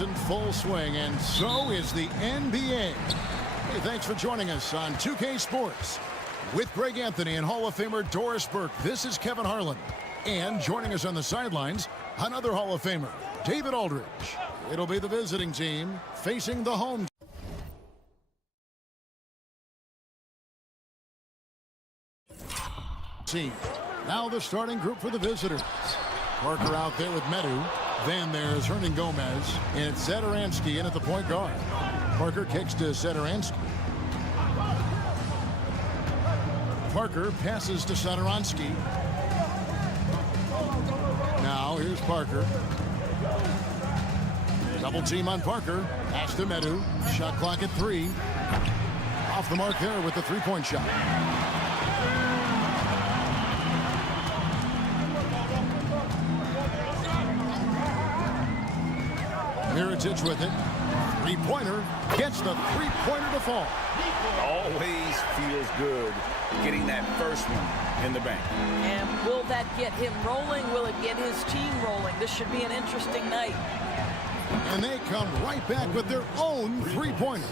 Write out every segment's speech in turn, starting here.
In full swing, and so is the NBA. Hey, thanks for joining us on 2K Sports. With Greg Anthony and Hall of Famer Doris Burke, this is Kevin Harlan. And joining us on the sidelines, another Hall of Famer, David Aldridge. It'll be the visiting team facing the home team. Now the starting group for the visitors. Parker out there with Medu. Then there's Hernan Gomez, and it's Satoransky in at the point guard. Parker kicks to Satoransky. Parker passes to Satoransky. Now here's Parker. Double team on Parker. Pass to Medu. Shot clock at 3. Off the mark there with the three-point shot. Mirotic with it. Three-pointer. Gets the three-pointer to fall. Always feels good getting that first one in the bank. And will that get him rolling? Will it get his team rolling? This should be an interesting night. And they come right back with their own three-pointer.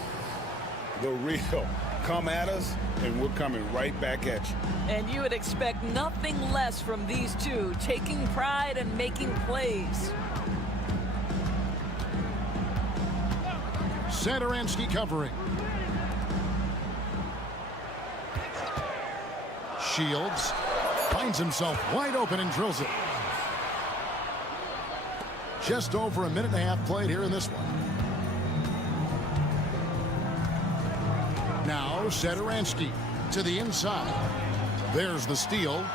The real. Come at us, and we're coming right back at you. And you would expect nothing less from these two, taking pride and making plays. Satoransky covering. Shields finds himself wide open and drills it. Just over a minute and a half played here in this one. Now Satoransky to the inside. There's the steal.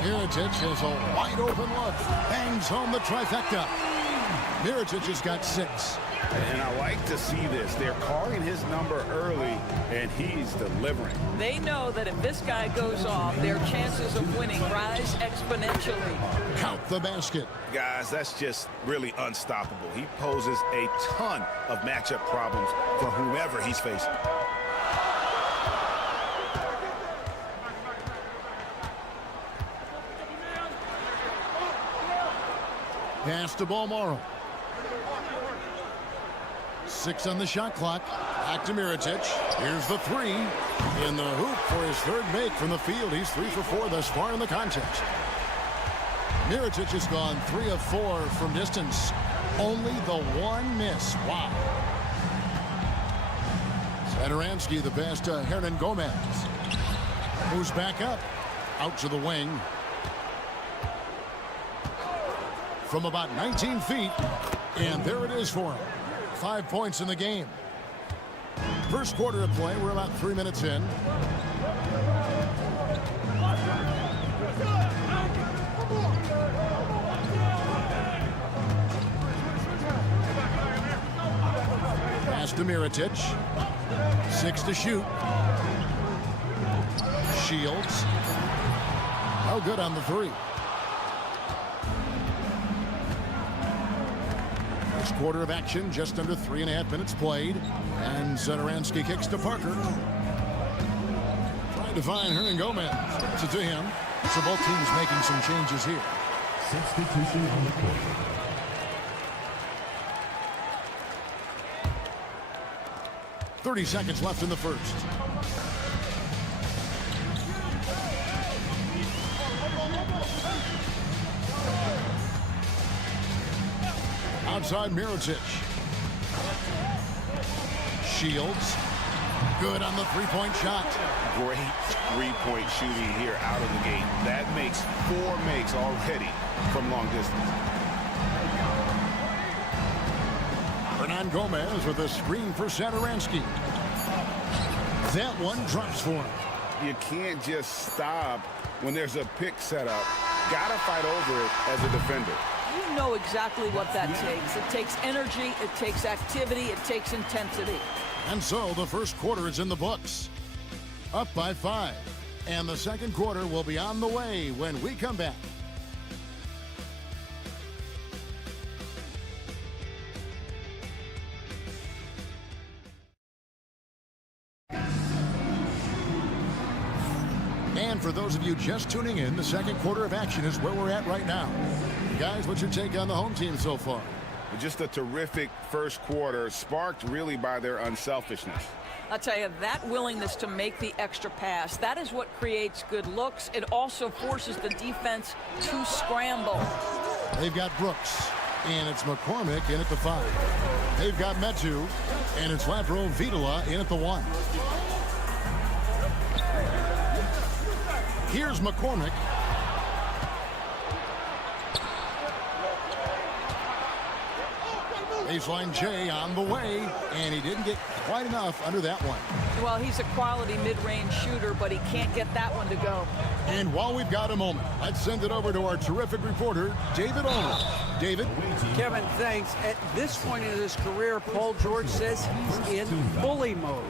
Mirotic has a wide open look. Bangs home the trifecta. Mirotic has got 6. And I like to see this. They're calling his number early, and he's delivering. They know that if this guy goes off, their chances of winning rise exponentially. Count the basket. Guys, that's just really unstoppable. He poses a ton of matchup problems for whomever he's facing. Pass to Balmoro. 6 on the shot clock. Back to Mirotic. Here's the 3. In the hoop for his third make from the field. He's 3 for 4 thus far in the contest. Mirotic has gone 3 of 4 from distance. Only the 1 miss. Wow. Satoransky the pass to Hernan Gomez. Moves back up. Out to the wing. From about 19 feet. And there it is for him. 5 points in the game. First quarter of play. We're about 3 minutes in. Pass to Mirotic. 6 to shoot. Shields. No good on the 3. First quarter of action, just under 3.5 minutes played. And Satoransky kicks to Parker. Trying to find Hernan Gomez. So to him. So both teams making some changes here. Substitution on the court. .30 seconds left in the first. Outside Mirotic. Shields. Good on the three-point shot. Great three-point shooting here out of the gate. That makes 4 makes already from long distance. Hernan Gomez with a screen for Satoransky. That one drops for him. You can't just stop when there's a pick set up. Gotta fight over it as a defender. You know exactly what that takes. It takes energy, it takes activity, it takes intensity. And so the first quarter is in the books. Up by 5. And the second quarter will be on the way when we come back. And for those of you just tuning in, the second quarter of action is where we're at right now. Guys, what's your take on the home team so far? Just a terrific first quarter, sparked really by their unselfishness. I'll tell you, that willingness to make the extra pass, that is what creates good looks. It also forces the defense to scramble. They've got Brooks, and it's McCormick in at the 5. They've got Metu, and it's Laprovitola in at the 1. Here's McCormick. Baseline J on the way, and he didn't get quite enough under that one. Well, he's a quality mid-range shooter, but he can't get that one to go. And while we've got a moment, let's send it over to our terrific reporter, David Olin. David? Kevin, thanks. At this point in his career, Paul George says he's in bully mode.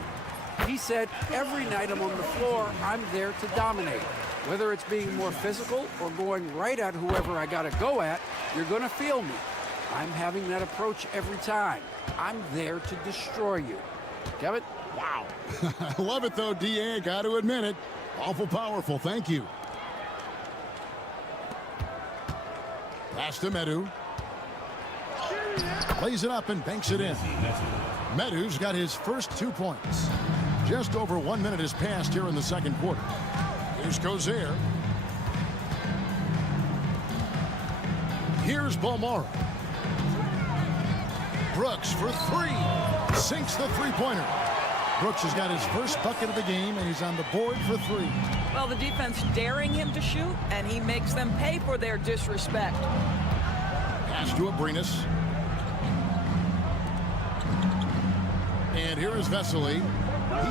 He said, every night I'm on the floor, I'm there to dominate. Whether it's being more physical or going right at whoever I got to go at, you're going to feel me. I'm having that approach every time. I'm there to destroy you. Kevin? Wow. I love it, though, D.A. Got to admit it. Awful powerful. Thank you. Pass to Metu. Plays it up and banks it in. Metu's got his first 2 points. Just over 1 minute has passed here in the second quarter. Here's Cozier. Here's Balmora. Brooks for 3. Sinks the three-pointer. Brooks has got his first bucket of the game, and he's on the board for 3. Well, the defense daring him to shoot, and he makes them pay for their disrespect. Pass to Abrinas. And here is Vesely.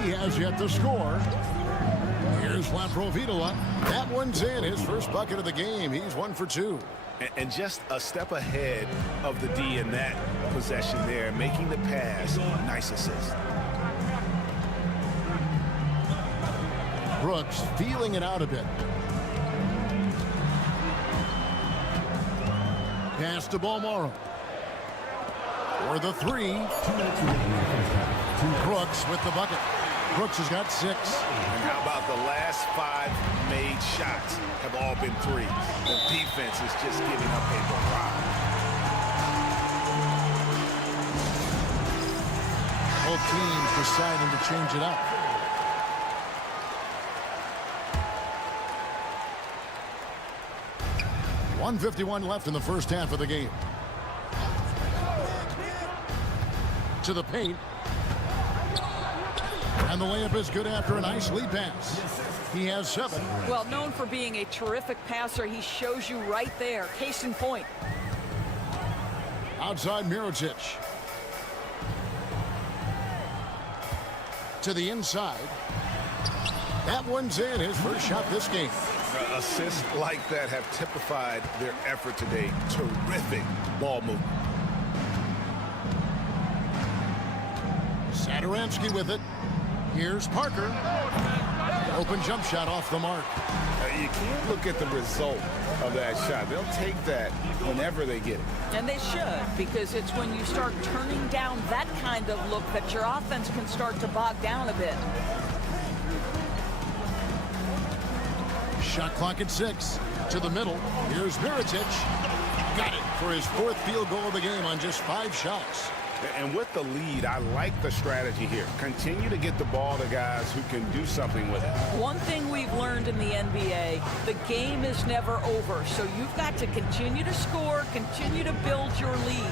He has yet to score. Here's Laprovitola. That one's in. His first bucket of the game. He's 1 for 2. And just a step ahead of the D in that possession there, making the pass. Nice assist. Brooks feeling it out a bit. Pass to Balmora. For the 3. Brooks with the bucket. Brooks has got 6. And how about the last 5 made shots have all been 3s. The defense is just giving up a barrage. Both teams deciding to change it up. .151 left in the first half of the game. To the paint. And the layup is good after a nice lead pass. He has 7. Well, known for being a terrific passer, he shows you right there. Case in point. Outside Mirotic. To the inside. That one's in. His first shot this game. Assists like that have typified their effort today. Terrific ball movement. Satoransky with it. Here's Parker. Open jump shot off the mark. You can't look at the result of that shot. They'll take that whenever they get it. And they should, because it's when you start turning down that kind of look that your offense can start to bog down a bit. Shot clock at 6. To the middle. Here's Mirotic. Got it for his 4th field goal of the game on just 5 shots. And with the lead, I like the strategy here. Continue to get the ball to guys who can do something with it. One thing we've learned in the NBA, the game is never over. So you've got to continue to score, continue to build your lead.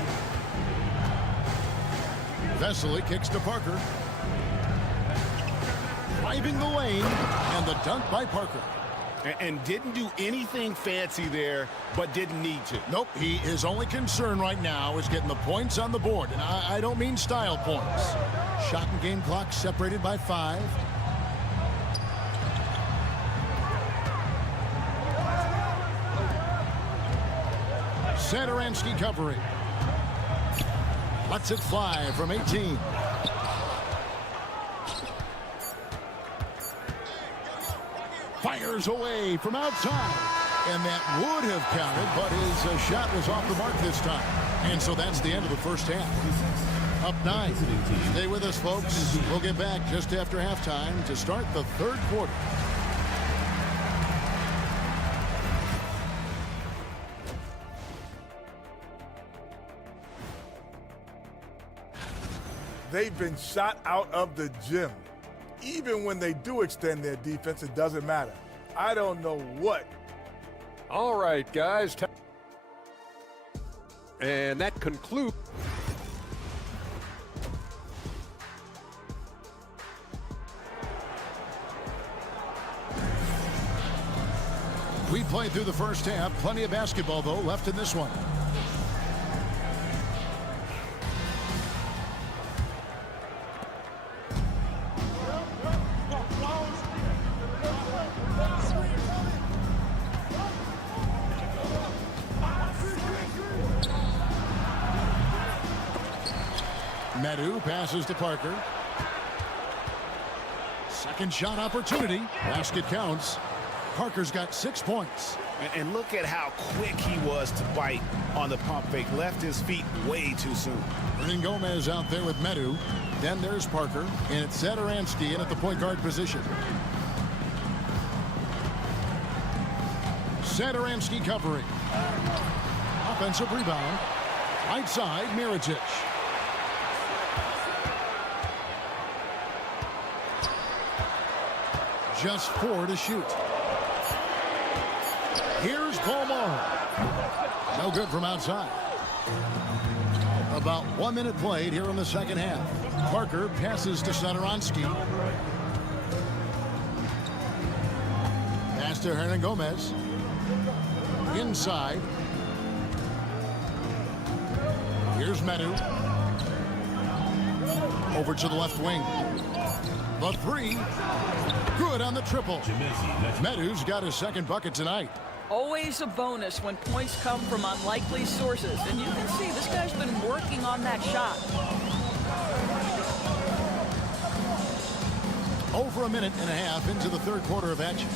Vesely kicks to Parker. driving the lane, and the dunk by Parker. And didn't do anything fancy there, but didn't need to. Nope, his only concern right now is getting the points on the board, and I don't mean style points. Shot and game clock separated by 5. Satoransky covering. Lets it fly from 18. Fires away from outside. And that would have counted, but his shot was off the mark this time. And so that's the end of the first half. Up 9. Stay with us, folks. We'll get back just after halftime to start the third quarter. They've been shot out of the gym. Even when they do extend their defense, it doesn't matter. I don't know what. All right, guys. And that concludes. We played through the first half. Plenty of basketball, though, left in this one. Medu passes to Parker. Second shot opportunity. Basket counts. Parker's got 6 points. And look at how quick he was to bite on the pump fake. Left his feet way too soon. Gomez out there with Medu. Then there's Parker. And it's Satoransky in at the point guard position. Satoransky covering. Offensive rebound. Right side, Mirotic. Just 4 to shoot. Here's Palmer. No good from outside. About 1 minute played here in the second half. Parker passes to Satoransky. Pass to Gomez. Inside. Here's Medu. Over to the left wing. The 3. Good on the triple. Medu's got his second bucket tonight. Always a bonus when points come from unlikely sources. And you can see this guy's been working on that shot. Over a minute and a half into the third quarter of action.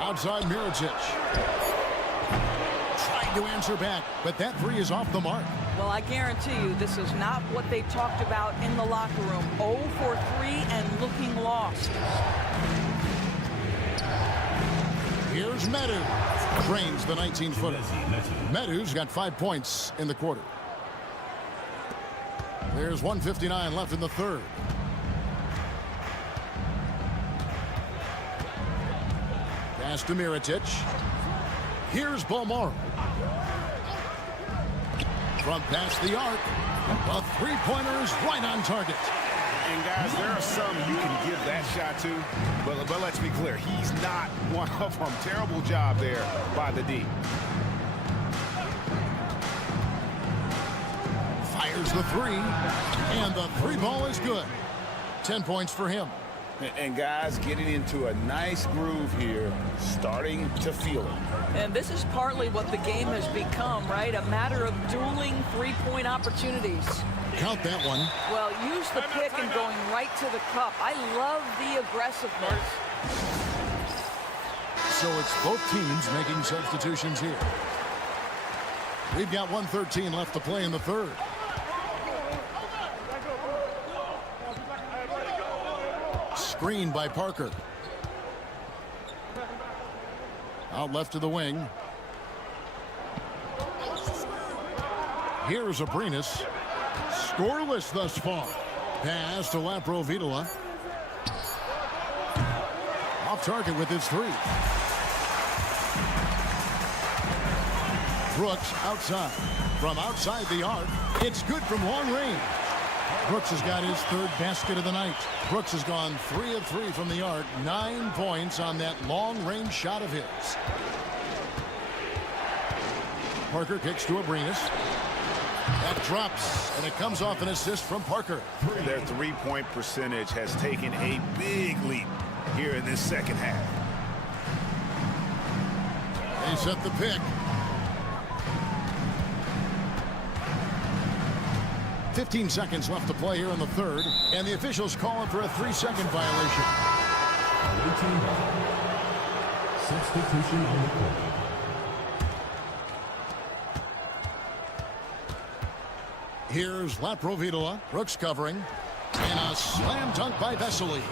Outside Mirotic. Trying to answer back, but that 3 is off the mark. Well, I guarantee you this is not what they talked about in the locker room. 0 for 3 and looking lost. Here's Medu. Drains the 19-footer. Medu's got 5 points in the quarter. There's 1:59 left in the third. Pass to Mirotic. Here's Palmer. From past the arc. The three-pointer's right on target. And guys, there are some you can give that shot to, but let's be clear, he's not one of them. Terrible job there by the D. Fires the 3, and the 3 ball is good. 10 points for him. And guys, getting into a nice groove here, starting to feel it. And this is partly what the game has become, right? A matter of dueling three-point opportunities. Count that one. Well, use the pick and going right to the cup. I love the aggressiveness. So it's both teams making substitutions here. We've got 1:13 left to play in the third. Screen by Parker. Out left to the wing. Here's Abrinas. Scoreless thus far. Pass to Laprovitola. Off target with his 3. Brooks outside. From outside the arc, it's good from long range. Brooks has got his third basket of the night. Brooks has gone 3 of 3 from the arc, 9 points on that long-range shot of his. Parker kicks to Abrinas. That drops, and it comes off an assist from Parker. Their three-point percentage has taken a big leap here in this second half. They set the pick. 15 seconds left to play here in the third, and the officials calling for a 3-second violation. Substitution on the court. Here's Laprovitola. Brooks covering. And a slam dunk by Vesely.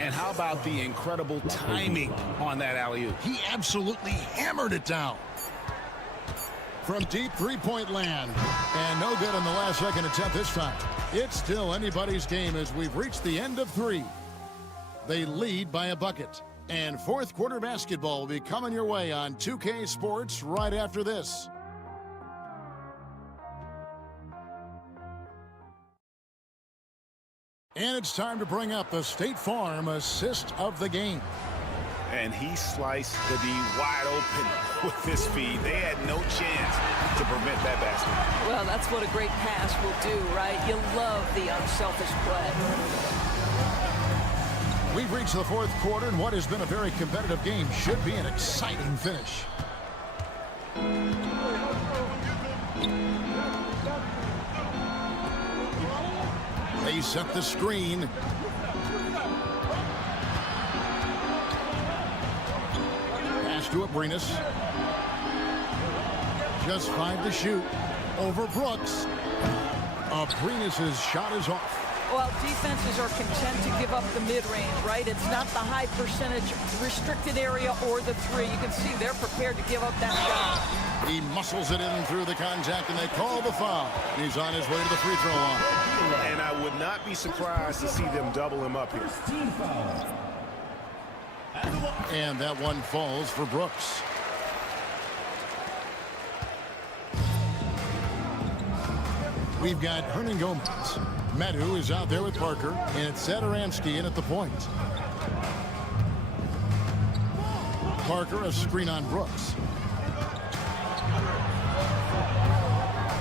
And how about the incredible timing on that alley-oop? He absolutely hammered it down. From deep three-point land. And no good on the last second attempt this time. It's still anybody's game as we've reached the end of 3. They lead by a bucket. And fourth quarter basketball will be coming your way on 2K Sports right after this. And it's time to bring up the State Farm assist of the game. And he sliced the D wide open with his feed. They had no chance to prevent that basket. Well, that's what a great pass will do, right? You love the unselfish play. We've reached the fourth quarter, and what has been a very competitive game should be an exciting finish. They set the screen. Pass to Abrinas. Just 5 to shoot. Over Brooks. Abrinas' shot is off. Well, defenses are content to give up the mid-range, right? It's not the high percentage restricted area or the 3. You can see they're prepared to give up that shot. He muscles it in through the contact, and they call the foul. He's on his way to the free throw line. And I would not be surprised to see them double him up here. And that one falls for Brooks. We've got Hernan Gomez. Medu is out there with Parker, and it's Satoransky in at the point. Parker, a screen on Brooks.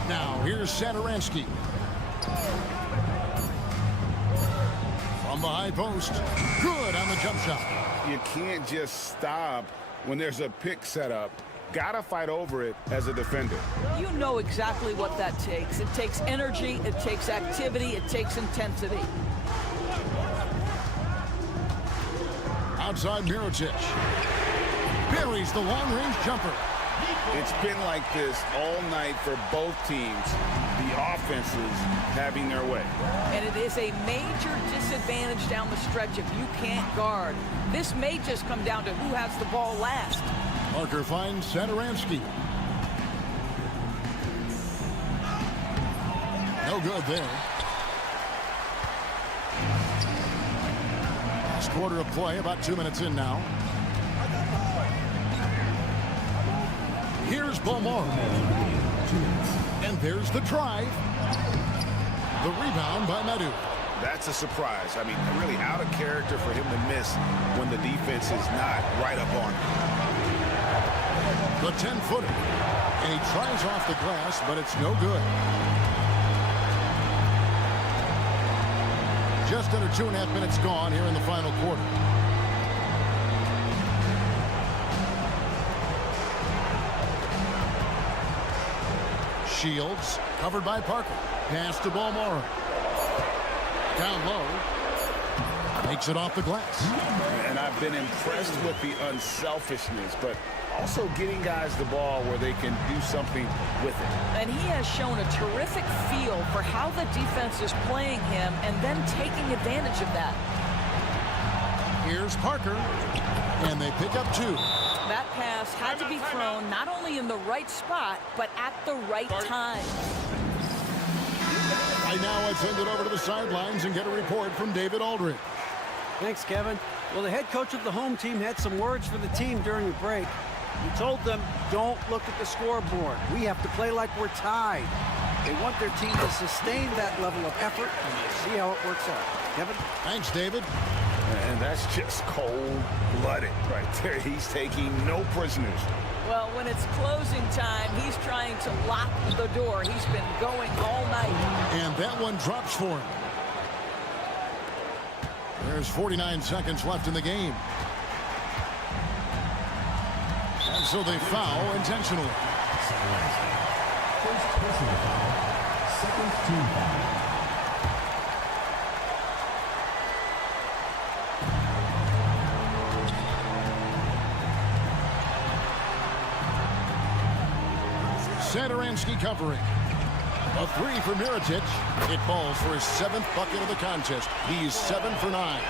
Now, here's Satoransky. From the high post. Good on the jump shot. You can't just stop when there's a pick set up. Gotta fight over it as a defender. You know exactly what that takes. It takes energy, it takes activity, it takes intensity. Outside Mirotic. Buries the long-range jumper. It's been like this all night for both teams. The offenses having their way. And it is a major disadvantage down the stretch if you can't guard. This may just come down to who has the ball last. Parker finds Satoransky. No good there. Last quarter of play, about 2 minutes in now. Here's Beaumont. And there's the drive. The rebound by Medu. That's a surprise. I mean, really out of character for him to miss when the defense is not right up on him. The 10-footer. And he tries off the glass, but it's no good. Just under 2.5 minutes gone here in the final quarter. Shields, covered by Parker. Pass to Balmora. Down low. Makes it off the glass. And I've been impressed with the unselfishness, but also getting guys the ball where they can do something with it. And he has shown a terrific feel for how the defense is playing him and then taking advantage of that. Here's Parker. And they pick up 2. That pass had to be thrown not only in the right spot, but at the right time. Right now, I send it over to the sidelines and get a report from David Aldridge. Thanks, Kevin. Well, the head coach of the home team had some words for the team during the break. He told them, don't look at the scoreboard. We have to play like we're tied. They want their team to sustain that level of effort, and we'll see how it works out. Kevin? Thanks, David. And that's just cold-blooded right there. He's taking no prisoners. Well, when it's closing time, he's trying to lock the door. He's been going all night. And that one drops for him. There's 49 seconds left in the game. And so they foul intentionally. First personal foul. Second team foul. Satoransky covering. A three for Mirotic. It falls for his 7th bucket of the contest. He's 7 for 9.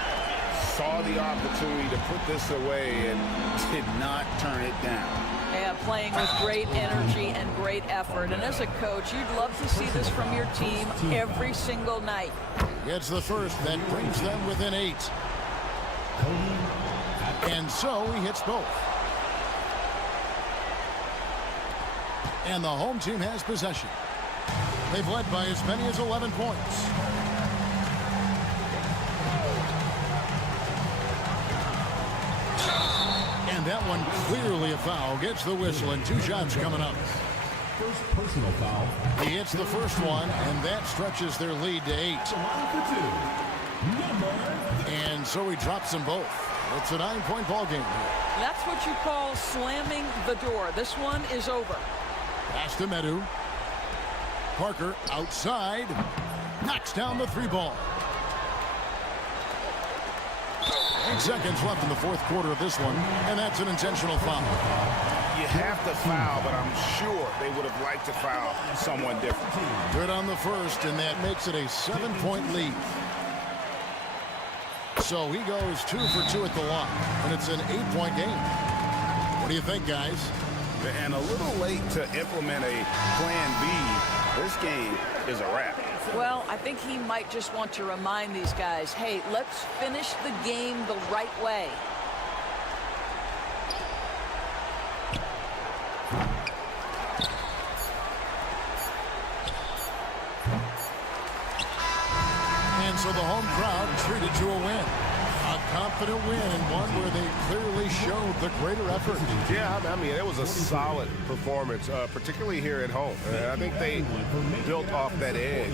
Saw the opportunity to put this away and did not turn it down. Yeah, playing with great energy and great effort. And as a coach, you'd love to see this from your team every single night. Gets the first. That brings them within 8. And so he hits both. And the home team has possession. They've led by as many as 11 points. And that one clearly a foul. Gets the whistle and 2 shots coming up. First personal foul. He hits the first one, and that stretches their lead to 8. And so he drops them both. It's a 9-point ball game here. That's what you call slamming the door. This one is over. Pass to Medu. Parker outside. Knocks down the 3 ball. 8 seconds left in the 4th quarter of this one, and that's an intentional foul. You have to foul, but I'm sure they would have liked to foul someone different. Good on the first, and that makes it a 7-point lead. So he goes 2 for 2 at the line, and it's an 8-point game. What do you think, guys? And a little late to implement a plan B. This game is a wrap. Well, I think he might just want to remind these guys, hey, let's finish the game the right way. And so the home crowd treated to a win. A confident win, and one where they clearly showed the greater effort. Yeah, I mean, it was a solid performance, particularly here at home. I think they built off that edge.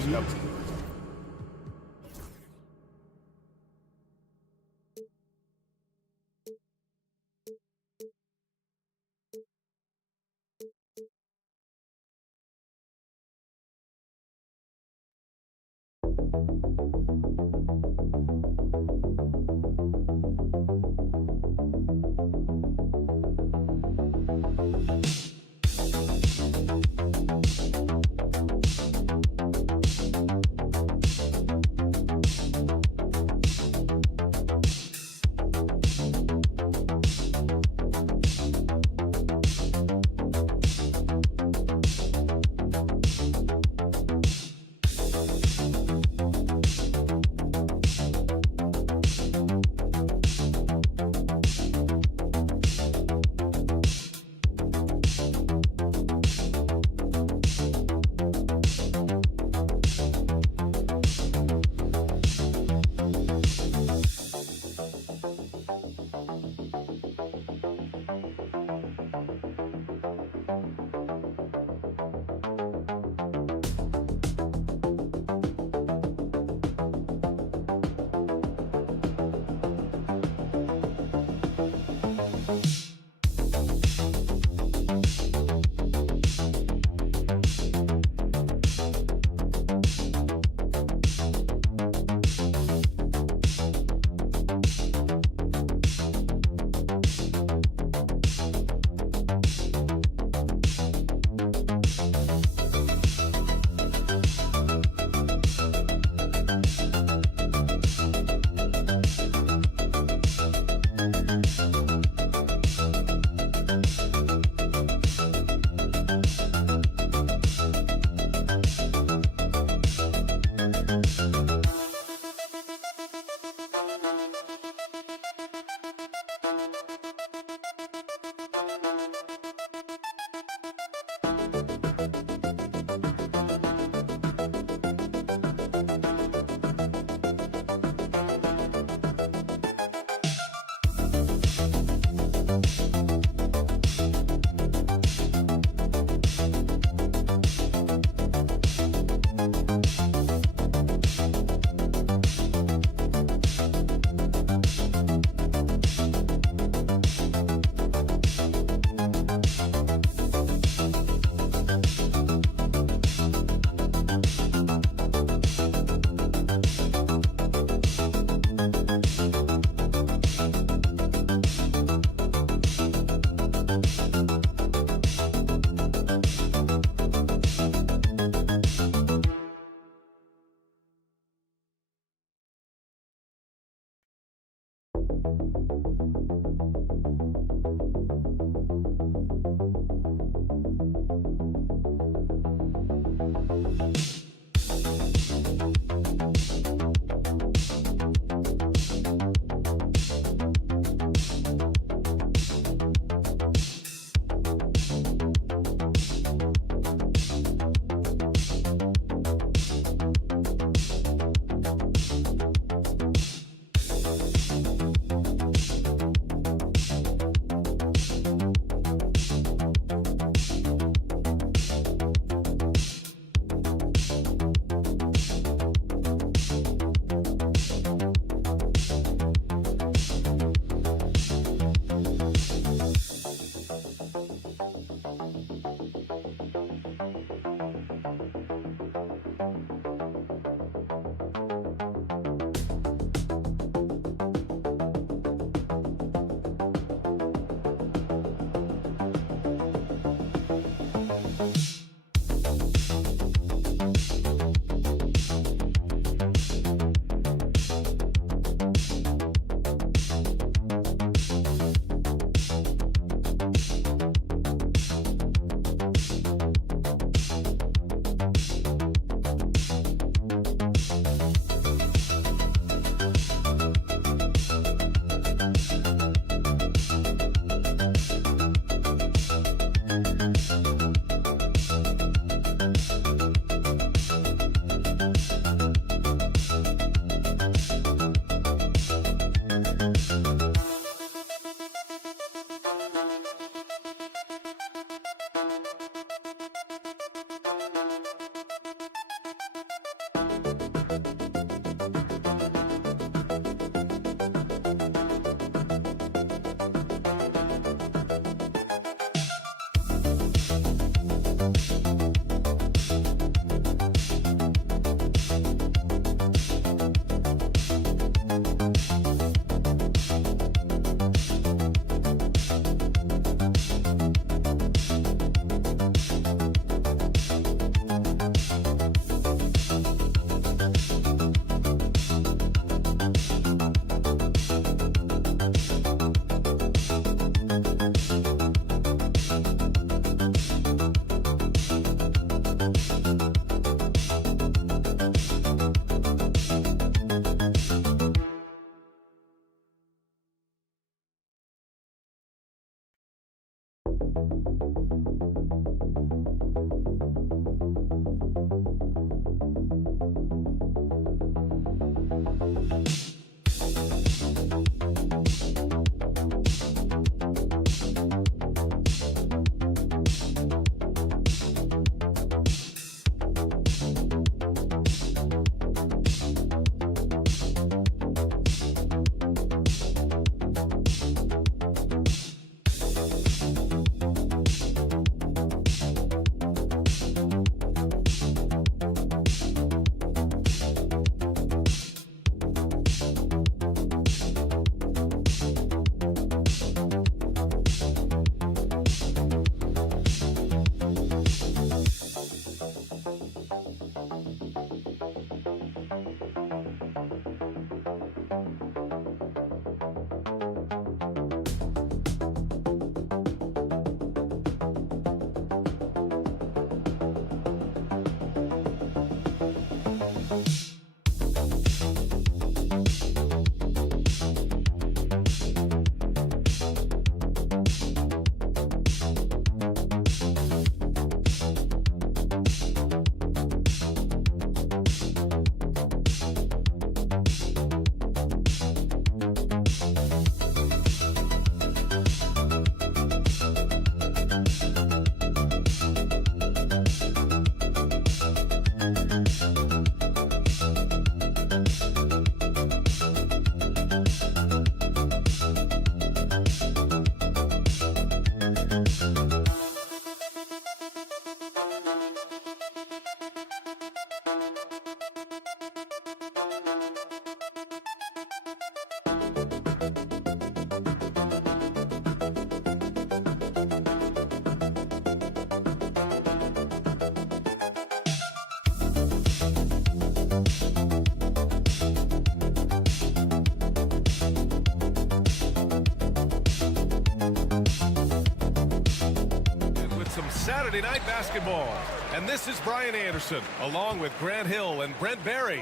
Saturday Night Basketball. And this is Brian Anderson, along with Grant Hill and Brent Barry.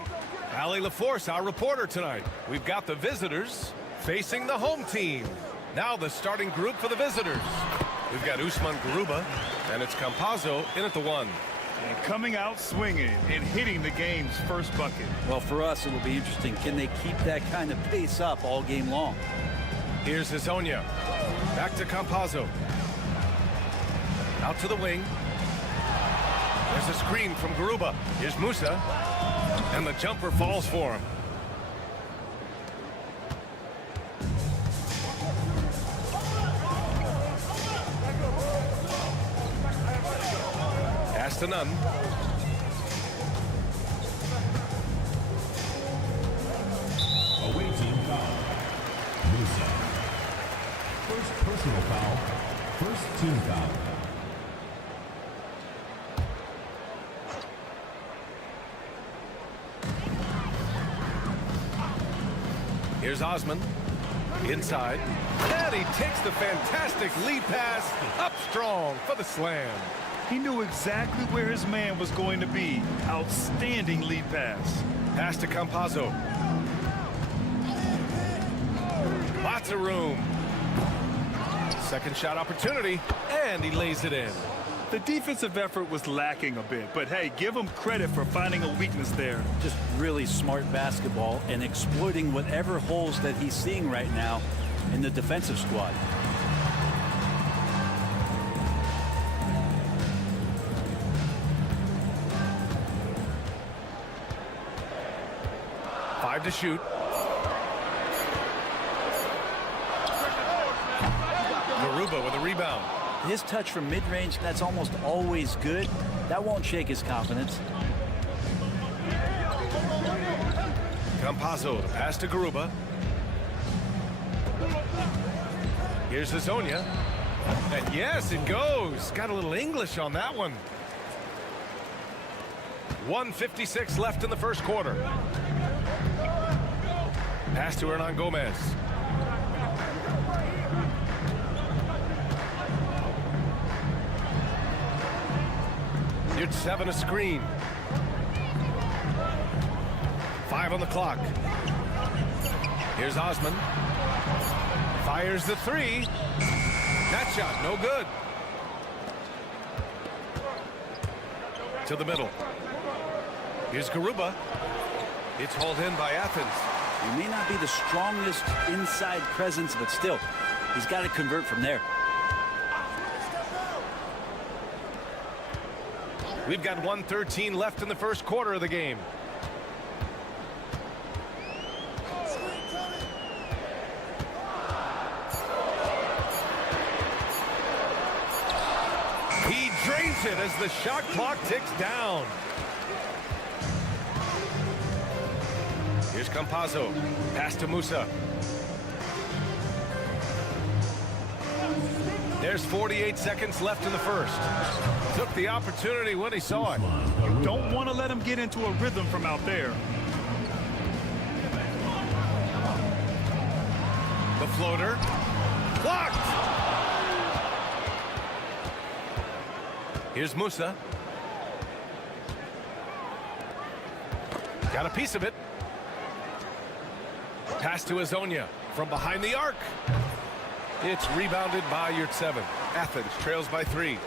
Allie LaForce, our reporter tonight. We've got the visitors facing the home team. Now the starting group for the visitors. We've got Usman Garuba, and it's Campazzo in at the 1. And coming out swinging and hitting the game's first bucket. Well, for us, it'll be interesting. Can they keep that kind of pace up all game long? Here's Hezonja. Back to Campazzo. Out to the wing. There's a screen from Garuba. Here's Musa. And the jumper falls for him. Pass to Nunn. Away team foul. Musa. First personal foul. First team foul. Here's Osman. Inside. And he takes the fantastic lead pass up strong for the slam. He knew exactly where his man was going to be. Outstanding lead pass. Pass to Campazzo. Lots of room. Second shot opportunity, and he lays it in. The defensive effort was lacking a bit, but hey, give him credit for finding a weakness there. Just really smart basketball and exploiting whatever holes that he's seeing right now in the defensive squad. Five to shoot. Garuba with a rebound. His touch from mid-range, that's almost always good. That won't shake his confidence. Campazzo, the pass to Garuba. Here's Hezonja. And yes, it goes. Got a little English on that one. 1:56 left in the first quarter. Pass to Hernan Gomez. You'd 7 a screen. 5 on the clock. Here's Osman. Fires the 3. That shot, no good. To the middle. Here's Garuba. It's hauled in by Athens. He may not be the strongest inside presence, but still, he's got to convert from there. We've got 1:13 left in the first quarter of the game. He drains it as the shot clock ticks down. Here's Campazzo. Pass to Musa. There's 48 seconds left in the first. Took the opportunity when he saw it. You don't want to let him get into a rhythm from out there. The floater. Blocked! Here's Musa. Got a piece of it. Pass to Hezonja from behind the arc. It's rebounded by Yurtseven. Athens trails by 3.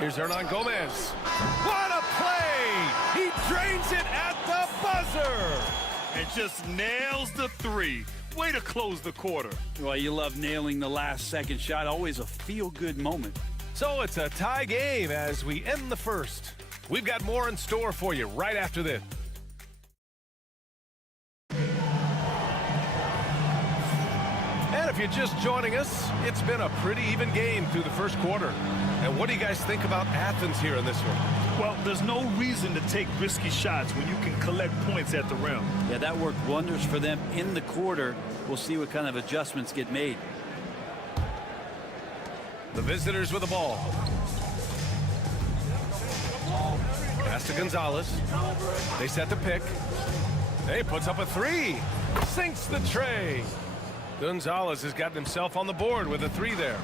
Here's Hernan Gomez. What a play! He drains it at the buzzer! And just nails the 3. Way to close the quarter. Well, you love nailing the last second shot. Always a feel-good moment. So it's a tie game as we end the first. We've got more in store for you right after this. And if you're just joining us, it's been a pretty even game through the first quarter. And what do you guys think about Athens here in this one? Well, there's no reason to take risky shots when you can collect points at the rim. Yeah, that worked wonders for them in the quarter. We'll see what kind of adjustments get made. The visitors with the ball. Pass to Gonzalez. They set the pick. He puts up a three. Sinks the tray. Gonzalez has gotten himself on the board with a three there.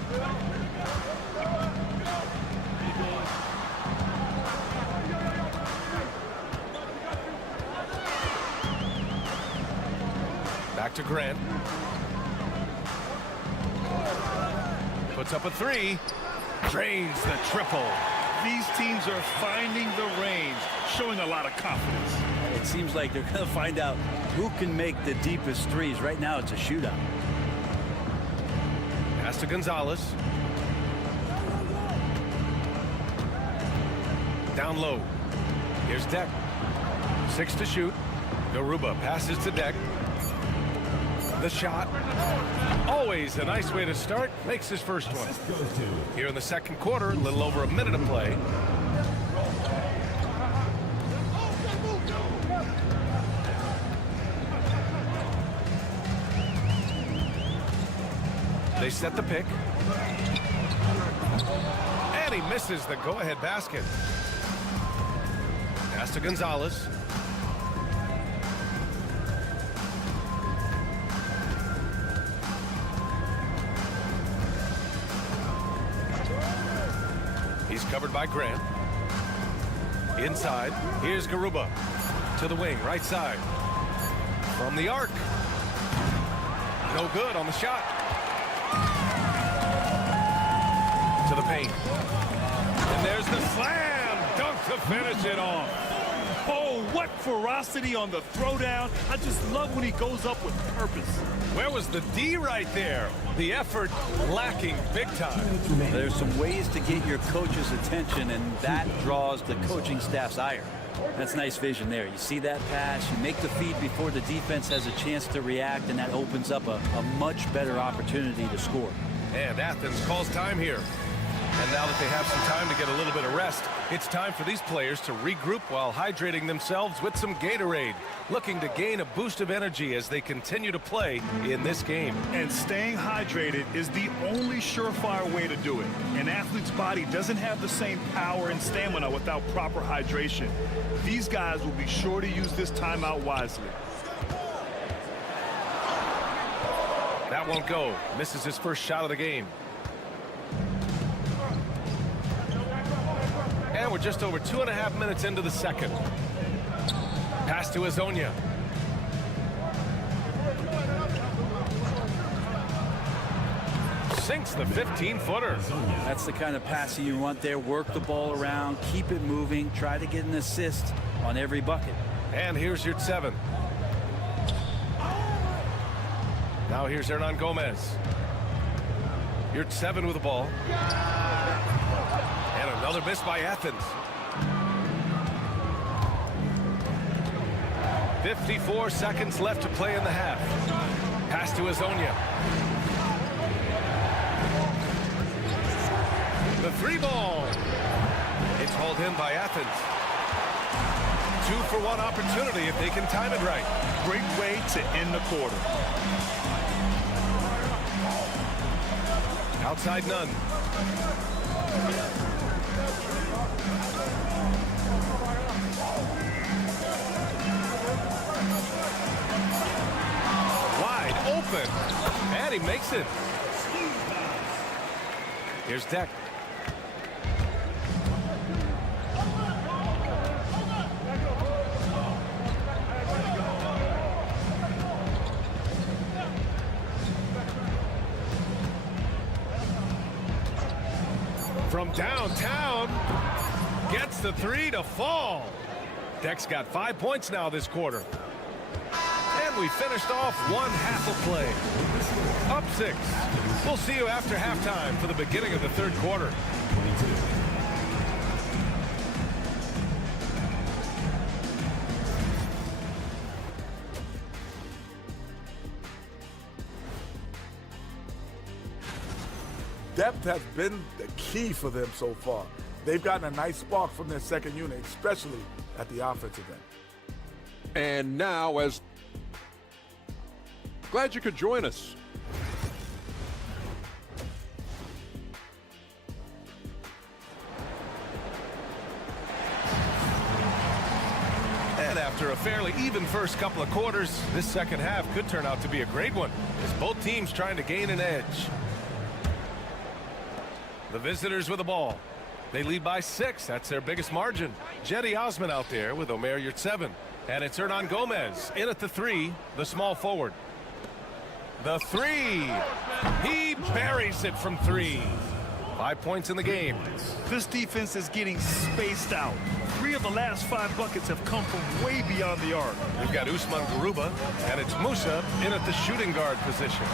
Back to Grant. Puts up a three. Drains the triple. These teams are finding the range, showing a lot of confidence. It seems like they're going to find out who can make the deepest threes. Right now, it's a shootout. Pass to Gonzalez. Down low. Here's Deck. 6 to shoot. Garuba passes to Deck. The shot. Always a nice way to start. Makes his first one. Here in the second quarter, a little over a minute of play. They set the pick. And he misses the go-ahead basket. Pass to Gonzalez. He's covered by Grant. Inside, here's Garuba. To the wing, right side. From the arc. No good on the shot. To the paint. And there's the slam dunk to finish it off. Oh, what ferocity on the throwdown. I just love when he goes up with purpose. Where was the D right there? The effort lacking big time. There's some ways to get your coach's attention, and that draws the coaching staff's ire. That's nice vision there. You see that pass, you make the feed before the defense has a chance to react, and that opens up a much better opportunity to score. And Athens calls time here. And now that they have some time to get a little bit of rest, it's time for these players to regroup while hydrating themselves with some Gatorade, looking to gain a boost of energy as they continue to play in this game. And staying hydrated is the only surefire way to do it. An athlete's body doesn't have the same power and stamina without proper hydration. These guys will be sure to use this timeout wisely. That won't go. Misses his first shot of the game. And we're just over 2.5 minutes into the second. Pass to Azonia. Sinks the 15-footer. That's the kind of passing you want there. Work the ball around, keep it moving, try to get an assist on every bucket. And here's your 7. Now here's Hernan Gomez. Your 7 with the ball. And another miss by Athens. 54 seconds left to play in the half. Pass to Azonia. The 3 ball. It's hauled in by Athens. 2-for-1 opportunity if they can time it right. Great way to end the quarter. Outside none. Wide open. And he makes it. Here's Deck. From downtown, gets the 3 to fall. Deck's got 5 points now this quarter. And we finished off one half of play. Up 6. We'll see you after halftime for the beginning of the third quarter. Depth has been the key for them so far. They've gotten a nice spark from their second unit, especially at the offensive end. And now, glad you could join us. a fairly even first couple of quarters, this second half could turn out to be a great one as both teams trying to gain an edge. The visitors with the ball. They lead by 6. That's their biggest margin. Jetty Osman out there with Omer Yurtseven. And it's Hernan Gomez in at the 3, the small forward. The 3. He buries it from 3. 5 points in the game. This defense is getting spaced out. 3 of the last 5 buckets have come from way beyond the arc. We've got Usman Garuba, and it's Musa in at the shooting guard position.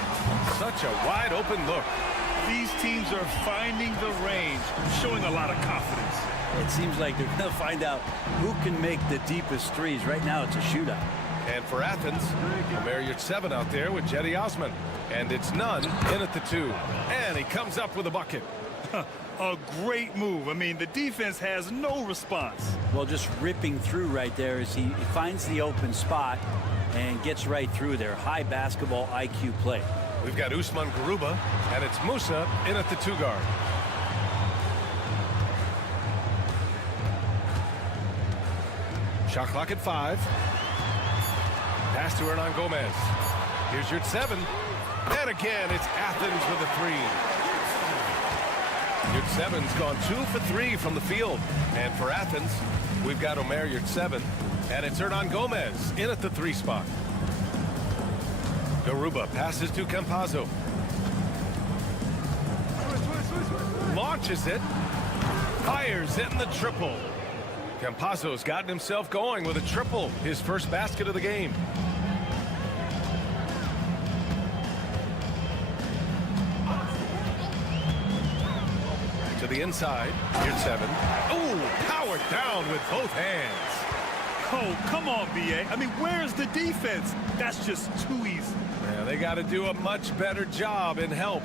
Such a wide open look. These teams are finding the range, showing a lot of confidence. It seems like they're going to find out who can make the deepest threes. Right now, it's a shootout. And for Athens, Omer Yurtseven out there with Jetty Osman. And it's Nunn in at the 2. And he comes up with a bucket. A great move. I mean, the defense has no response. Well, just ripping through right there as he finds the open spot and gets right through there. High basketball IQ play. We've got Usman Garuba, and it's Musa in at the 2 guard. Shot clock at 5. Pass to Hernan Gomez. Here's Yurtseven. And again, it's Athens with a 3. Yurtseven's gone 2 for 3 from the field. And for Athens, we've got Omer Yurtseven, and it's Hernan Gomez in at the 3 spot. Garuba passes to Campazzo. Launches it. Fires it in the triple. Campazzo's gotten himself going with a triple. His first basket of the game. To the inside. Yurtseven. Oh, powered down with both hands. Oh, come on, B.A. I mean, where's the defense? That's just too easy. Yeah, they got to do a much better job in help.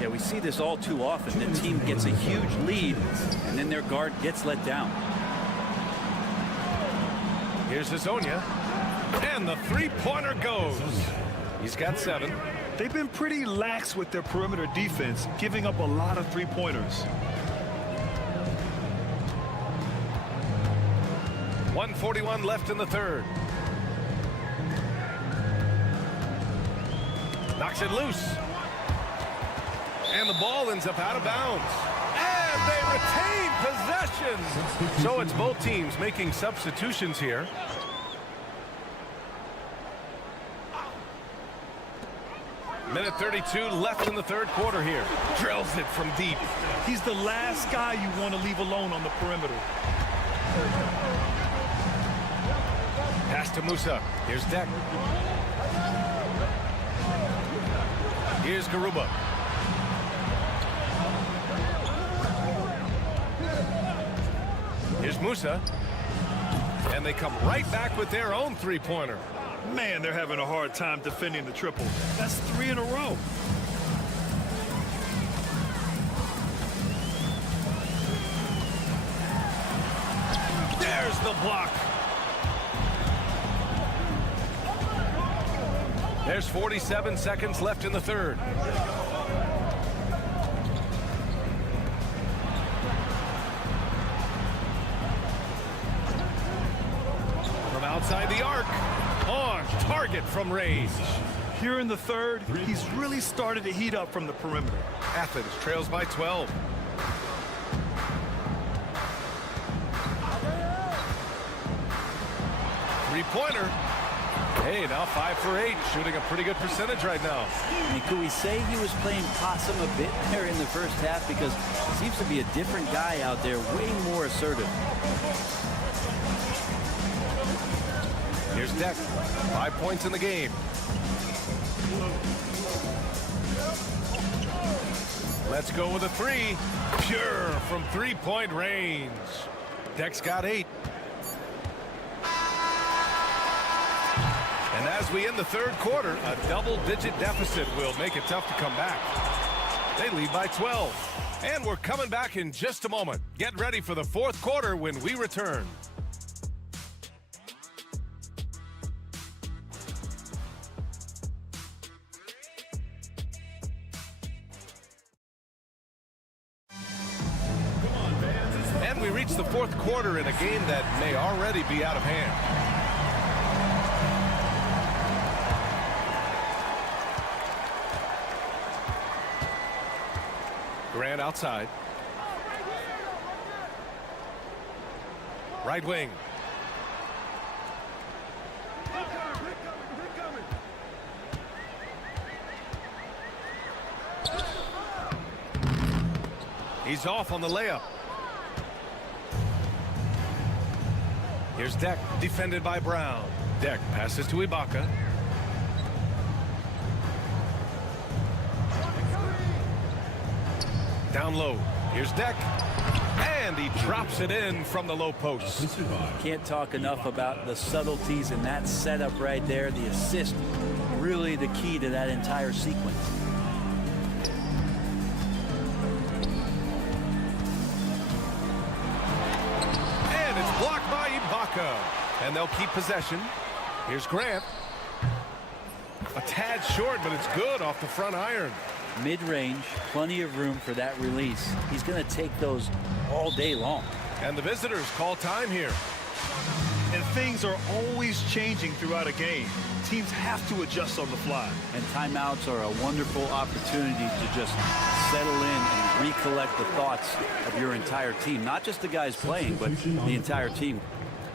Yeah, we see this all too often. The team gets a huge lead, and then their guard gets let down. Here's Hazonia. And the 3-pointer goes. He's got 7. They've been pretty lax with their perimeter defense, giving up a lot of 3-pointers. 1:41 left in the third. Knocks it loose. And the ball ends up out of bounds. And they retain possession. So it's both teams making substitutions here. Minute 32 left in the third quarter here. Drills it from deep. He's the last guy you want to leave alone on the perimeter. Pass to Musa. Here's Deck. Here's Garuba. Here's Musa. And they come right back with their own 3-pointer. Man, they're having a hard time defending the triple. That's 3 in a row. There's the block. There's 47 seconds left in the third. From outside the arc. On target from range. Here in the third, he's really started to heat up from the perimeter. Athens trails by 12. Three-pointer. Hey, now 5 for 8, shooting a pretty good percentage right now. And could we say he was playing possum a bit there in the first half, because he seems to be a different guy out there, way more assertive. Here's Deck. 5 points in the game. Let's go with a 3. Pure from 3-point range. Deck's got 8. And as we end the third quarter, a double-digit deficit will make it tough to come back. They lead by 12. And we're coming back in just a moment. Get ready for the fourth quarter when we return. And we reach the fourth quarter in a game that may already be out of hand. Grant outside. Right wing. He's off on the layup. Here's Deck, defended by Brown. Deck passes to Ibaka. Down low. Here's Deck. And he drops it in from the low post. Can't talk enough about the subtleties in that setup right there. The assist, really the key to that entire sequence. And it's blocked by Ibaka. And they'll keep possession. Here's Grant. A tad short, but it's good off the front iron. Mid-range, plenty of room for that release. He's going to take those all day long. And the visitors call time here. And things are always changing throughout a game. Teams have to adjust on the fly. And timeouts are a wonderful opportunity to just settle in and recollect the thoughts of your entire team. Not just the guys playing, but the entire team.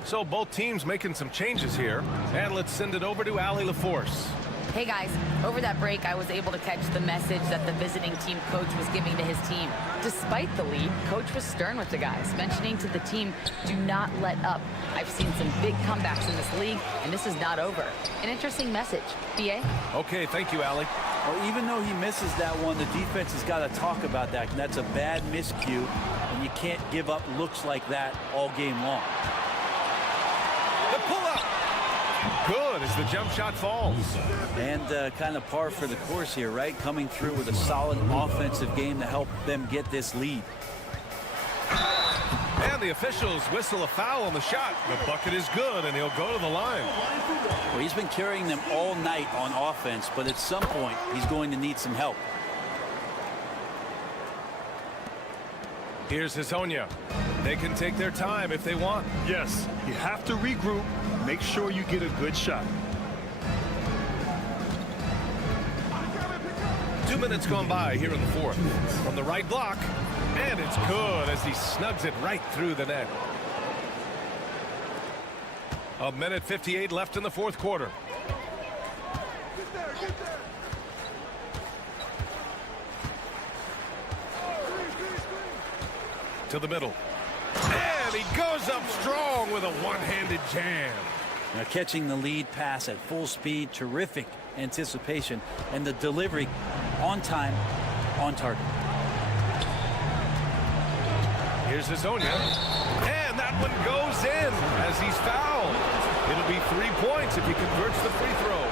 So both teams making some changes here. And let's send it over to Allie LaForce. Hey guys, over that break I was able to catch the message that the visiting team coach was giving to his team. Despite the lead, coach was stern with the guys, mentioning to the team, do not let up. I've seen some big comebacks in this league, and this is not over. An interesting message. BA? Okay, thank you, Allie. Well, even though he misses that one, the defense has got to talk about that. And that's a bad miscue, and you can't give up looks like that all game long. The pull-up. Good as the jump shot falls. And kind of par for the course here, right? Coming through with a solid offensive game to help them get this lead. And the officials whistle a foul on the shot. The bucket is good, and he'll go to the line. Well, he's been carrying them all night on offense, but at some point, he's going to need some help. Here's Hezonja. They can take their time if they want. Yes, you have to regroup. Make sure you get a good shot. 2 minutes gone by here in the fourth. From the right block, and it's good as he snugs it right through the net. 1:58 left in the fourth quarter. To the middle. And he goes up strong with a one-handed jam. Now catching the lead pass at full speed, terrific anticipation, and the delivery on time, on target. Here's Hezonja. And that one goes in as he's fouled. It'll be 3 points if he converts the free throw.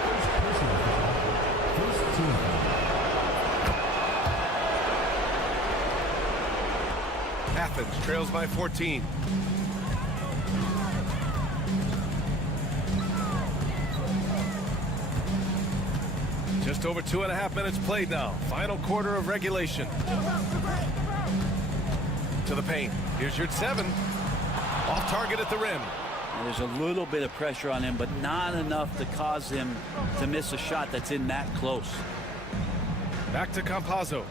Athens trails by 14. Just over 2.5 minutes played now. Final quarter of regulation. To the paint. Here's your 7. Off target at the rim. And there's a little bit of pressure on him, but not enough to cause him to miss a shot that's in that close. Back to Campazzo.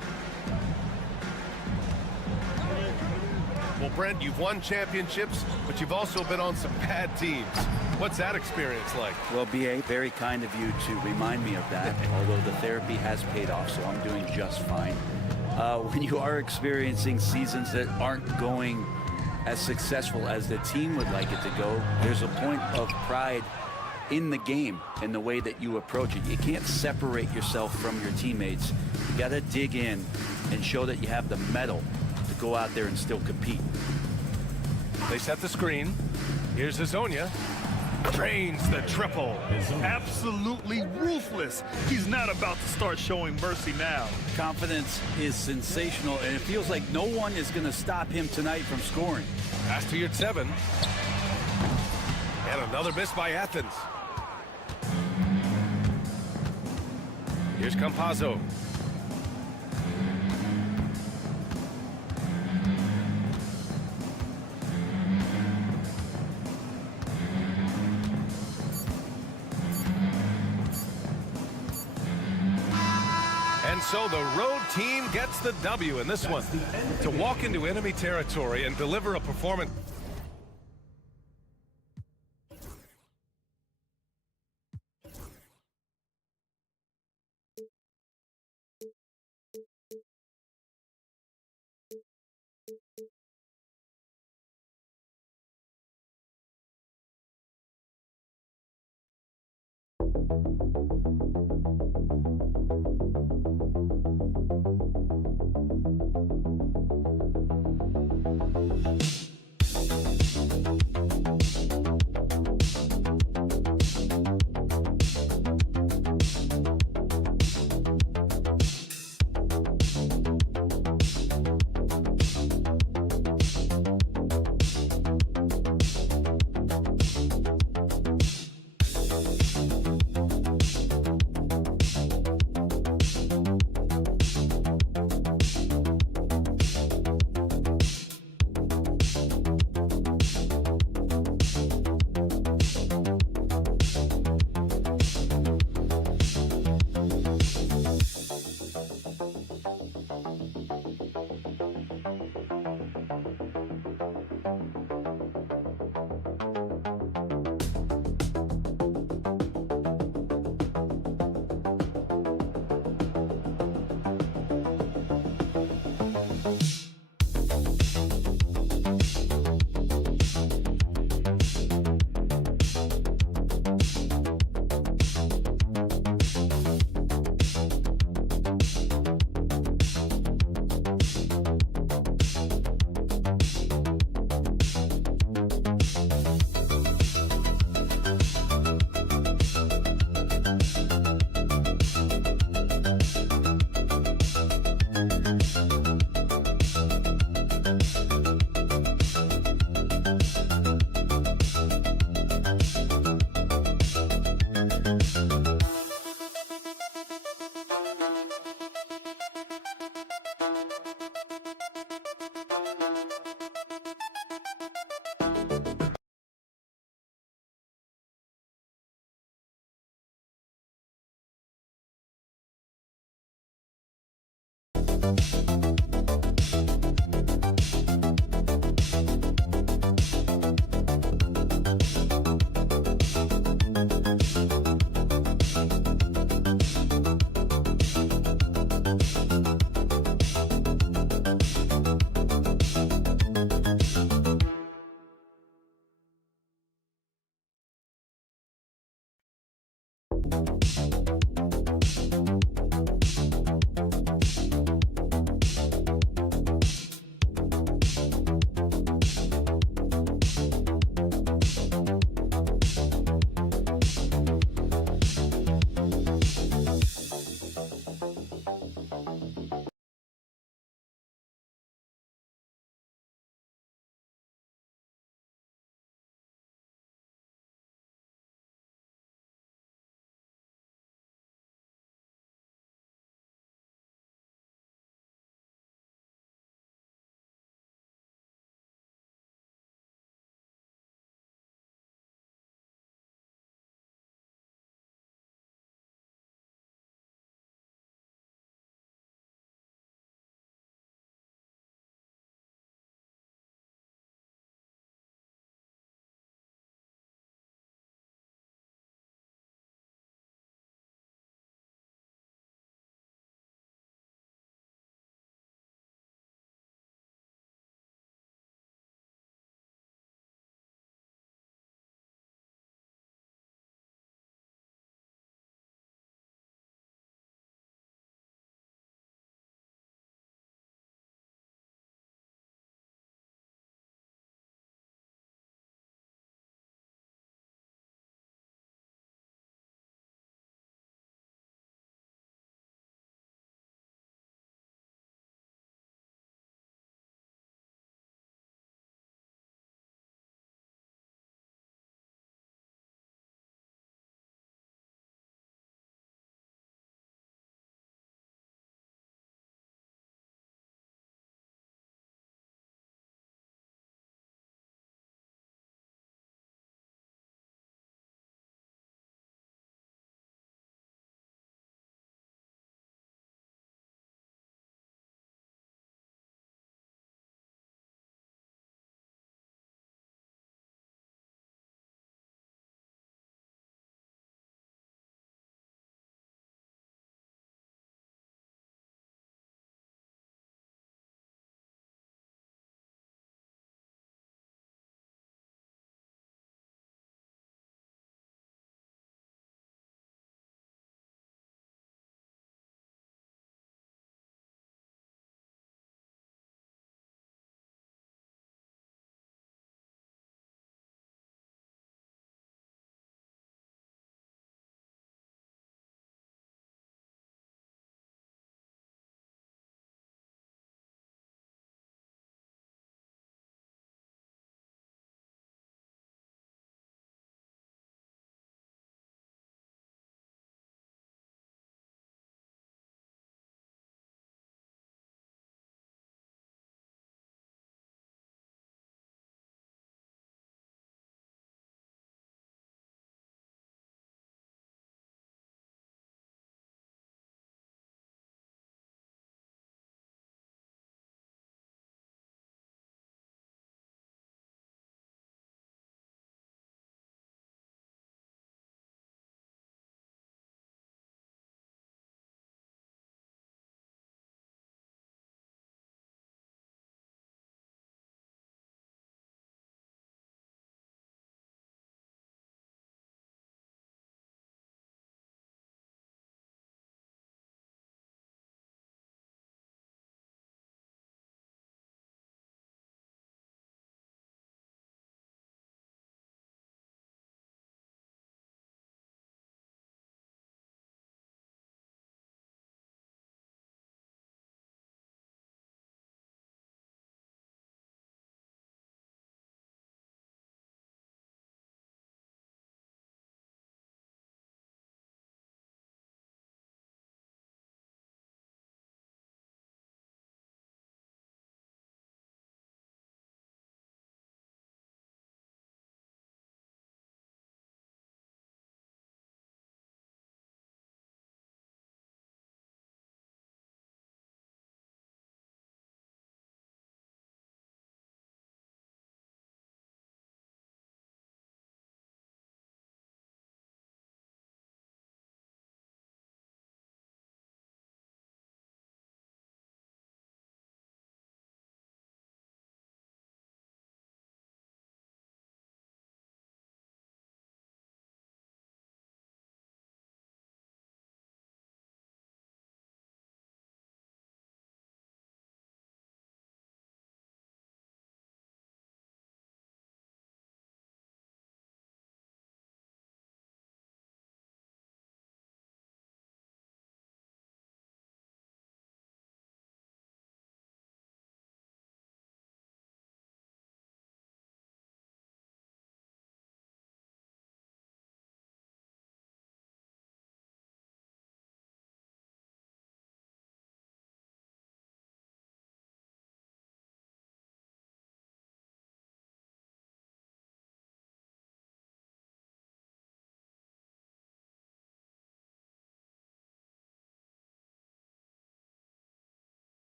Well, Brent, you've won championships, but you've also been on some bad teams. What's that experience like? Well, BA, very kind of you to remind me of that, although the therapy has paid off, so I'm doing just fine. When you are experiencing seasons that aren't going as successful as the team would like it to go, there's a point of pride in the game and the way that you approach it. You can't separate yourself from your teammates. You got to dig in and show that you have the mettle to go out there and still compete. They set the screen. Here's Hezonja. Drains the triple. Absolutely ruthless. He's not about to start showing mercy now. Confidence is sensational, and it feels like no one is going to stop him tonight from scoring. Pass to your 7. And another miss by Athens. Here's Campazzo. And so the road team gets the W in this one. To walk into enemy territory and deliver a performance.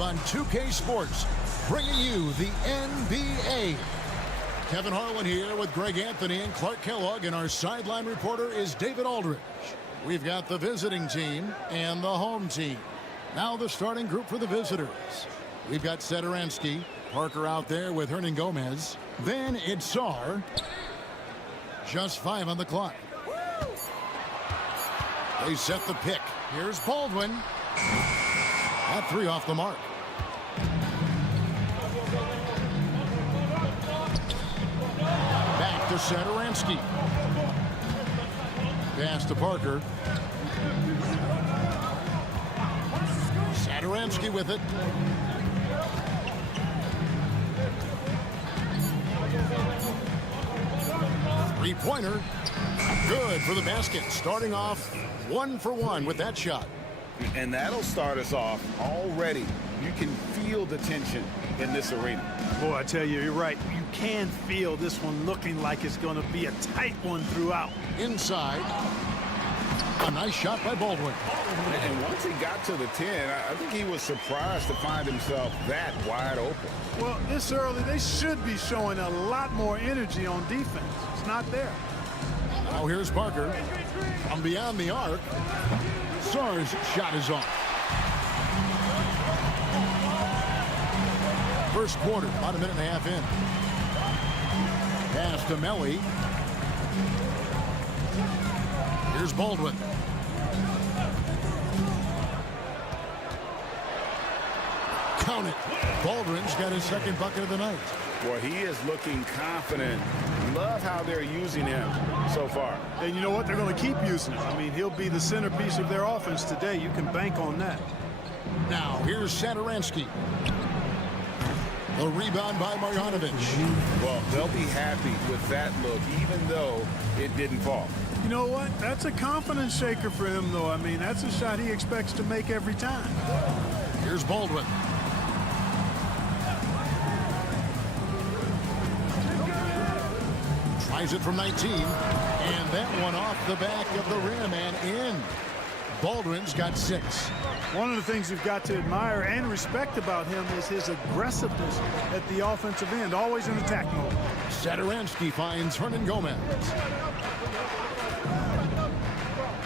On 2K Sports, bringing you the NBA. Kevin Harlan here with Greg Anthony and Clark Kellogg, and our sideline reporter is David Aldridge. We've got the visiting team and the home team. Now the starting group for the visitors. We've got Satoransky, Parker out there with Hernan Gomez. Then it's Sar. Just 5 on the clock. They set the pick. Here's Baldwin. That 3 off the mark. Back to Satoransky. Pass to Parker. Satoransky with it. Three-pointer. Good for the basket. Starting off 1 for 1 with that shot. And that'll start us off already. You can feel the tension in this arena. Boy, I tell you, you're right. You can feel this one looking like it's going to be a tight one throughout. Inside. A nice shot by Baldwin. And once he got to the 10, I think he was surprised to find himself that wide open. Well, this early, they should be showing a lot more energy on defense. It's not there. Now here's Parker. From beyond the arc. Sar's shot is off. First quarter, about a minute and a half in. Pass to Melly. Here's Baldwin. Count it. Baldwin's got his second bucket of the night. Boy, he is looking confident. Love how they're using him so far. And you know what? They're going to keep using him. I mean, he'll be the centerpiece of their offense today. You can bank on that. Now, here's Satoransky. The rebound by Marjanovic. Well, they'll be happy with that look, even though it didn't fall. You know what? That's a confidence shaker for him, though. I mean, that's a shot he expects to make every time. Here's Baldwin. Tries it from 19, and that one off the back of the rim and in. Baldwin's got 6. One of the things you've got to admire and respect about him is his aggressiveness at the offensive end, always in attack mode. Satoransky finds Hernan Gomez.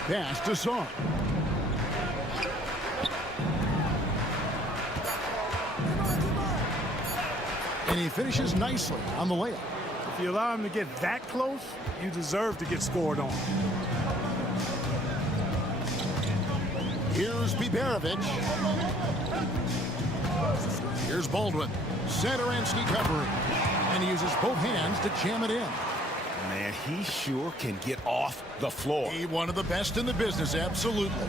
Pass to Sar. And he finishes nicely on the layup. If you allow him to get that close, you deserve to get scored on. Here's Biberovic. Here's Baldwin. Satoransky covering. And he uses both hands to jam it in. Man, he sure can get off the floor. He's one of the best in the business, absolutely.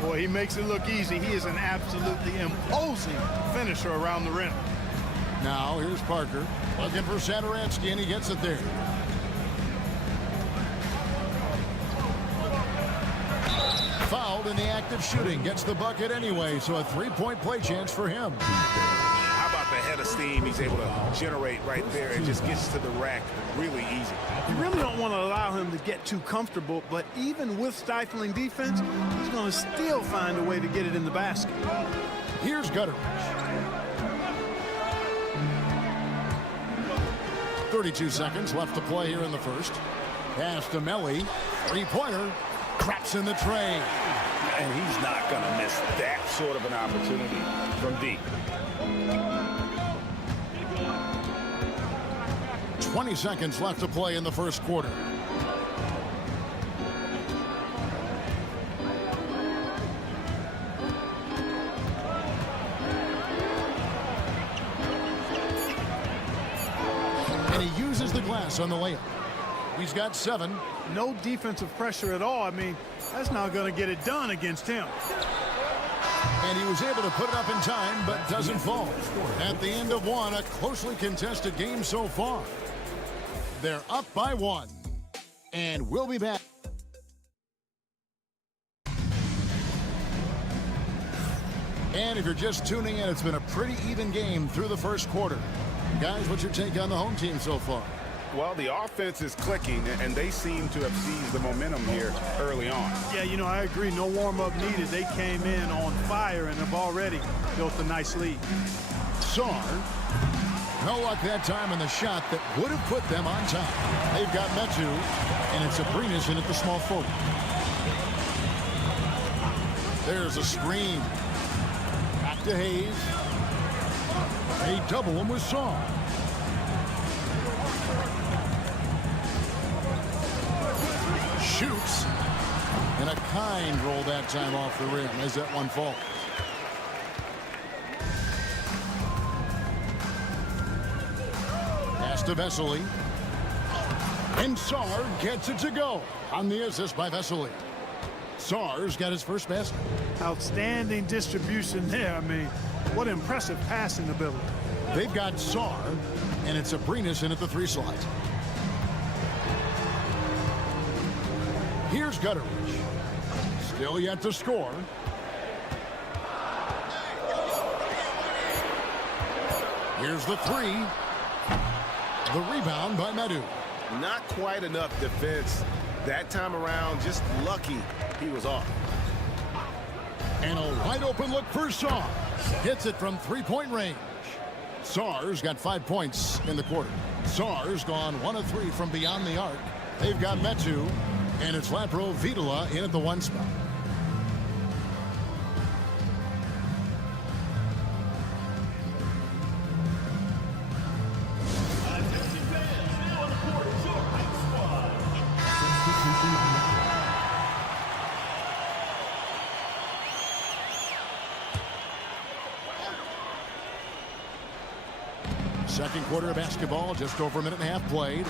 Boy, he makes it look easy. He is an absolutely imposing finisher around the rim. Now, here's Parker. Looking for Satoransky, and he gets it there. Fouled in the act of shooting. Gets the bucket anyway, so a 3-point play chance for him. How about the head of steam he's able to generate right there and just gets to the rack really easy. You really don't want to allow him to get too comfortable, but even with stifling defense, he's going to still find a way to get it in the basket. Here's Gutteridge. 32 seconds left to play here in the first. Pass to Melly. 3-pointer. Craps in the tray. And he's not going to miss that sort of an opportunity from deep. 20 seconds left to play in the first quarter. And he uses the glass on the layup. He's got 7. No defensive pressure at all. I mean, that's not going to get it done against him. And he was able to put it up in time, but doesn't fall. At the end of one, a closely contested game so far. They're up by 1. And we'll be back. And if you're just tuning in, it's been a pretty even game through the first quarter. Guys, what's your take on the home team so far? Well, the offense is clicking, and they seem to have seized the momentum here early on. Yeah, you know, I agree. No warm-up needed. They came in on fire and have already built a nice lead. Sarr. No luck that time on the shot that would have put them on top. They've got Metu, and it's Abrinas in at the small forward. There's a screen. Back to Hayes. They double him with Sarr. Shoots. And a kind roll that time off the rim as that one falls. Pass to Vesely. And Sarr gets it to go on the assist by Vesely. Sarr's got his first basket. Outstanding distribution there. I mean, what impressive passing ability. They've got Sarr, and it's Abrinas in at the 3 slot. Here's Gutteridge. Still yet to score. Here's the 3. The rebound by Metu. Not quite enough defense that time around. Just lucky he was off. And a wide open look for Sarr. Gets it from 3-point range. Sarr's got 5 points in the quarter. Sarr's gone 1 of 3 from beyond the arc. They've got Metu, and it's Lapro Vidala in at the 1 spot. Second quarter of basketball, just over a minute and a half played.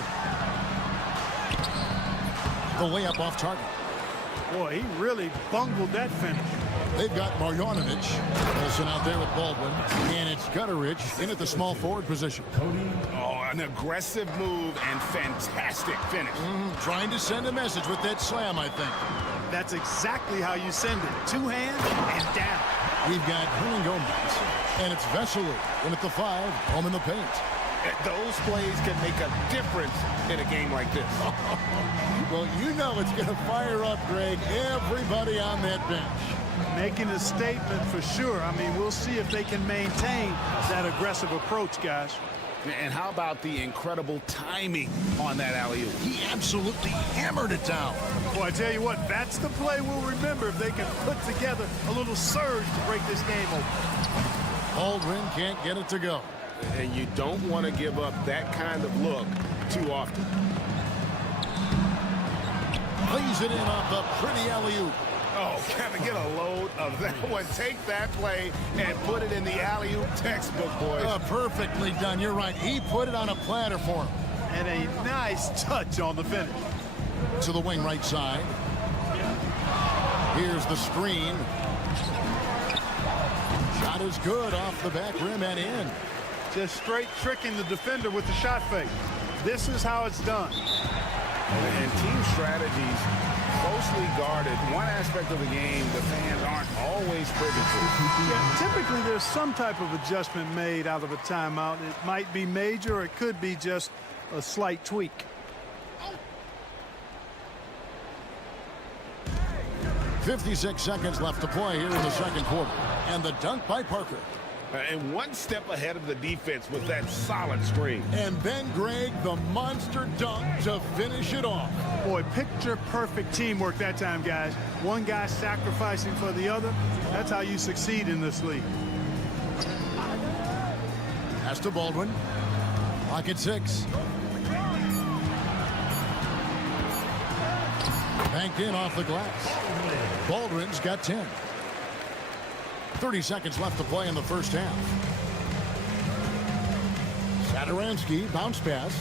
The layup off target. Boy, he really bungled that finish. They've got Marjanovic. Wilson out there with Baldwin. And it's Gutteridge in at the small forward position. Oh, an aggressive move and fantastic finish. Trying to send a message with that slam, I think. That's exactly how you send it. 2 hands and down. We've got Hernan Gomez. And it's Vesely in at the 5, home in the paint. Those plays can make a difference in a game like this. Well, you know it's going to fire up, Greg, everybody on that bench. Making a statement for sure. I mean, we'll see if they can maintain that aggressive approach, guys. And how about the incredible timing on that alley-oop? He absolutely hammered it down. Boy, I tell you what, that's the play we'll remember if they can put together a little surge to break this game open. Baldwin can't get it to go. And you don't want to give up that kind of look too often. Plays it in off the pretty alley-oop. Oh, Kevin, get a load of that one. Take that play and put it in the alley-oop textbook, boys. Perfectly done. You're right. He put it on a platter for him. And a nice touch on the finish. To the wing right side. Here's the screen. Shot is good off the back rim and in. Just straight tricking the defender with the shot fake. This is how it's done. And team strategies closely guarded. One aspect of the game the fans aren't always privy to. Yeah, typically there's some type of adjustment made out of a timeout. It might be major or it could be just a slight tweak. .56 seconds left to play here in the second quarter. And the dunk by Parker. And one step ahead of the defense with that solid screen. And then, Greg, the monster dunk to finish it off. Boy, picture perfect teamwork that time, guys. One guy sacrificing for the other. That's how you succeed in this league. Pass to Baldwin. Clock at 6. Banked in off the glass. Baldwin's got 10. 30 seconds left to play in the first half. Satoransky, bounce pass.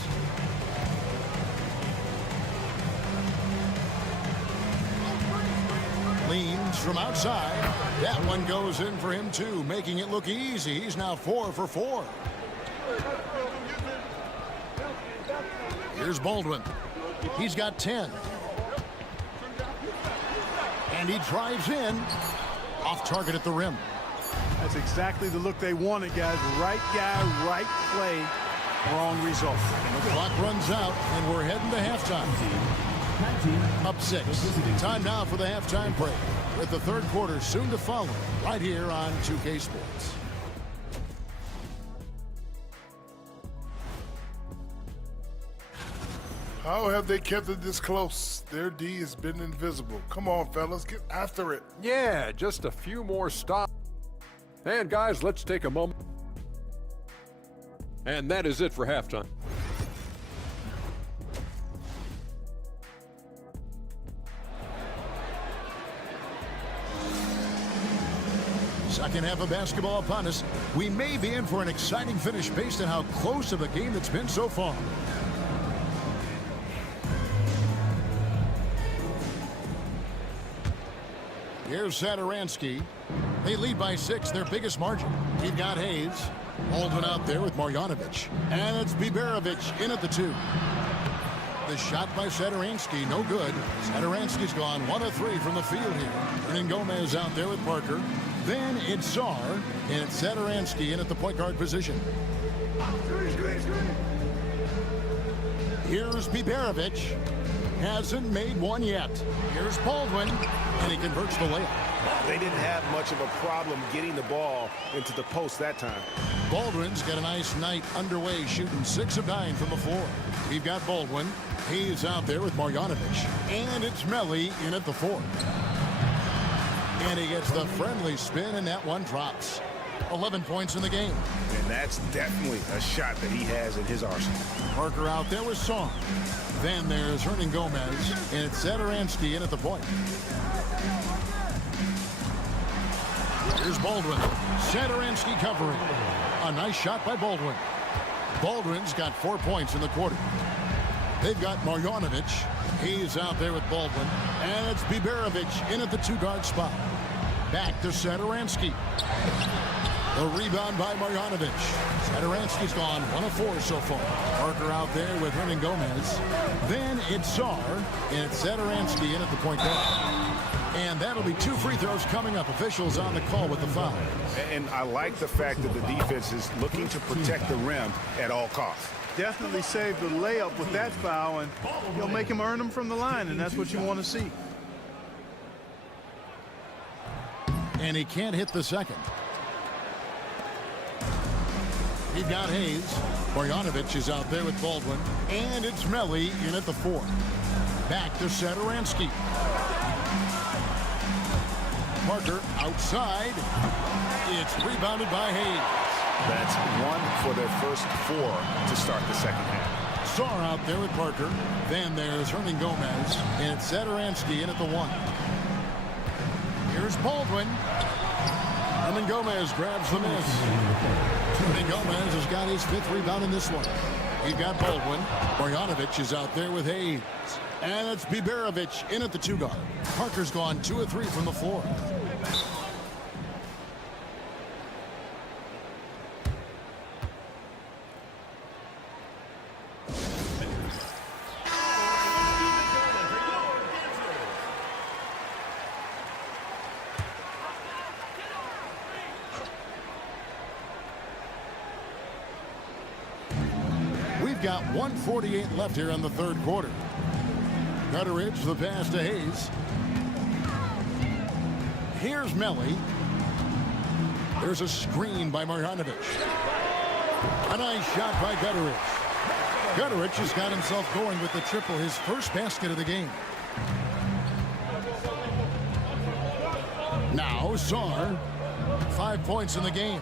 Leans from outside. That one goes in for him, too, making it look easy. He's now 4 for 4. Here's Baldwin. He's got 10. And he drives in. Off target at the rim. That's exactly the look they wanted, guys. Right guy, right play, wrong result. The clock runs out, and we're heading to halftime. Up 6. Time now for the halftime break, with the third quarter soon to follow, right here on 2K Sports. How have they kept it this close? Their D has been invisible. Come on, fellas, get after it. Yeah, just a few more stops. And guys, let's take a moment. And that is it for halftime. Second half of basketball upon us. We may be in for an exciting finish based on how close of a game it's been so far. Here's Satoransky. They lead by 6, their biggest margin. We've got Hayes. Baldwin out there with Marjanovic. And it's Biberovic in at the 2. The shot by Satoransky, no good. Satoransky's gone 1 of 3 from the field here. Hernan Gomez out there with Parker. Then it's Sar, and it's Satoransky in at the point guard position. Here's Biberovic. Hasn't made one yet. Here's Baldwin, and he converts the layup. They didn't have much of a problem getting the ball into the post that time. Baldwin's got a nice night underway, shooting 6 of 9 from the floor. We've got Baldwin. He's out there with Marjanovic. And it's Melli in at the 4. And he gets the friendly spin, and that one drops. 11 points in the game. And that's definitely a shot that he has in his arsenal. Parker out there with Song. Then there's Hernan Gomez, and it's Satoransky in at the point. Here's Baldwin. Satoransky covering. A nice shot by Baldwin. Baldwin's got 4 points in the quarter. They've got Marjanovic. He's out there with Baldwin. And it's Biberovic in at the 2-guard spot. Back to Satoransky. The rebound by Marjanovic. Satoransky's gone 1 of 4 so far. Parker out there with Hernan Gomez. Then it's Sar, and it's Satoransky in at the point guard. And that'll be 2 free throws coming up. Officials on the call with the foul. And I like the fact that the defense is looking to protect the rim at all costs. Definitely save the layup with that foul, and you'll make him earn them from the line, and that's what you want to see. And he can't hit the second. We've got Hayes. Marjanovic is out there with Baldwin. And it's Melli in at the 4. Back to Satoransky. Parker outside. It's rebounded by Hayes. That's 1 for their first 4 to start the second half. Sar out there with Parker. Then there's Hernan Gomez. And it's Satoransky in at the 1. Here's Baldwin. Hernan Gomez grabs the miss. Hernan Gomez has got his 5th rebound in this one. We've got Baldwin. Marjanovic is out there with Hayes. And it's Biberovic in at the 2-guard. Parker's gone 2 of 3 from the floor. Got 1:48 left here in the third quarter. Gutteridge, the pass to Hayes. Here's Melli. There's a screen by Marjanovic. A nice shot by Gutteridge. Gutteridge has got himself going with the triple, his first basket of the game. Now Sar, 5 points in the game.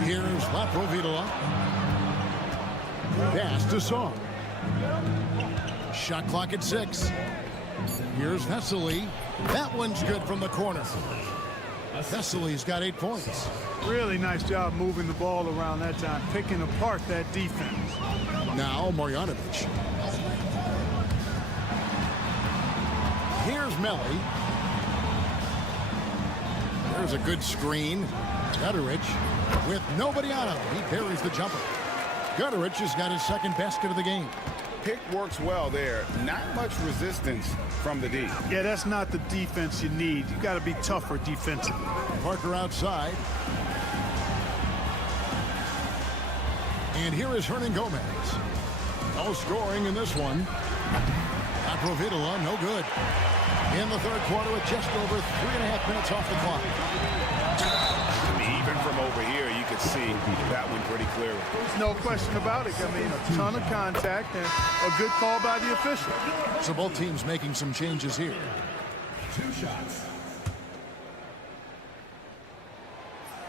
Here's Laprovitola. Pass to Song. Shot clock at 6. Here's Vesely. That one's good from the corner. Vesely's got 8 points. Really nice job moving the ball around that time, picking apart that defense. Now Marjanovic. Here's Melly. There's a good screen. Gutterich with nobody on him. He buries the jumper. Gutterich has got his second basket of the game. Pick works well there. Not much resistance from the D. Yeah, that's not the defense you need. You got to be tougher defensively. Parker outside. And here is Hernan Gomez. No scoring in this one. Providula, no good. In the third quarter with just over 3.5 minutes off the clock. I mean, even from over here, you could see that one pretty clearly. There's no question about it. I mean, a ton of contact and a good call by the official. So both teams making some changes here. 2 shots.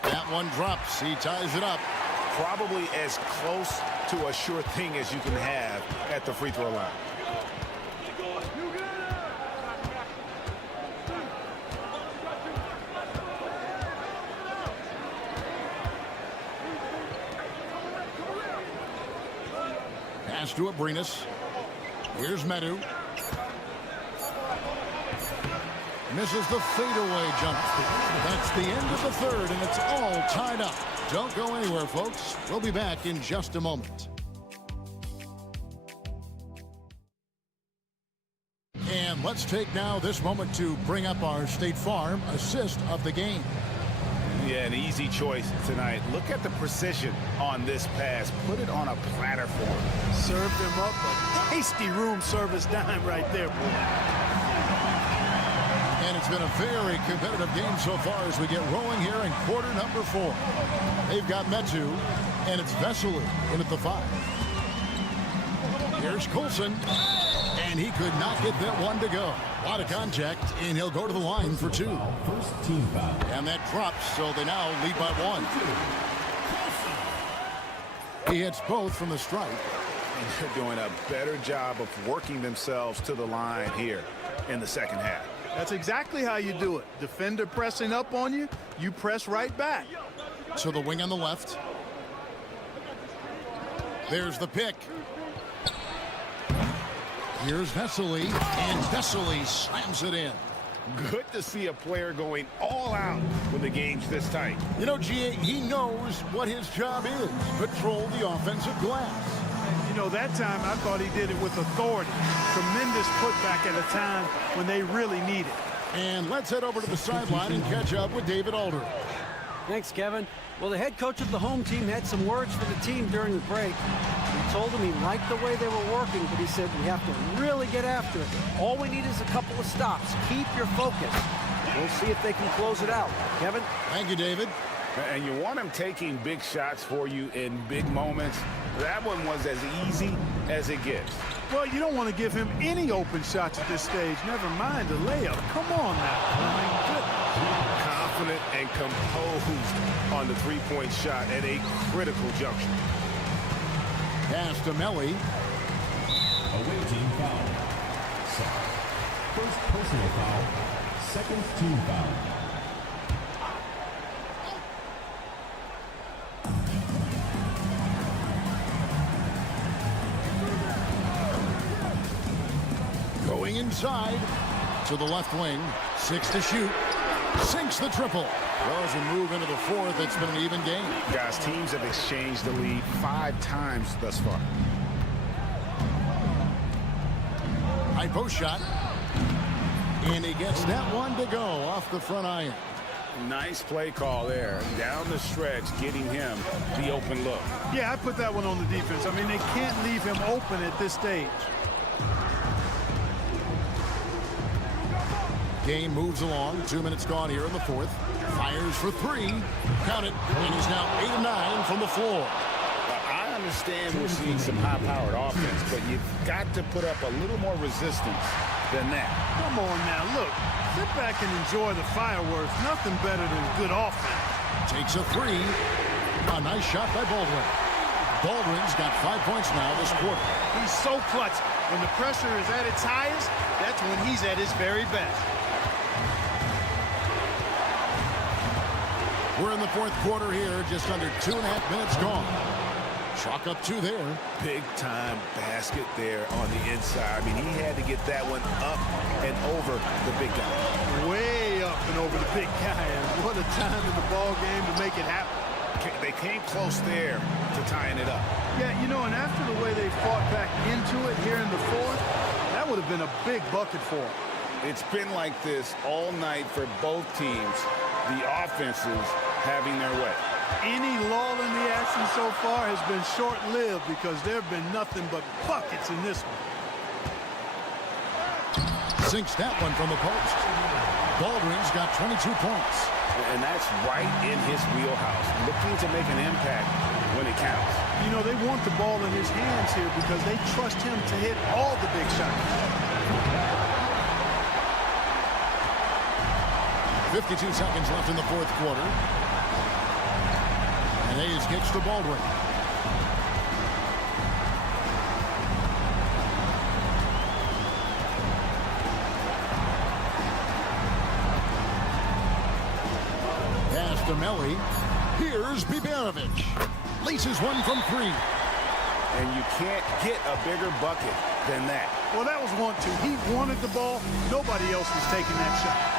That one drops. He ties it up. Probably as close to a sure thing as you can have at the free throw line. Pass to Abrinas. Here's Medu. Misses the fadeaway jump. That's the end of the third, and it's all tied up. Don't go anywhere, folks. We'll be back in just a moment. And let's take now this moment to bring up our State Farm assist of the game. Yeah, an easy choice tonight. Look at the precision on this pass. Put it on a platter for him. Served him up a tasty room service dime right there, boy. And it's been a very competitive game so far as we get rolling here in quarter number 4. They've got Metu, and it's Vesely in at the 5. Here's Coulson, and he could not get that one to go. A lot of contact, and he'll go to the line for 2. First team foul. And that drops, so they now lead by 1. He hits both from the stripe. And they're doing a better job of working themselves to the line here in the second half. That's exactly how you do it. Defender pressing up on you, you press right back. To the wing on the left. There's the pick. Here's Vesely, and Vesely slams it in. Good to see a player going all out when the game's this tight. You know, G.A., he knows what his job is. Patrol the offensive glass. You know, that time I thought he did it with authority. Tremendous putback at a time when they really need it. And let's head over to the sideline and catch up with David Aldridge. Thanks, Kevin. Well, the head coach of the home team had some words for the team during the break. He told them he liked the way they were working, but he said we have to really get after it. All we need is a couple of stops. Keep your focus. We'll see if they can close it out. Kevin? Thank you, David. And you want him taking big shots for you in big moments. That one was as easy as it gets. Well, you don't want to give him any open shots at this stage. Never mind the layup. Come on now. I mean, good. Confident and composed on the three-point shot at a critical juncture. Pass to Melly. Away team foul. First personal foul. Second team foul. Going inside to the left wing. 6 to shoot. Sinks the triple. Well, as we move into the fourth, it's been an even game. Guys, teams have exchanged the lead 5 times thus far. High post shot. And he gets that one to go off the front iron. Nice play call there. Down the stretch, getting him the open look. Yeah, I put that one on the defense. I mean, they can't leave him open at this stage. Game moves along. 2 minutes gone here in the fourth. Fires for 3. Count it. And he's now 8 of 9 from the floor. I understand we're seeing some high-powered offense, but you've got to put up a little more resistance than that. Come on now, look. Sit back and enjoy the fireworks. Nothing better than good offense. Takes a 3. A nice shot by Baldwin. Baldwin's got 5 points now this quarter. He's so clutch. When the pressure is at its highest, that's when he's at his very best. We're in the fourth quarter here, just under 2.5 minutes gone. Chalk up 2 there. Big-time basket there on the inside. I mean, he had to get that one up and over the big guy. Way up and over the big guy. And what a time in the ball game to make it happen. They came close there to tying it up. Yeah, you know, and after the way they fought back into it here in the fourth, that would have been a big bucket for them. It's been like this all night for both teams. The offenses having their way. Any lull in the action so far has been short-lived because there have been nothing but buckets in this one. Sinks that one from the post. Baldwin's got 22 points. And that's right in his wheelhouse, looking to make an impact when it counts. You know, they want the ball in his hands here because they trust him to hit all the big shots. 52 seconds left in the fourth quarter. And Hayes gets to Baldwin. Pass to Melly. Here's Biberovic. Laces one from 3. And you can't get a bigger bucket than that. Well, that was 1-2. He wanted the ball. Nobody else was taking that shot.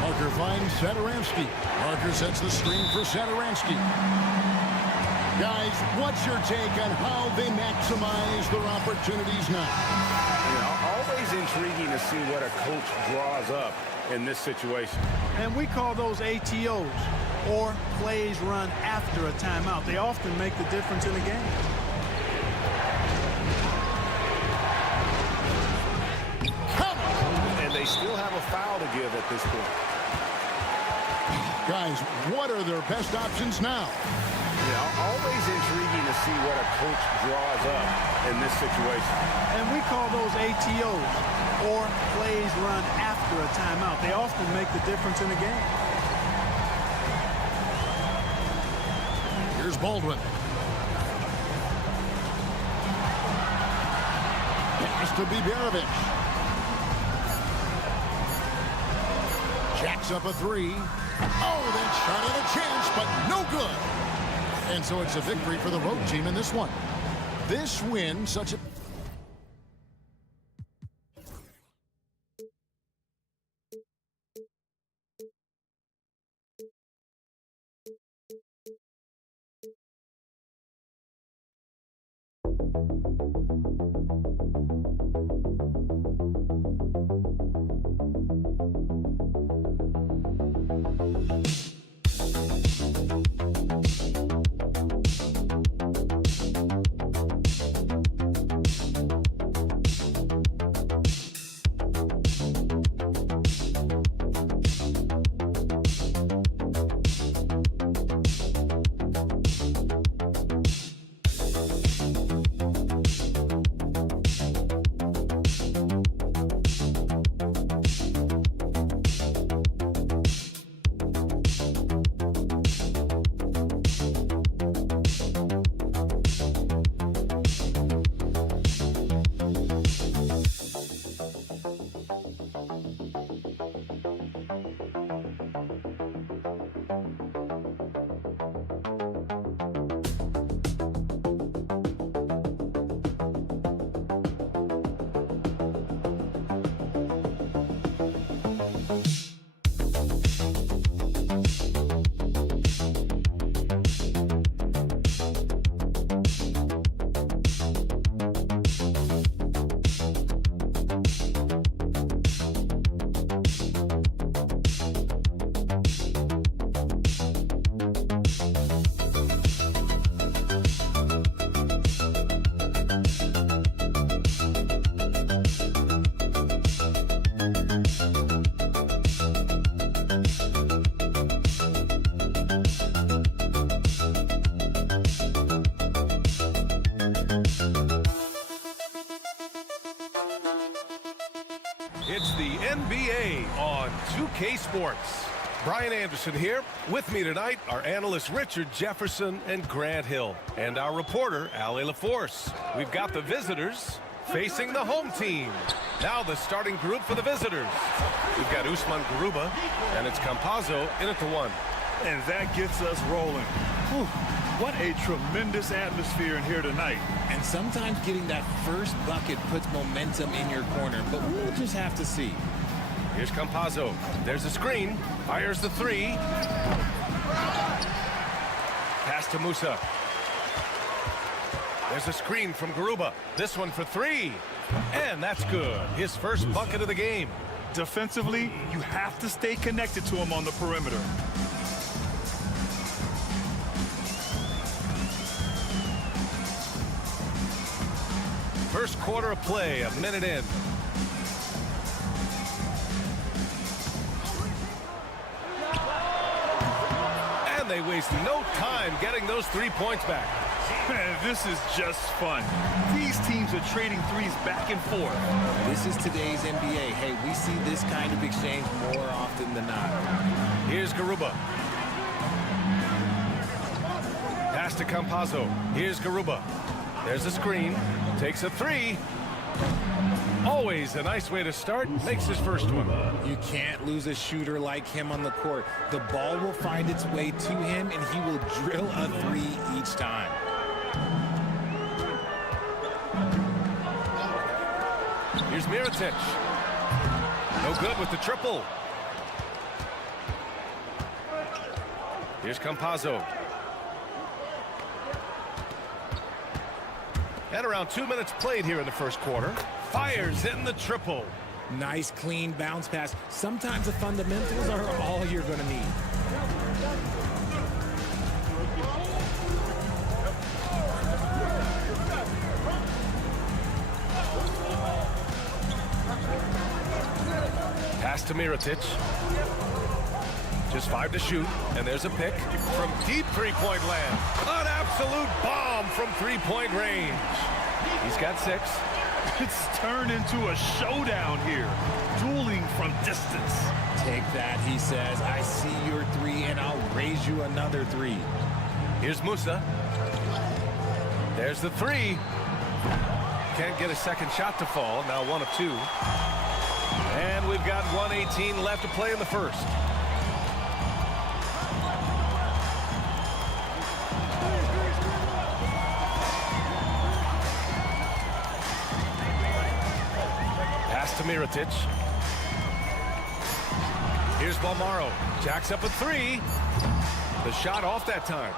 Parker finds Satoransky. Parker sets the screen for Satoransky. Guys, what's your take on how they maximize their opportunities now? You know, always intriguing to see what a coach draws up in this situation. And we call those ATOs, or plays run after a timeout. They often make the difference in a game. And they still have a foul to give at this point. Guys, what are their best options now? You know, always intriguing to see what a coach draws up in this situation. And we call those ATOs, or plays run after a timeout. They often make the difference in a game. Here's Baldwin. Pass to Biberovic. Jacks up a 3. Oh, that shot had a chance, but no good. And so it's a victory for the road team in this one. This win, such a... It's the NBA on 2K Sports. Brian Anderson here. With me tonight are analysts Richard Jefferson and Grant Hill, and our reporter, Allie LaForce. We've got the visitors facing the home team. Now the starting group for the visitors. We've got Usman Garuba, and it's Campazzo in at the 1. And that gets us rolling. Whew. What a tremendous atmosphere in here tonight. And sometimes getting that first bucket puts momentum in your corner, but we'll just have to see. Here's Campazzo. There's a screen. Fires the 3. Pass to Musa. There's a screen from Garuba. This one for 3. And that's good. His first bucket of the game. Defensively, you have to stay connected to him on the perimeter. First quarter of play, a minute in. And they waste no time getting those 3 points back. Man, this is just fun. These teams are trading threes back and forth. This is today's NBA. Hey, we see this kind of exchange more often than not. Here's Garuba. Pass to Campazzo. Here's Garuba. There's a screen. Takes a 3. Always a nice way to start. Makes his first one. You can't lose a shooter like him on the court. The ball will find its way to him, and he will drill a 3 each time. Here's Mirotic. No good with the triple. Here's Campazzo. And around 2 minutes played here in the first quarter. Fires in the triple. Nice, clean bounce pass. Sometimes the fundamentals are all you're going to need. Pass to Mirotic. Just 5 to shoot, and there's a pick from deep three-point land. An absolute bomb from three-point range. He's got 6. It's turned into a showdown here. Dueling from distance. Take that, he says. I see your 3, and I'll raise you another 3. Here's Musa. There's the 3. Can't get a second shot to fall. Now 1 of 2. And we've got 1:18 left to play in the first. Pass to Mirotic. Here's Balmaro. Jacks up a 3. The shot off that time.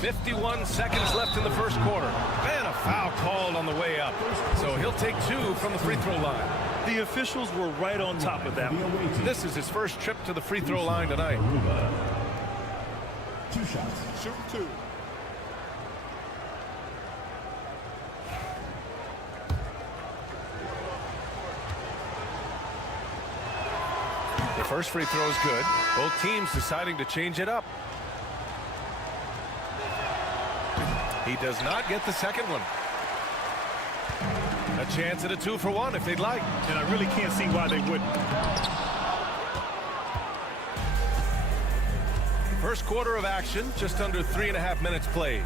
51 seconds left in the first quarter. And a foul called on the way up. So he'll take 2 from the free throw line. The officials were right on top of that one. This is his first trip to the free throw line tonight. 2 shots. Shoot 2. The first free throw is good. Both teams deciding to change it up. He does not get the second one. A chance at a 2-for-1 if they'd like. And I really can't see why they wouldn't. First quarter of action, just under 3.5 minutes played.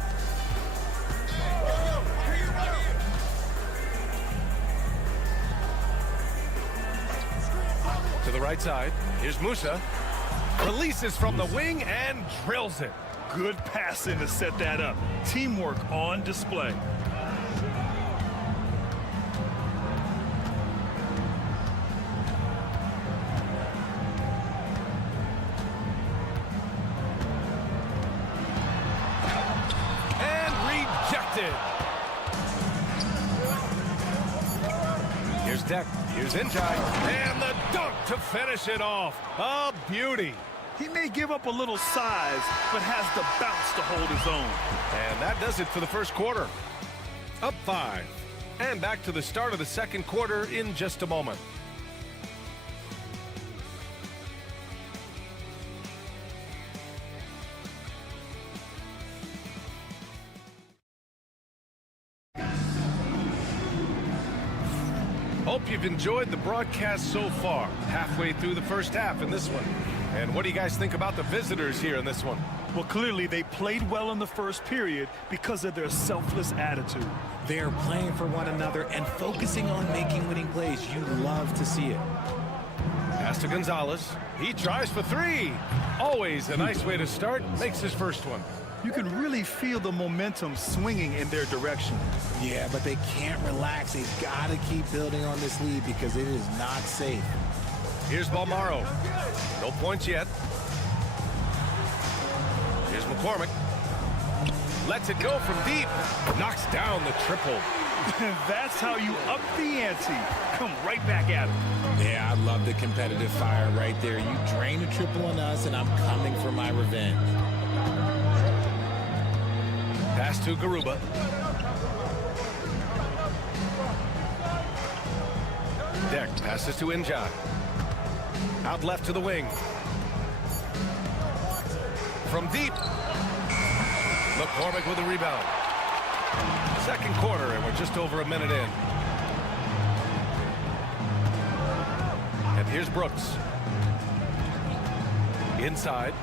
To the right side, here's Musa. Releases from the wing and drills it. Good passing to set that up. Teamwork on display. And rejected. Here's Deck. Here's Njai. And the dunk to finish it off. A beauty. He may give up a little size, but has the bounce to hold his own. And that does it for the first quarter. Up 5. And back to the start of the second quarter in just a moment. Hope you've enjoyed the broadcast so far. Halfway through the first half in this one. And what do you guys think about the visitors here in this one? Well, clearly they played well in the first period because of their selfless attitude. They're playing for one another and focusing on making winning plays. You love to see it. Pass to Gonzalez. He tries for three. Always a nice way to start. Makes his first one. You can really feel the momentum swinging in their direction. Yeah, but they can't relax. They've got to keep building on this lead because it is not safe. Here's Balmaro. No points yet. Here's McCormick. Lets it go from deep. Knocks down the triple. That's how you up the ante. Come right back at it. Yeah, I love the competitive fire right there. You drain a triple on us, and I'm coming for my revenge. Pass to Garuba. Deck passes to Njai. Out left to the wing. From deep. McCormick with a rebound. Second quarter, and we're just over a minute in. And here's Brooks. Inside.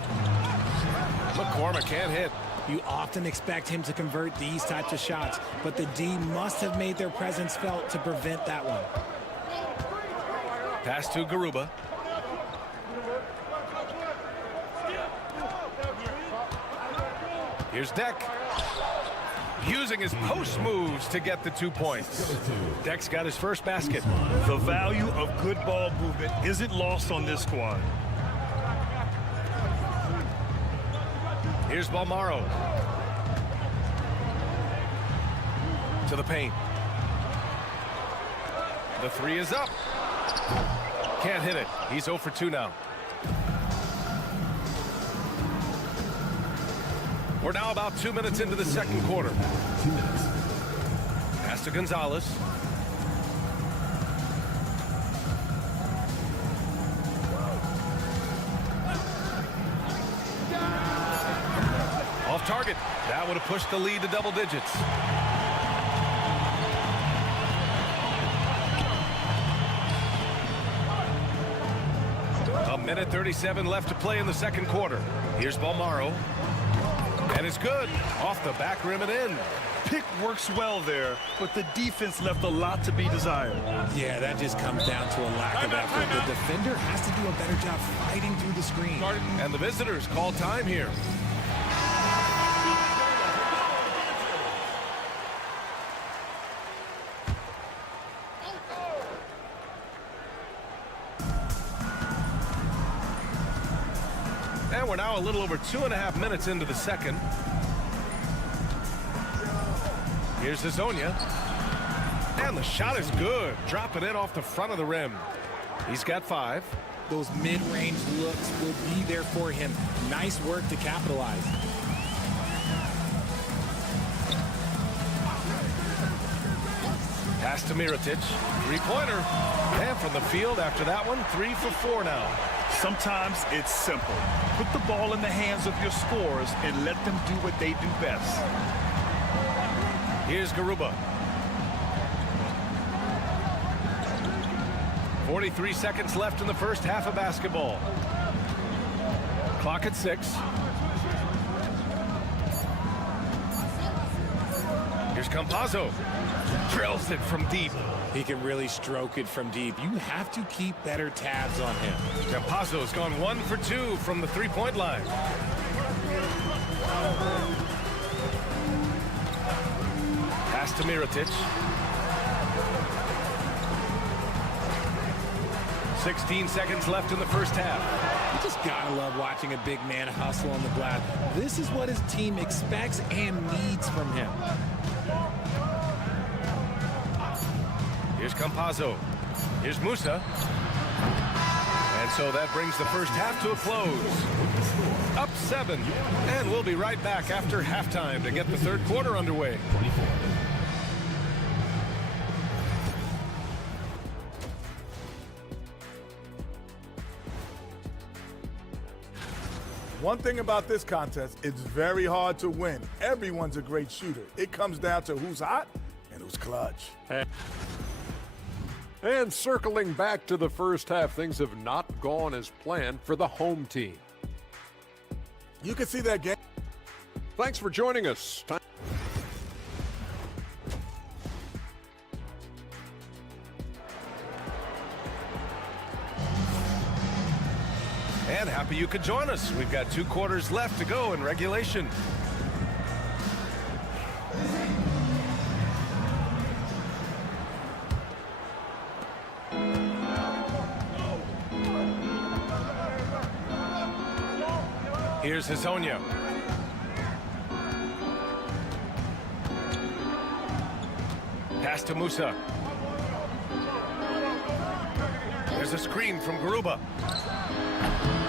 McCormick can't hit. You often expect him to convert these types of shots, but the D must have made their presence felt to prevent that one. Pass to Garuba. Here's Deck. Using his post moves to get the 2 points. Deck's got his first basket. The value of good ball movement isn't lost on this squad. Here's Balmaro. To the paint. The three is up. Can't hit it. He's 0 for 2 now. We're now about 2 minutes into the second quarter. 2 minutes. Pass to Gonzalez. Off target. That would have pushed the lead to double digits. A minute 37 left to play in the second quarter. Here's Balmaro. And it's good. Off the back rim and in. Pick works well there, but the defense left a lot to be desired. Yeah, that just comes down to a lack of effort. The defender has to do a better job fighting through the screen. And the visitors call time here. And we're now a little over 2.5 minutes into the second. Here's Hazonia. And the shot is good. Dropping it off the front of the rim. He's got 5. Those mid-range looks will be there for him. Nice work to capitalize. Pass to Mirotic. Three-pointer. And from the field after that one, 3 for 4 now. Sometimes it's simple. Put the ball in the hands of your scorers and let them do what they do best. Here's Garuba. 43 seconds left in the first half of basketball. Clock at 6. Here's Campazzo. Drills it from deep. He can really stroke it from deep. You have to keep better tabs on him. Campazzo's gone 1 for 2 from the three-point line. Pass to Mirotic. 16 seconds left in the first half. You just gotta love watching a big man hustle on the glass. This is what his team expects and needs from him. Here's Campazzo. Here's Musa. And so that brings the first half to a close. Up 7. And we'll be right back after halftime to get the third quarter underway. One thing about this contest, it's very hard to win. Everyone's a great shooter. It comes down to who's hot and who's clutch. And circling back to the first half, things have not gone as planned for the home team. You can see that game. Thanks for joining us. And happy you could join us. We've got 2 quarters left to go in regulation. Here's Hezonja. Pass to Musa. There's a screen from Garuba.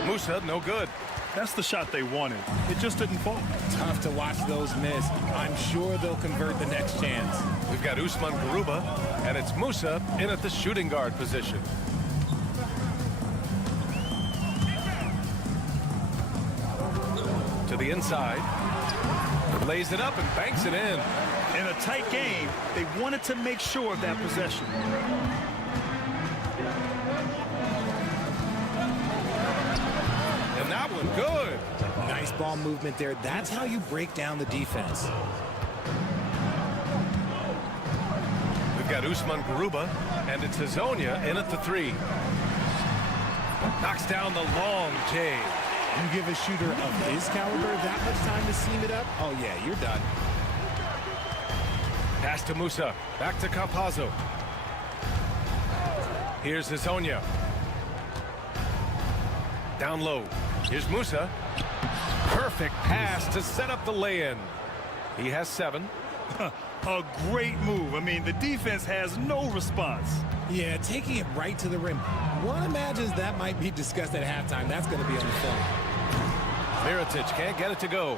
Musa, no good. That's the shot they wanted. It just didn't fall. Tough to watch those miss. I'm sure they'll convert the next chance. We've got Usman Garuba, and it's Musa in at the shooting guard position. To the inside. Lays it up and banks it in. In a tight game, they wanted to make sure of that possession. And that one good. Nice ball movement there. That's how you break down the defense. We've got Usman Garuba, and it's Hezonja in at the 3. Knocks down the long J. You give a shooter of his caliber that much time to seam it up, oh yeah, you're done. Pass to Musa. Back to Campazzo. Here's Hezonja. Down low. Here's Musa. Perfect pass to set up the lay-in. He has 7. A great move. I mean, the defense has no response. Yeah, taking it right to the rim. One imagines that might be discussed at halftime. That's going to be on the film. Mirotic can't get it to go.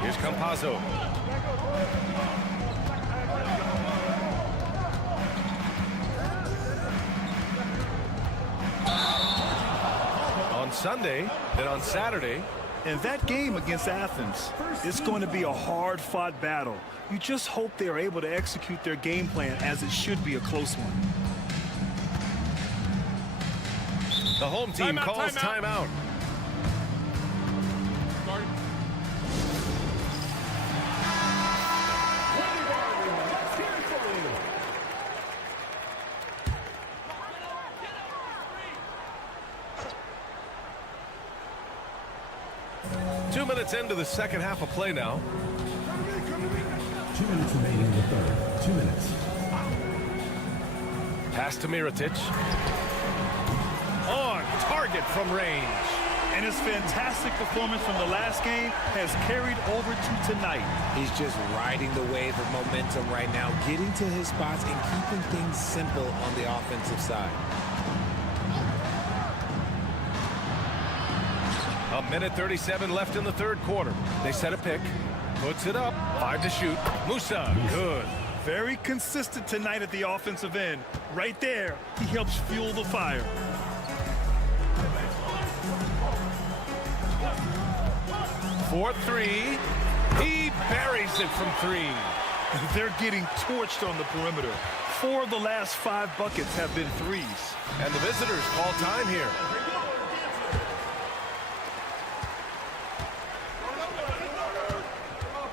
Here's Campazzo. On Sunday, then on Saturday. And that game against Athens, it's going to be a hard-fought battle. You just hope they are able to execute their game plan, as it should be a close one. The home team calls timeout. Two minutes into the second half of play now. 2 minutes remaining in the third. 2 minutes. Pass to Mirotic. On target from range. And his fantastic performance from the last game has carried over to tonight. He's just riding the wave of momentum right now, getting to his spots and keeping things simple on the offensive side. A minute 37 left in the third quarter. They set a pick. Puts it up. 5 to shoot. Musa, good. Very consistent tonight at the offensive end. Right there, he helps fuel the fire. For 3. He buries it from 3. They're getting torched on the perimeter. 4 of the last 5 buckets have been threes. And the visitors call time here.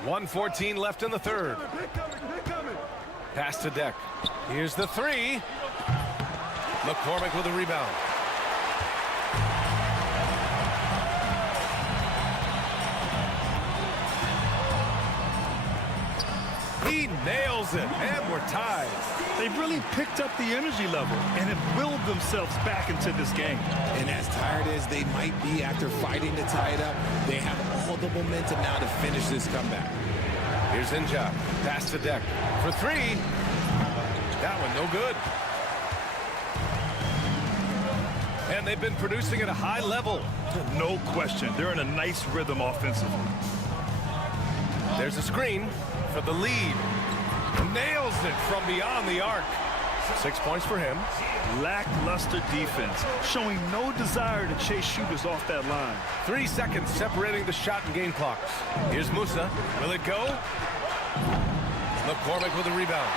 .114 left in the third. Pass to Deck. Here's the 3. McCormick with a rebound. He nails it, and we're tied. They've really picked up the energy level and have willed themselves back into this game. And as tired as they might be after fighting to tie it up, they have all the momentum now to finish this comeback. Here's Inja. Pass to Deck. For 3. That one no good. And they've been producing at a high level. No question. They're in a nice rhythm offensively. There's a screen for the lead. Nails it from beyond the arc. 6 points for him. Lackluster defense, showing no desire to chase shooters off that line. 3 seconds separating the shot and game clocks. Here's Musa. Will it go? McCormick with a rebound.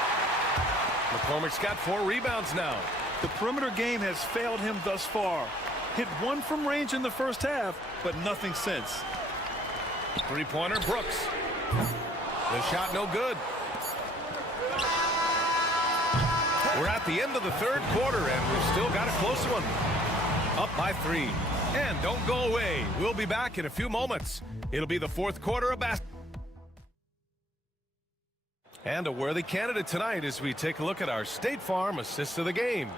McCormick's got 4 rebounds now. The perimeter game has failed him thus far. Hit one from range in the first half, but nothing since. Three-pointer, Brooks. The shot no good. We're at the end of the third quarter, and we've still got a close one. Up by 3. And don't go away. We'll be back in a few moments. It'll be the fourth quarter of basketball. And a worthy candidate tonight as we take a look at our State Farm assist of the game.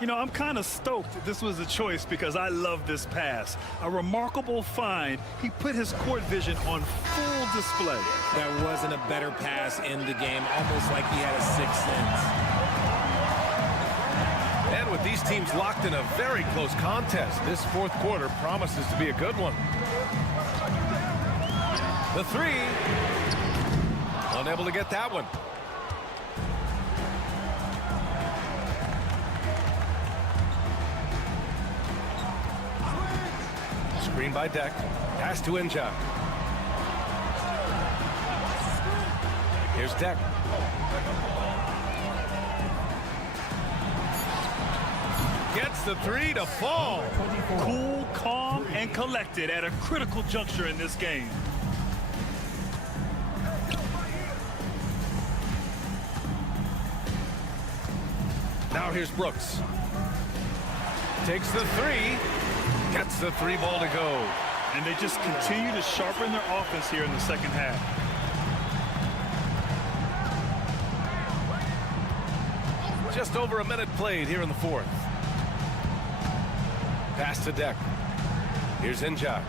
You know, I'm kind of stoked this was a choice because I love this pass. A remarkable find. He put his court vision on full display. There wasn't a better pass in the game, almost like he had a sixth sense. And with these teams locked in a very close contest, this fourth quarter promises to be a good one. The 3. Unable to get that one. Screen by Deck. Pass to Inja. Here's Deck. Gets the 3 to fall. Cool, calm, and collected at a critical juncture in this game. Now here's Brooks. Takes the 3. Gets the 3 ball to go. And they just continue to sharpen their offense here in the second half. Just over a minute played here in the fourth. Pass to Deck. Here's Inja.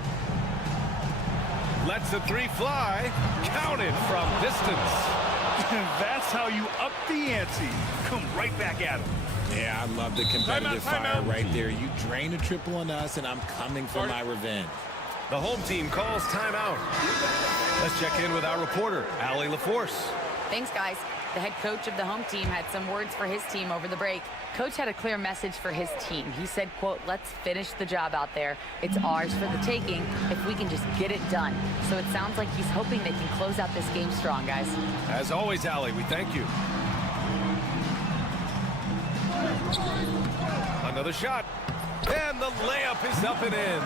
Lets the 3 fly. Counted from distance. That's how you up the ante. Come right back at him. Yeah, I love the competitive fire right there. You drain a triple on us, and I'm coming for my revenge. The home team calls timeout. Let's check in with our reporter, Allie LaForce. Thanks, guys. The head coach of the home team had some words for his team over the break. Coach had a clear message for his team. He said, quote, let's finish the job out there. It's ours for the taking if we can just get it done. So it sounds like he's hoping they can close out this game strong, guys. As always, Allie, we thank you. Another shot. And the layup is up and in.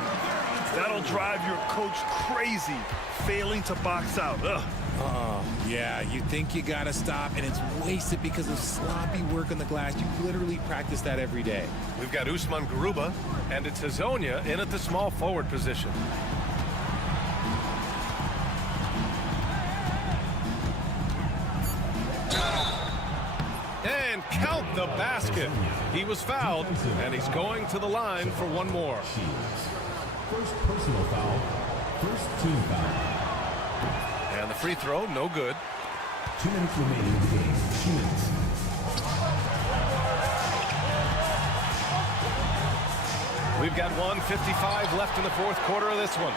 That'll drive your coach crazy, failing to box out. Ugh. Oh, yeah, you think you got to stop, and it's wasted because of sloppy work on the glass. You literally practice that every day. We've got Usman Garuba, and it's Hazonia in at the small forward position. And count the basket. He was fouled, and he's going to the line for one more. First personal foul, first team foul. And the free throw, no good. 2 minutes remaining in the game. 2 minutes. We've got 1:55 left in the fourth quarter of this one.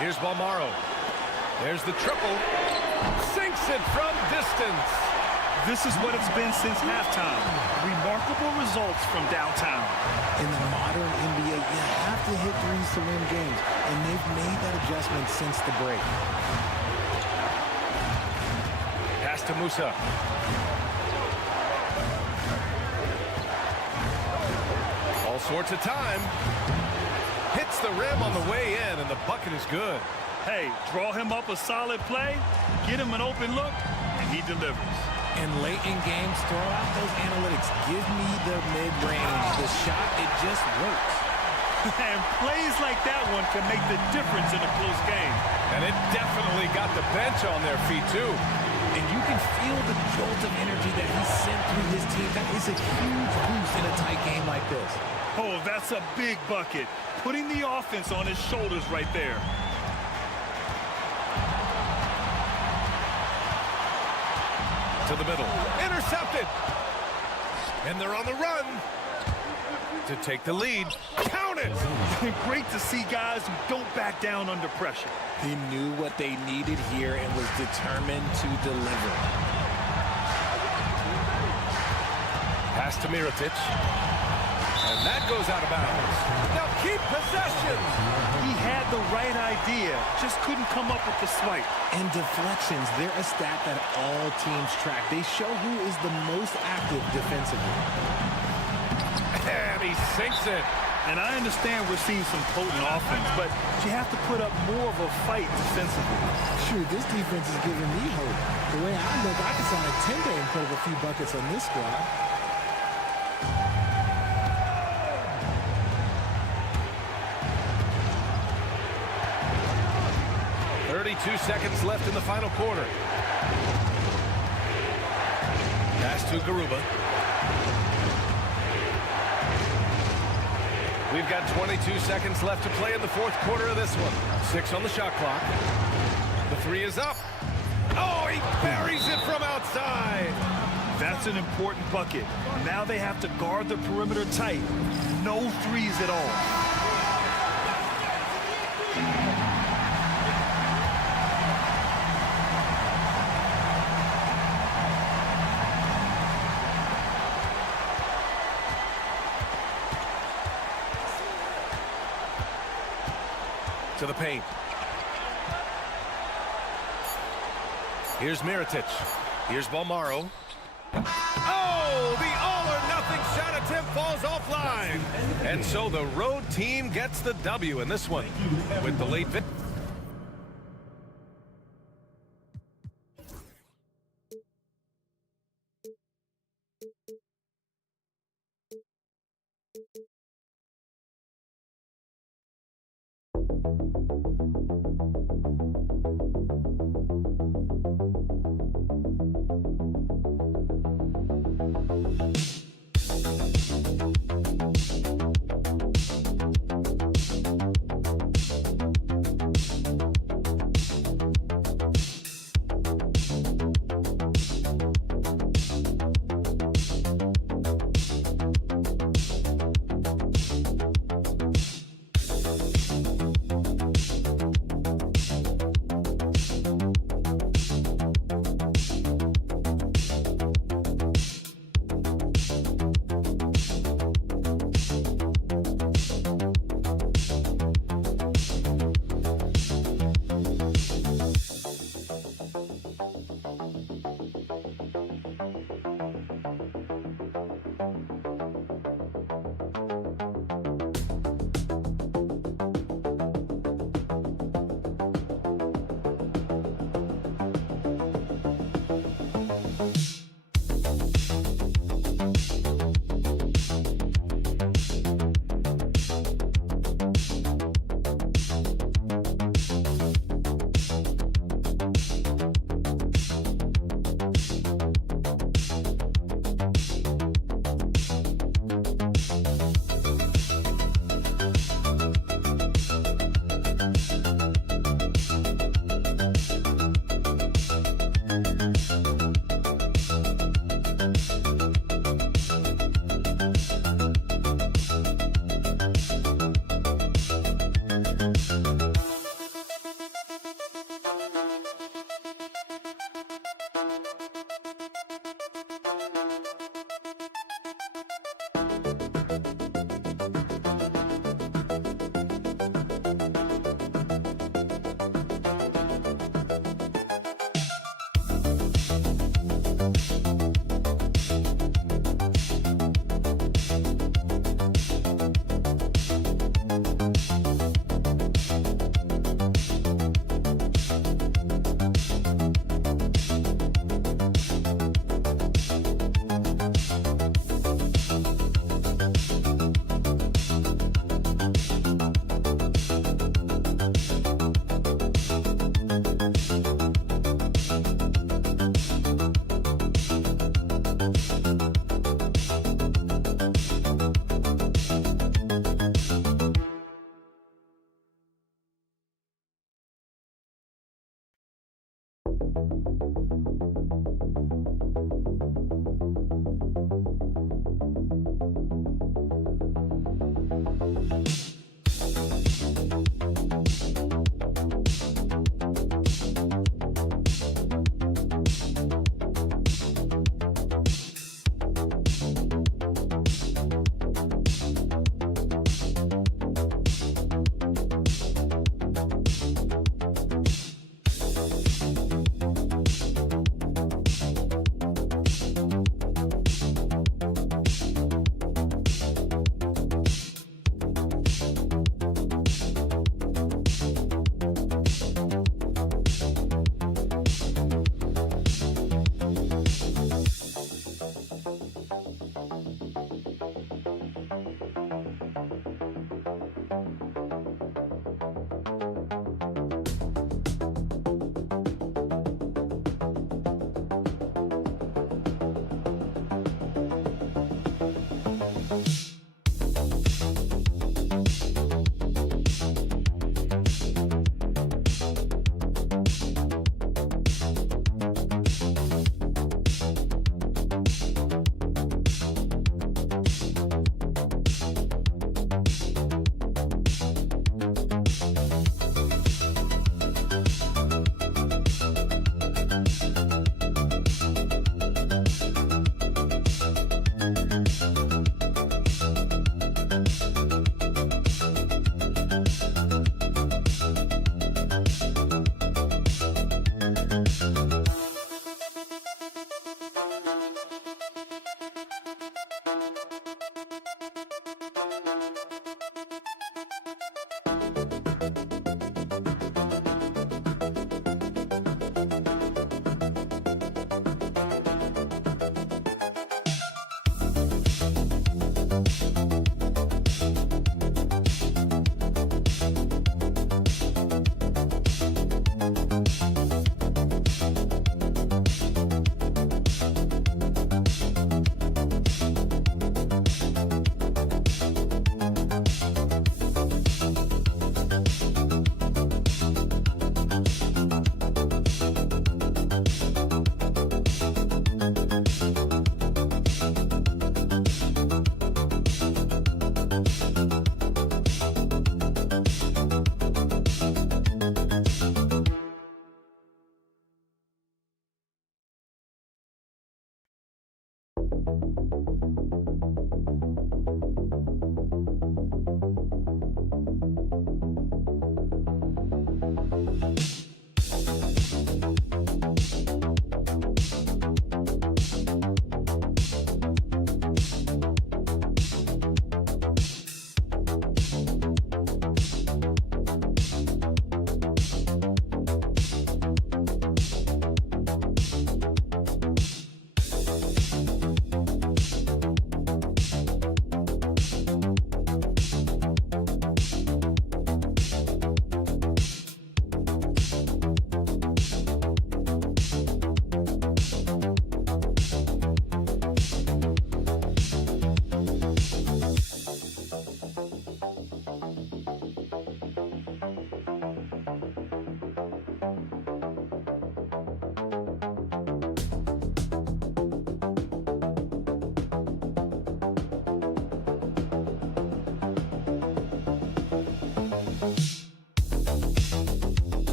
Here's Balmaro. There's the triple. Sinks it from distance. This is what it's been since halftime. Remarkable results from downtown. In the modern NBA, you have to hit threes to win games, and they've made that adjustment since the break. Pass to Musa. All sorts of time. Hits the rim on the way in, and the bucket is good. Hey, draw him up a solid play, get him an open look, and he delivers. And late in games, throw out those analytics. Give me the mid-range. The shot, it just works. And plays like that one can make the difference in a close game. And it definitely got the bench on their feet, too. And you can feel the jolt of energy that he sent through his team. That is a huge boost in a tight game like this. Oh, that's a big bucket. Putting the offense on his shoulders right there. To the middle. Intercepted. And they're on the run to take the lead. Count it. Great to see guys who don't back down under pressure. He knew what they needed here and was determined to deliver. Pass to Mirotic. And that goes out of bounds. Now keep possession. He had the right idea, just couldn't come up with the swipe. And deflections, they're a stat that all teams track. They show who is the most active defensively. he sinks it. And I understand we're seeing some potent offense, but you have to put up more of a fight defensively. Shoot, this defense is giving me hope. The way I look, I can sign a tender and put up a few buckets on this squad. Seconds left in the final quarter. Pass to Garuba. We've got 22 seconds left to play in the fourth quarter of this one. 6 on the shot clock. The three is up. Oh, he buries it from outside. That's an important bucket. Now they have to guard the perimeter tight. No threes at all. To the paint. Here's Mirotic. Here's Balmaro. Oh, the all-or-nothing shot attempt falls offline. And so the road team gets the W in this one with the late victory.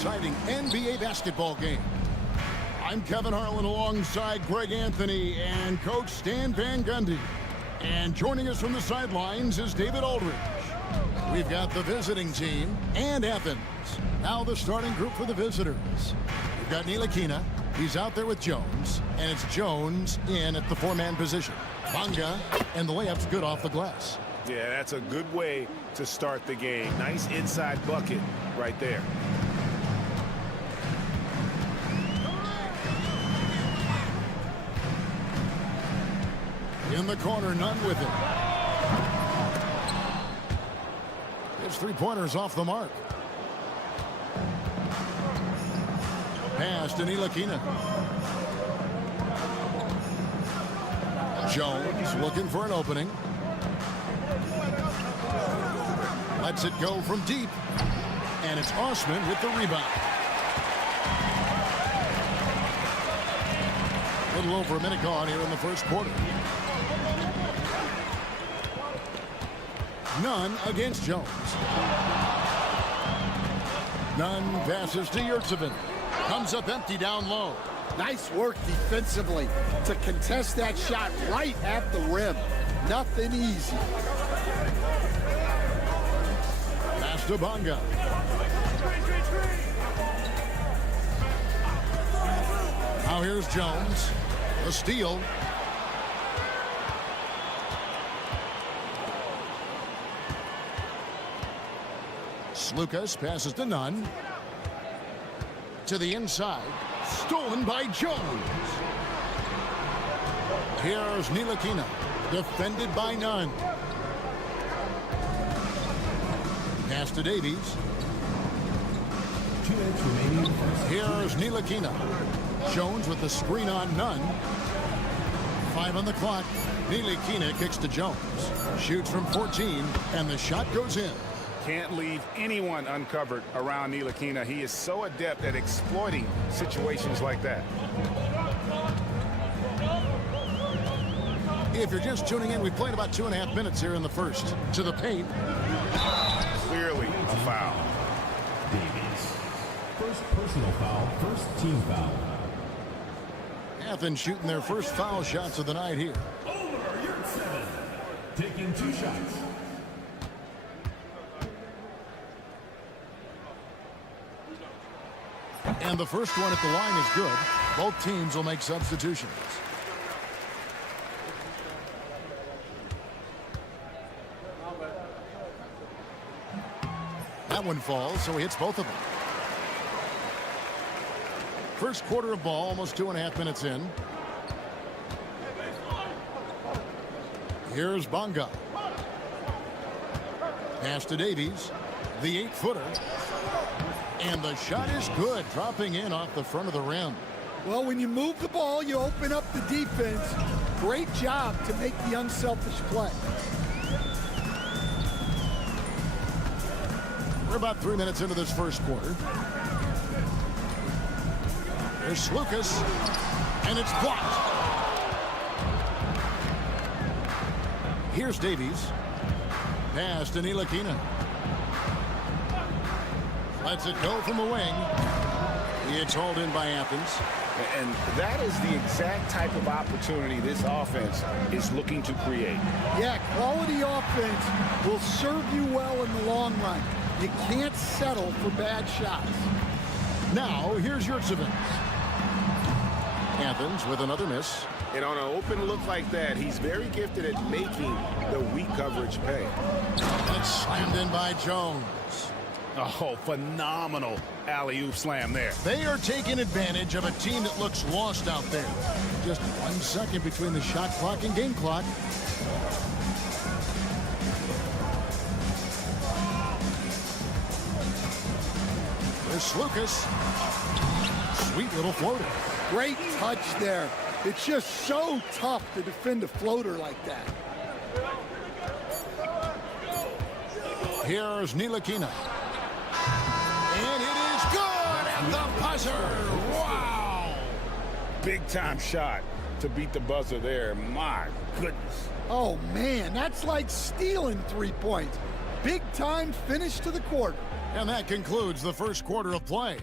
exciting NBA basketball game. I'm Kevin Harlan alongside Greg Anthony and Coach Stan Van Gundy. And joining us from the sidelines is David Aldridge. We've got the visiting team and Athens. Now the starting group for the visitors. We've got Ntilikina. He's out there with Jones. And it's Jones in at the four-man position. Bonga, and the layup's good off the glass. Yeah, that's a good way to start the game. Nice inside bucket right there. In the corner, none with it. His three-pointers off the mark. Pass to Ntilikina. Jones looking for an opening. Lets it go from deep. And it's Osman with the rebound. A little over a minute gone here in the first quarter. Nunn against Jones. Nunn passes to Yurtsevin. Comes up empty down low. Nice work defensively to contest that shot right at the rim. Nothing easy. Pass to Bonga. Now here's Jones. A steal. Lucas passes to Nunn. To the inside. Stolen by Jones. Here's Ntilikina. Defended by Nunn. Pass to Davies. 2 minutes remaining. Here's Ntilikina. Jones with the screen on Nunn. 5 on the clock. Ntilikina kicks to Jones. Shoots from 14, and the shot goes in. Can't leave anyone uncovered around Ntilikina. He is so adept at exploiting situations like that. If you're just tuning in, we've played about 2.5 minutes here in the first. To the paint. Clearly a foul. Davies. First personal foul, first team foul. Athens shooting their first foul shots of the night here. Over, you're 7. Taking 2 shots. And the first one at the line is good. Both teams will make substitutions. That one falls, so he hits both of them. First quarter of ball, almost 2.5 minutes in. Here's Bonga. Pass to Davies. The 8-footer. And the shot is good, dropping in off the front of the rim. Well, when you move the ball, you open up the defense. Great job to make the unselfish play. We're about 3 minutes into this first quarter. There's Lucas, and it's blocked. Here's Davies. Pass to Ntilikina. Lets it go from the wing. It's hauled in by Athens. And that is the exact type of opportunity this offense is looking to create. Yeah, quality offense will serve you well in the long run. You can't settle for bad shots. Now, here's Yurtsevich. Athens with another miss. And on an open look like that, he's very gifted at making the weak coverage pay. And it's slammed in by Jones. Oh, phenomenal alley-oop slam there. They are taking advantage of a team that looks lost out there. Just 1 second between the shot clock and game clock. There's Lucas. Sweet little floater. Great touch there. It's just so tough to defend a floater like that. Here's Ntilikina. And it is good at the buzzer. Wow. Big time shot to beat the buzzer there. My goodness. Oh, man, that's like stealing 3 points. Big time finish to the quarter. And that concludes the first quarter of play.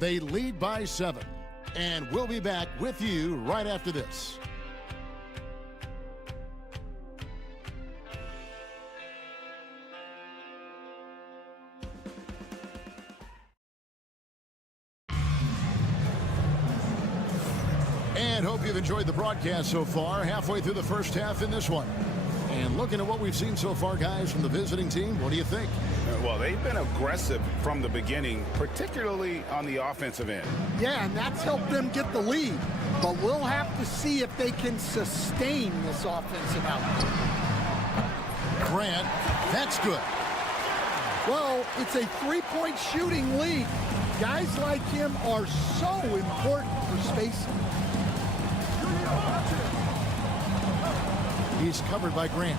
They lead by 7. And we'll be back with you right after this. And hope you've enjoyed the broadcast so far. Halfway through the first half in this one. And looking at what we've seen so far, guys, from the visiting team, what do you think? Well, they've been aggressive from the beginning, particularly on the offensive end. Yeah, and that's helped them get the lead. But we'll have to see if they can sustain this offensive output. Grant, that's good. Well, it's a 3-point shooting league. Guys like him are so important for spacing. He's covered by Grant.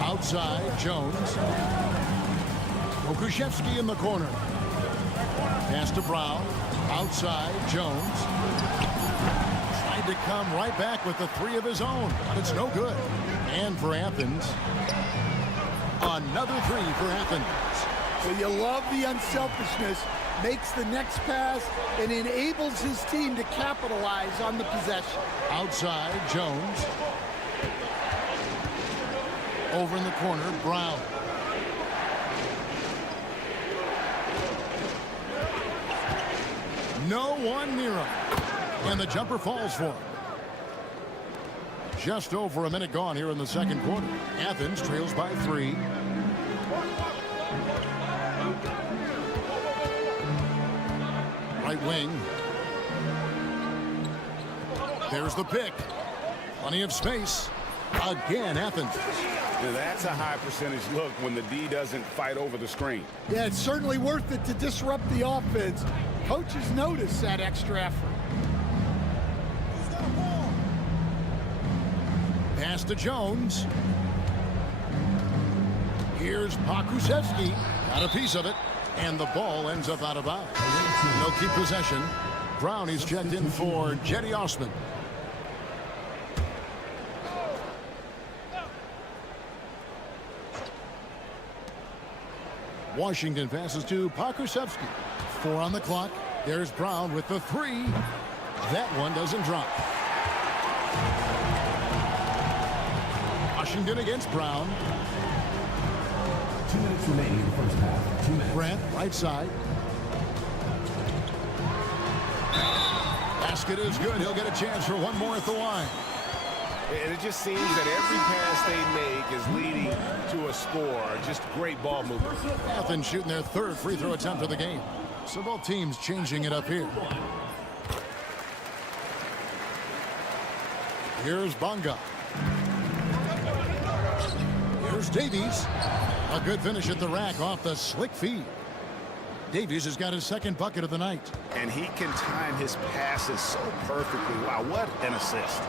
Outside, Jones. Okushevsky in the corner. Pass to Brown. Outside, Jones. Tried to come right back with the 3 of his own, but it's no good. And for Athens, another 3 for Athens. So you love the unselfishness, makes the next pass, and enables his team to capitalize on the possession. Outside, Jones. Over in the corner, Brown. No one near him. And the jumper falls for him. Just over a minute gone here in the second quarter. Athens trails by 3. Right wing. There's the pick. Plenty of space. Again, Athens. Now that's a high percentage look when the D doesn't fight over the screen. Yeah, it's certainly worth it to disrupt the offense. Coaches notice that extra effort. Pass to Jones. Here's Pakusevsky. Got a piece of it. And the ball ends up out of bounds. They'll keep possession. Brown, he's checked in for Jetty Osman. Washington passes to Pokusevski. 4 on the clock. There's Brown with the 3. That one doesn't drop. Washington against Brown. 2 minutes remaining in the first half. 2 minutes. Grant, right side. Basket is good. He'll get a chance for one more at the line. And it just seems that every pass they make is leading to a score. Just great ball movement. Athens shooting their 3rd free throw attempt of the game. So both teams changing it up here. Here's Bonga. Here's Davies. A good finish at the rack off the slick feed. Davies has got his 2nd bucket of the night. And he can time his passes so perfectly. Wow, what an assist.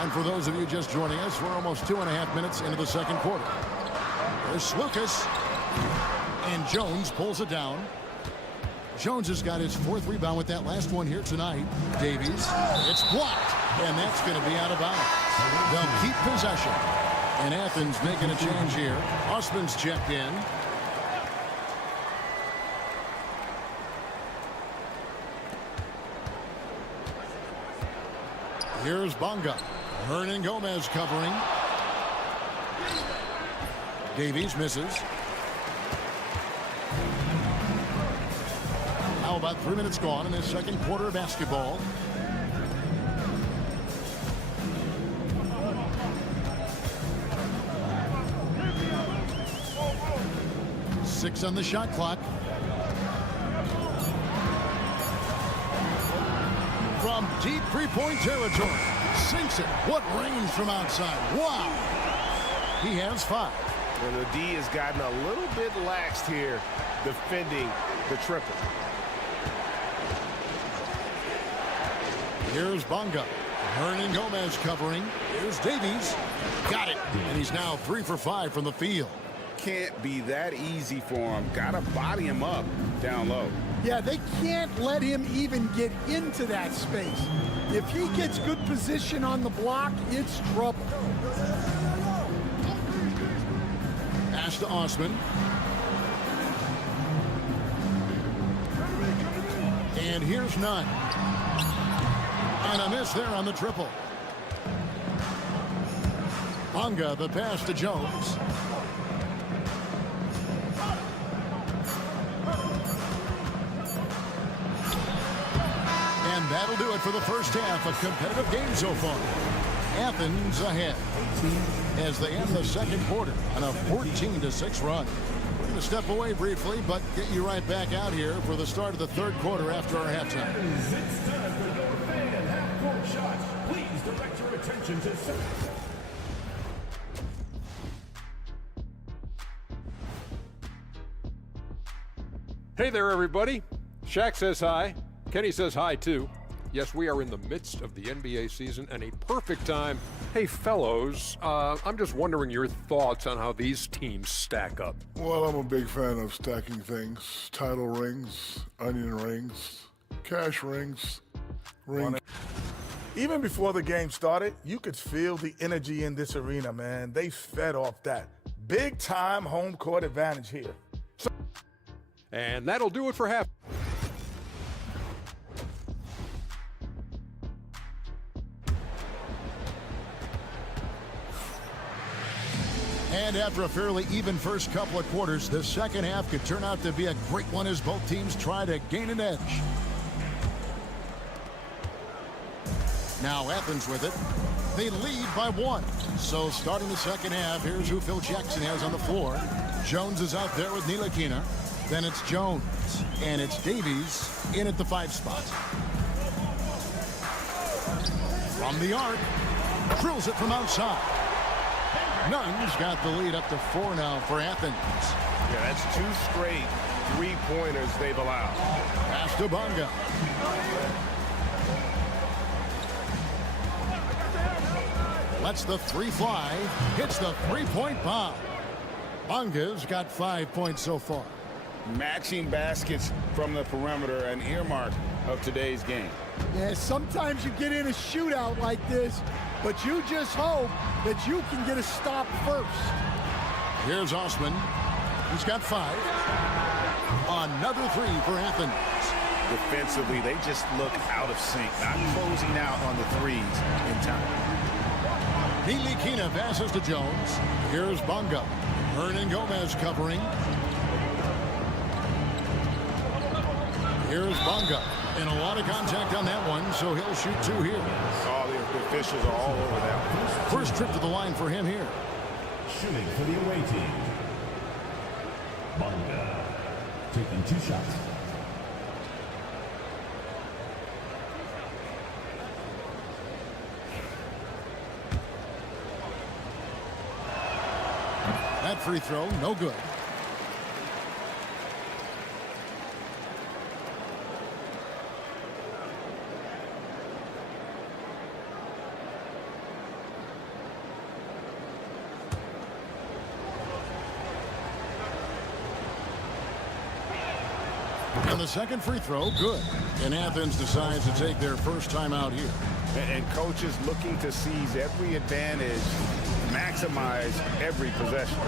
And for those of you just joining us, we're almost 2.5 minutes into the 2nd quarter. There's Lucas. And Jones pulls it down. Jones has got his 4th rebound with that last one here tonight. Davies. It's blocked. And that's going to be out of bounds. They'll keep possession. And Athens making a change here. Osman's checked in. Here's Bonga. Hernan Gomez covering. Davies misses. Now about 3 minutes gone in this 2nd quarter of basketball. Six on the shot clock. From deep 3-point territory. Sinks it. What range from outside. Wow. He has 5. And the D has gotten a little bit laxed here defending the triple. Here's Bonga. Hernan Gomez covering. Here's Davies. Got it. And he's now 3 for 5 from the field. Can't be that easy for him. Gotta body him up down low. Yeah, they can't let him even get into that space. If he gets good position on the block, it's trouble. Pass to Osman. And here's none. And a miss there on the triple. Bonga, the pass to Jones. And that'll do it for the first half. A competitive game so far. Athens ahead as they end the 2nd quarter on a 14-6 run. We're going to step away briefly, but get you right back out here for the start of the 3rd quarter after our halftime. It's time for your fan half-court shots. Please direct your attention to... Hey there, everybody. Shaq says hi. Kenny says hi, too. Yes, we are in the midst of the NBA season and a perfect time. Hey, fellows, I'm just wondering your thoughts on how these teams stack up. Well, I'm a big fan of stacking things. Title rings, onion rings, cash rings, rings. Even before the game started, you could feel the energy in this arena, man. They fed off that. Big time home court advantage here. And that'll do it for half. And after a fairly even first couple of quarters, the 2nd half could turn out to be a great one as both teams try to gain an edge. Now Athens with it. They lead by 1. So starting the 2nd half, here's who Phil Jackson has on the floor. Jones is out there with Ntilikina. Then it's Jones. And it's Davies in at the 5 spot. From the arc. Drills it from outside. Nunn's got the lead up to 4 now for Athens. Yeah, that's 2 straight 3-pointers they've allowed. Pass to Bonga. Lets the 3 fly. Hits the 3-point bomb. Bonga's got 5 points so far. Matching baskets from the perimeter, an earmark of today's game. Yeah, sometimes you get in a shootout like this, but you just hope that you can get a stop first. Here's Osman. He's got 5. Another 3 for Athens. Defensively, they just look out of sync, not closing out on the threes in time. Nilikina passes to Jones. Here's Bonga. Hernan Gomez covering. Here's Bonga. And a lot of contact on that one, so he'll shoot 2 here. All the officials are all over that one. First trip to the line for him here. Shooting for the away team. Bonga taking 2 shots. That free throw, no good. And the second free throw, good. And Athens decides to take their first time out here. And coaches looking to seize every advantage, maximize every possession.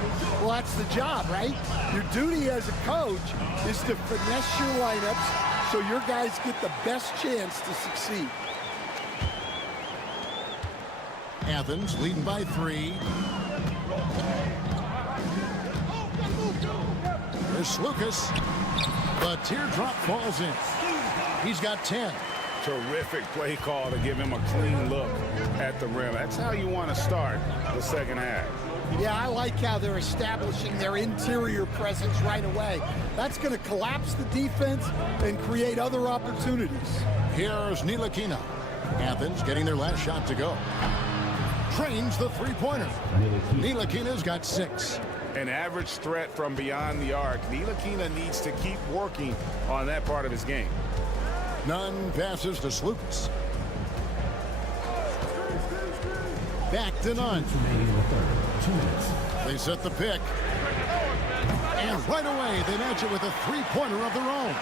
Well, that's the job, right? Your duty as a coach is to finesse your lineups so your guys get the best chance to succeed. Athens leading by 3. There's Lucas. The teardrop falls in. He's got 10. Terrific play call to give him a clean look at the rim. That's how you want to start the second half. Yeah, I like how they're establishing their interior presence right away. That's going to collapse the defense and create other opportunities. Here's Nilikina. Athens getting their last shot to go. Trains the three-pointer. Nilikina's got 6. An average threat from beyond the arc. Nilikina needs to keep working on that part of his game. Nunn passes to Slukas. Back to Nunn. They set the pick. And right away, they match it with a three-pointer of their own.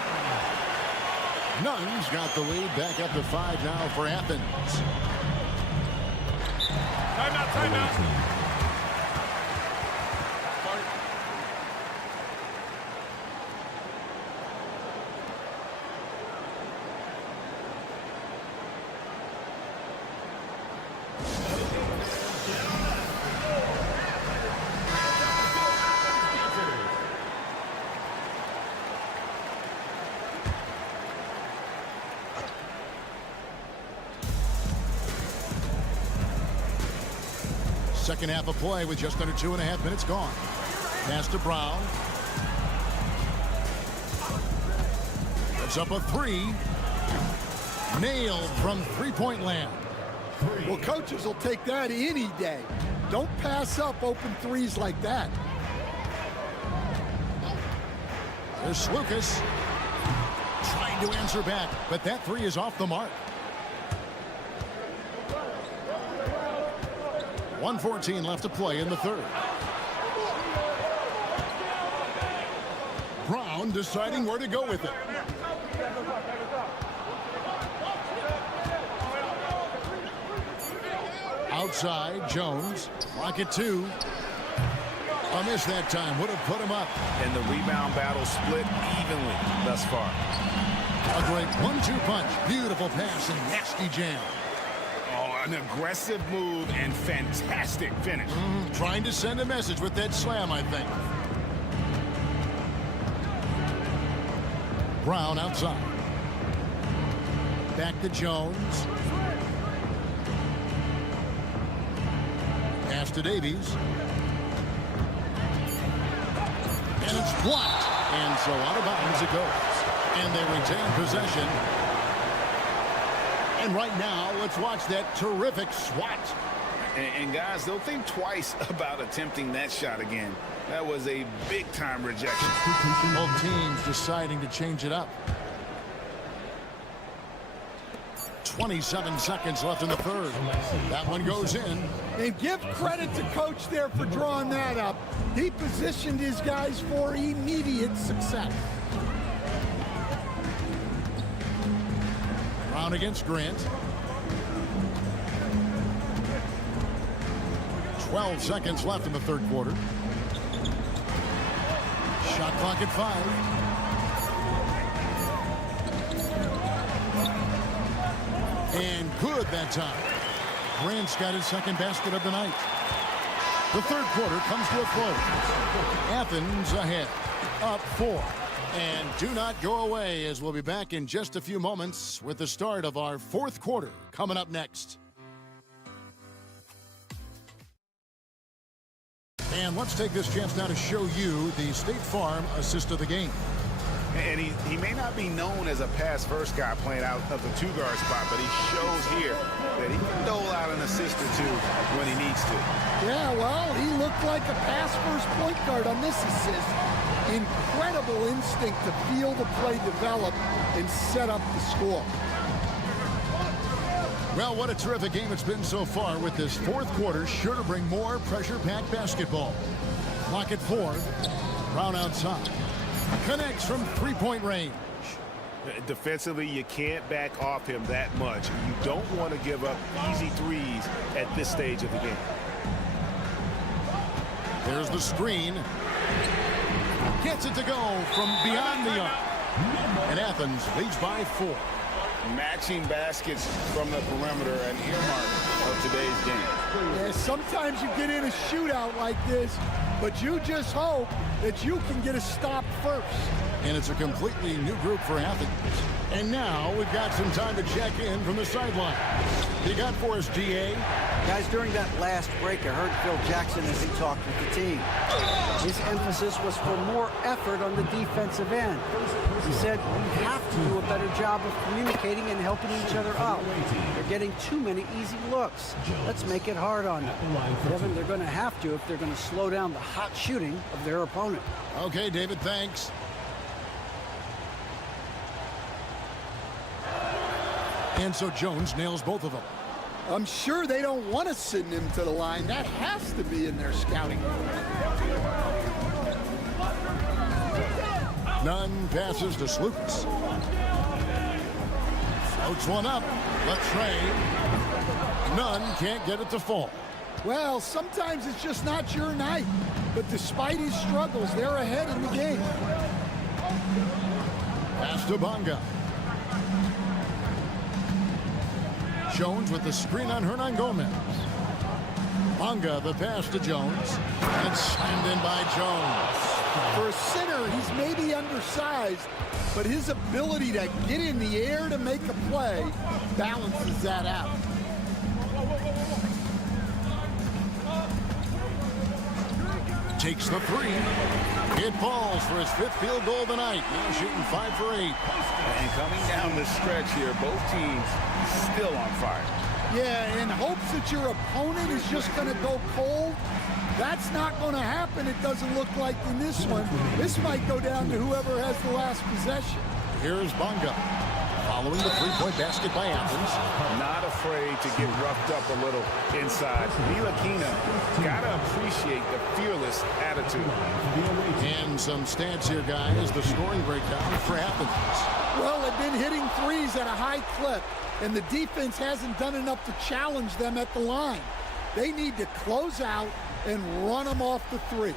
Nunn's got the lead back up to 5 now for Athens. Timeout. Second half of play with just under 2.5 minutes gone. Pass to Brown. Puts up a 3. Nailed from three-point land. Well, coaches will take that any day. Don't pass up open threes like that. There's Slukas. Trying to answer back, but that 3 is off the mark. 1:14 left to play in the third. Brown deciding where to go with it. Outside, Jones. Rocket 2. A miss that time. Would have put him up. And the rebound battle split evenly thus far. A great 1-2 punch. Beautiful pass and nasty jam. Oh, an aggressive move and fantastic finish. Trying to send a message with that slam, I think. Brown outside. Back to Jones. Pass to Davies. And it's blocked. And so out of bounds it goes. And they retain possession. And right now, let's watch that terrific swat. And guys, they'll think twice about attempting that shot again. That was a big-time rejection. Both teams deciding to change it up. 27 seconds left in the third. That one goes in. And give credit to coach there for drawing that up. He positioned his guys for immediate success. Brown against Grant. 12 seconds left in the third quarter. Shot clock at 5. And good that time. Grant's got his second basket of the night. The third quarter comes to a close. Athens ahead, up 4. And do not go away, as we'll be back in just a few moments with the start of our fourth quarter coming up next. And let's take this chance now to show you the State Farm assist of the game. And he may not be known as a pass-first guy playing out of the two-guard spot, but he shows here that he can dole out an assist or two when he needs to. Yeah, well, he looked like a pass-first point guard on this assist. Incredible instinct to feel the play develop and set up the score. Well, what a terrific game it's been so far, with this fourth quarter sure to bring more pressure-packed basketball. Clock at 4. Brown outside. Connects from three-point range. Defensively, you can't back off him that much. You don't want to give up easy threes at this stage of the game. There's the screen. Gets it to go from beyond the arc. And Athens leads by 4. Matching baskets from the perimeter, an earmark of today's game. Yeah, sometimes you get in a shootout like this, but you just hope that you can get a stop first. And it's a completely new group for Athens. And now we've got some time to check in from the sideline. You got for us, GA? Guys, during that last break, I heard Phil Jackson as he talked with the team. His emphasis was for more effort on the defensive end. He said we have to do a better job of communicating and helping each other out. They're getting too many easy looks. Let's make it hard on them. Kevin, they're going to have to if they're going to slow down the hot shooting of their opponent. Okay, David, thanks. And so Jones nails both of them. I'm sure they don't want to send him to the line. That has to be in their scouting. Nunn passes to Slukas. Floats one up. Latray. Nunn can't get it to fall. Well, sometimes it's just not your night. But despite his struggles, they're ahead in the game. Pass to Bonga. Jones with the screen on Hernan Gomez. Bonga, the pass to Jones. And slammed in by Jones. For a center, he's maybe undersized, but his ability to get in the air to make a play balances that out. Takes the 3. It falls for his 5th field goal of the night. Now shooting 5 for 8. And coming down the stretch here, both teams still on fire. Yeah, in hopes that your opponent is just going to go cold. That's not going to happen, it doesn't look like in this one. This might go down to whoever has the last possession. Here's Bonga. Following the three-point basket by Athens. Not afraid to get roughed up a little inside. Ntilikina got to appreciate the fearless attitude. And some stats here, guys. The scoring breakdown for Athens. Well, they've been hitting threes at a high clip, and the defense hasn't done enough to challenge them at the line. They need to close out and run them off the 3.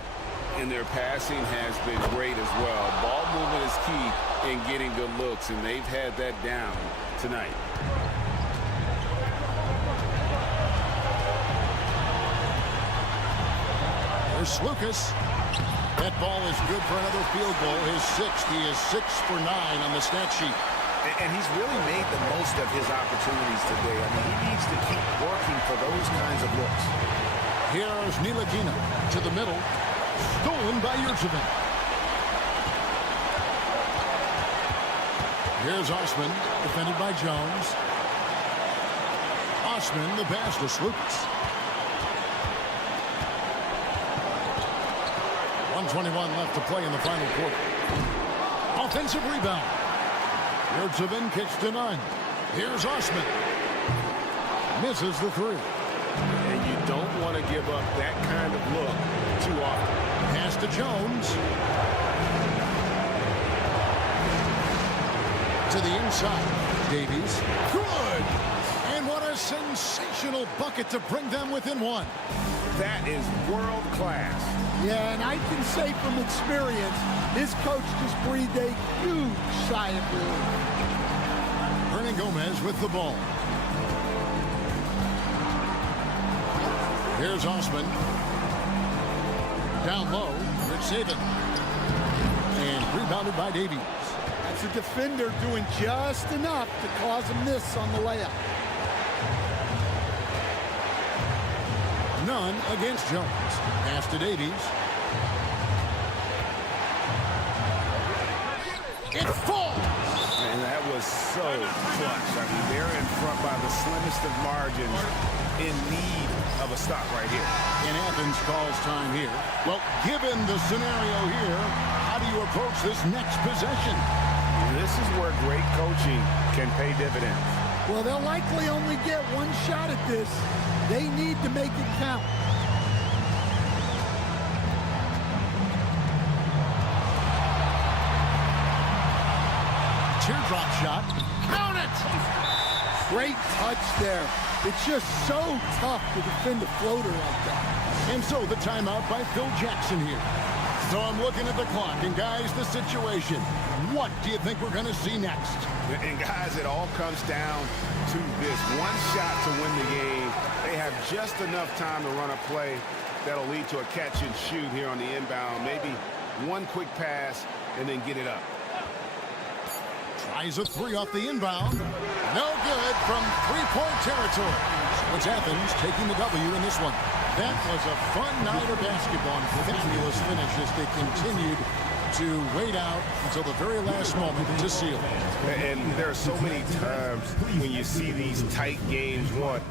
And their passing has been great as well. Ball movement is key in getting good looks, and they've had that down tonight. There's Slukas. That ball is good for another field goal. His 6th. He is 6 for 9 on the stat sheet. And he's really made the most of his opportunities today. I mean, he needs to keep working for those kinds of looks. Here's Ntilikina to the middle. Stolen by Yurchevin. Here's Osman, defended by Jones. Osman, the pass to Slukas. 1:21 left to play in the final quarter. Offensive rebound. Yurchevin kicks to Nunn. Here's Osman. Misses the three. And you don't want to give up that kind of look too often. Pass to Jones. To the inside. Davies. Good! And what a sensational bucket to bring them within one. That is world class. Yeah, and I can say from experience, this coach just breathed a huge sigh of relief. Hernan Gomez with the ball. Here's Osman. Down low, Rich Saban. And rebounded by Davies. That's a defender doing just enough to cause a miss on the layup. None against Jones. Pass to Davies. It falls! And that was so clutch. I mean, they're in front by the slimmest of margins, in need of a stop right here. And Athens calls time here. Well, given the scenario here, how do you approach this next possession? This is where great coaching can pay dividends. Well, they'll likely only get one shot at this. They need to make it count. Teardrop shot. Count it! Great touch there. It's just so tough to defend a floater like that. And so the timeout by Phil Jackson here. So I'm looking at the clock, and guys, the situation. What do you think we're going to see next? And guys, it all comes down to this one shot to win the game. They have just enough time to run a play that'll lead to a catch and shoot here on the inbound. Maybe one quick pass and then get it up. Tries a three off the inbound. No good from three-point territory. So it's Athens taking the W in this one. That was a fun night of basketball. Fabulous finish as they continued to wait out until the very last moment to seal. And there are so many times when you see these tight games won.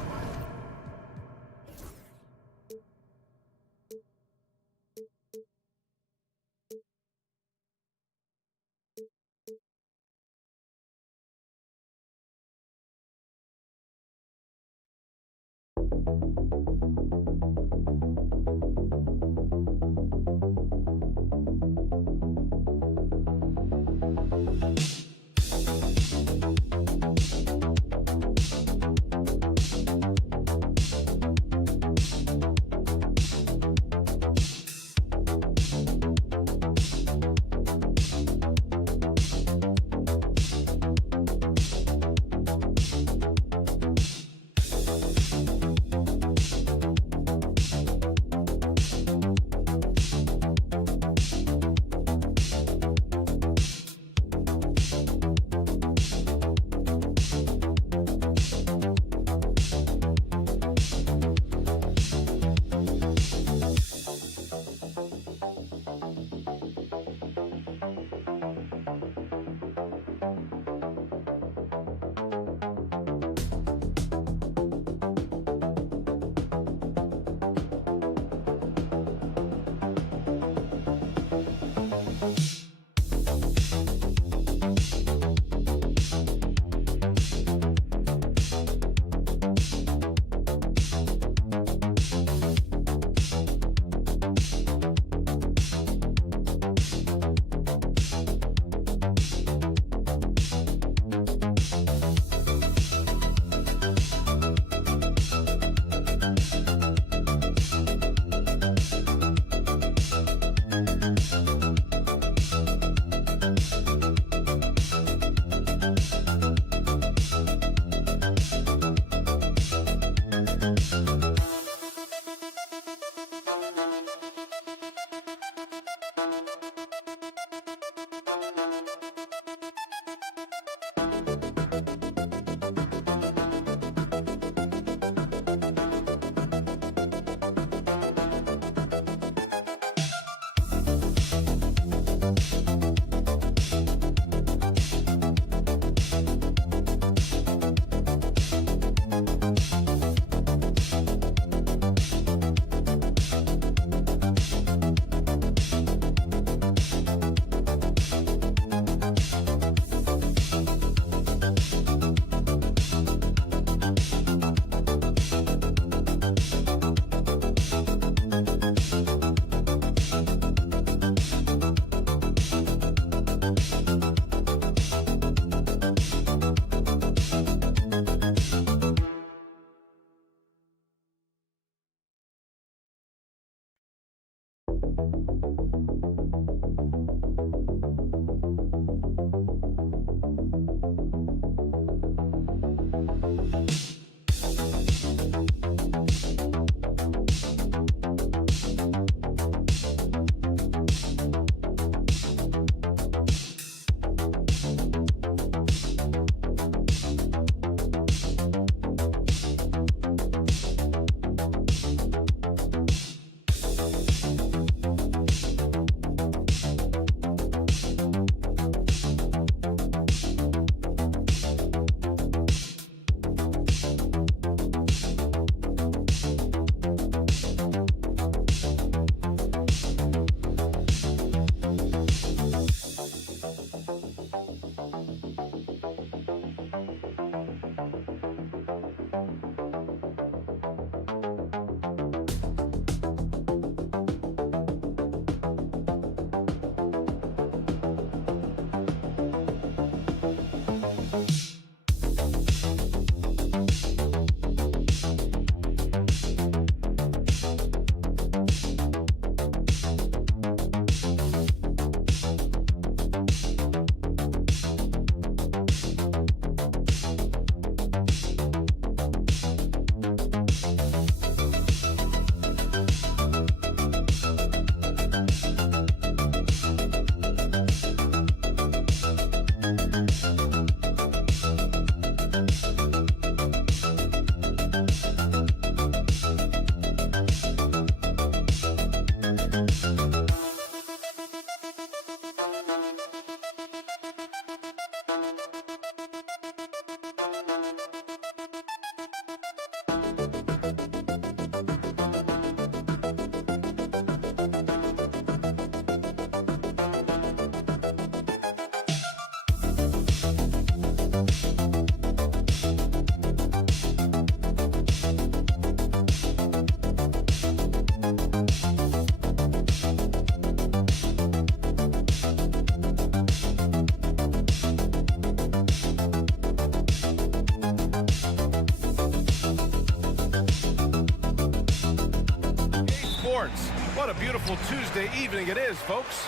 What a beautiful Tuesday evening it is, folks.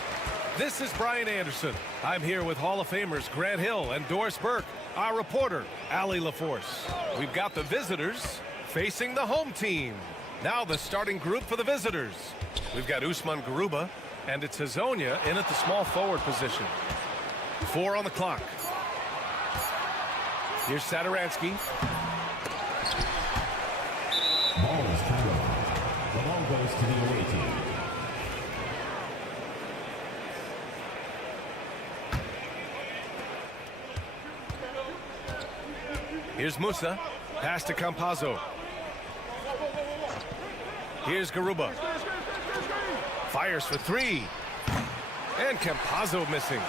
This is Brian Anderson. I'm here with Hall of Famers Grant Hill and Doris Burke, our reporter, Allie LaForce. We've got the visitors facing the home team. Now the starting group for the visitors. We've got Usman Garuba, and it's Hazonia in at the small forward position. 4 on the clock. Here's Satoransky. Ball is turned over. The ball goes to the away team. Here's Musa. Pass to Campazzo. Here's Garuba. Fires for 3. And Campazzo missing.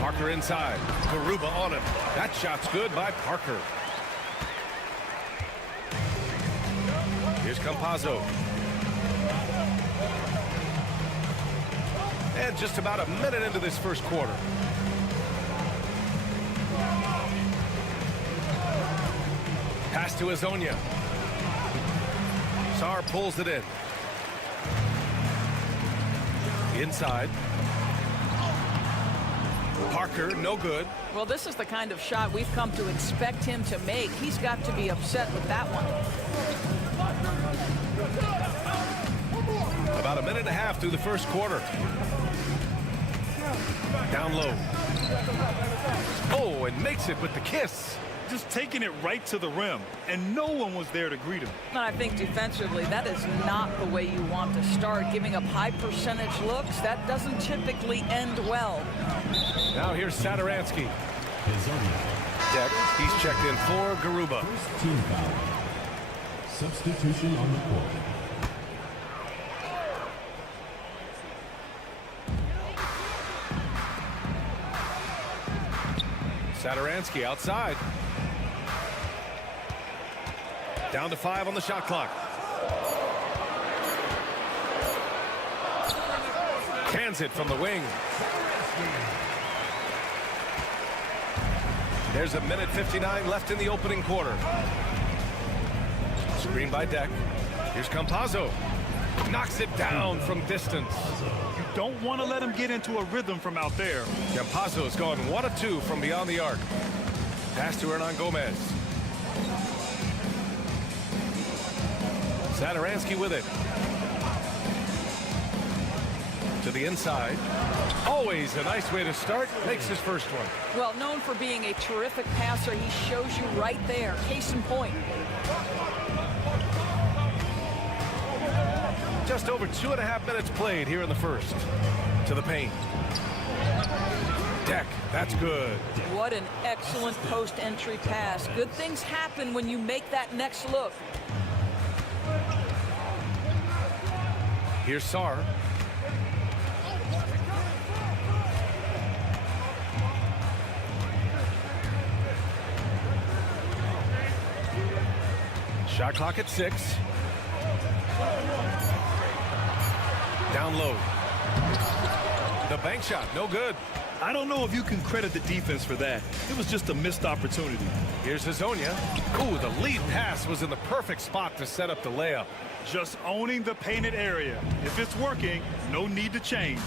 Parker inside. Garuba on him. That shot's good by Parker. Here's Campazzo. And just about a minute into this first quarter. Pass to Hazonia. Sarr pulls it in. Inside. Parker, no good. Well, this is the kind of shot we've come to expect him to make. He's got to be upset with that one. About a minute and a half through the first quarter. Down low. Oh, and makes it with the kiss. Just taking it right to the rim, and no one was there to greet him. And I think defensively, that is not the way you want to start. Giving up high percentage looks, that doesn't typically end well. Now here's Satoransky. Deck, he's checked in for Garuba. First team foul. Substitution on the court. Satoransky outside. Down to 5 on the shot clock. Cans it from the wing. There's a minute 59 left in the opening quarter. Screen by Deck. Here's Campazzo. Knocks it down from distance. You don't want to let him get into a rhythm from out there. Campazzo has gone 1 of 2 from beyond the arc. Pass to Hernan Gomez. Satoransky with it. To the inside. Always a nice way to start. Makes his first one. Well, known for being a terrific passer, he shows you right there. Case in point. Just over 2.5 minutes played here in the first. To the paint. Deck, that's good. What an excellent post-entry pass. Good things happen when you make that next look. Here's Sarr. Shot clock at 6. Down low. The bank shot, no good. I don't know if you can credit the defense for that. It was just a missed opportunity. Here's Hezonja. Ooh, the lead pass was in the perfect spot to set up the layup. Just owning the painted area. If it's working, no need to change.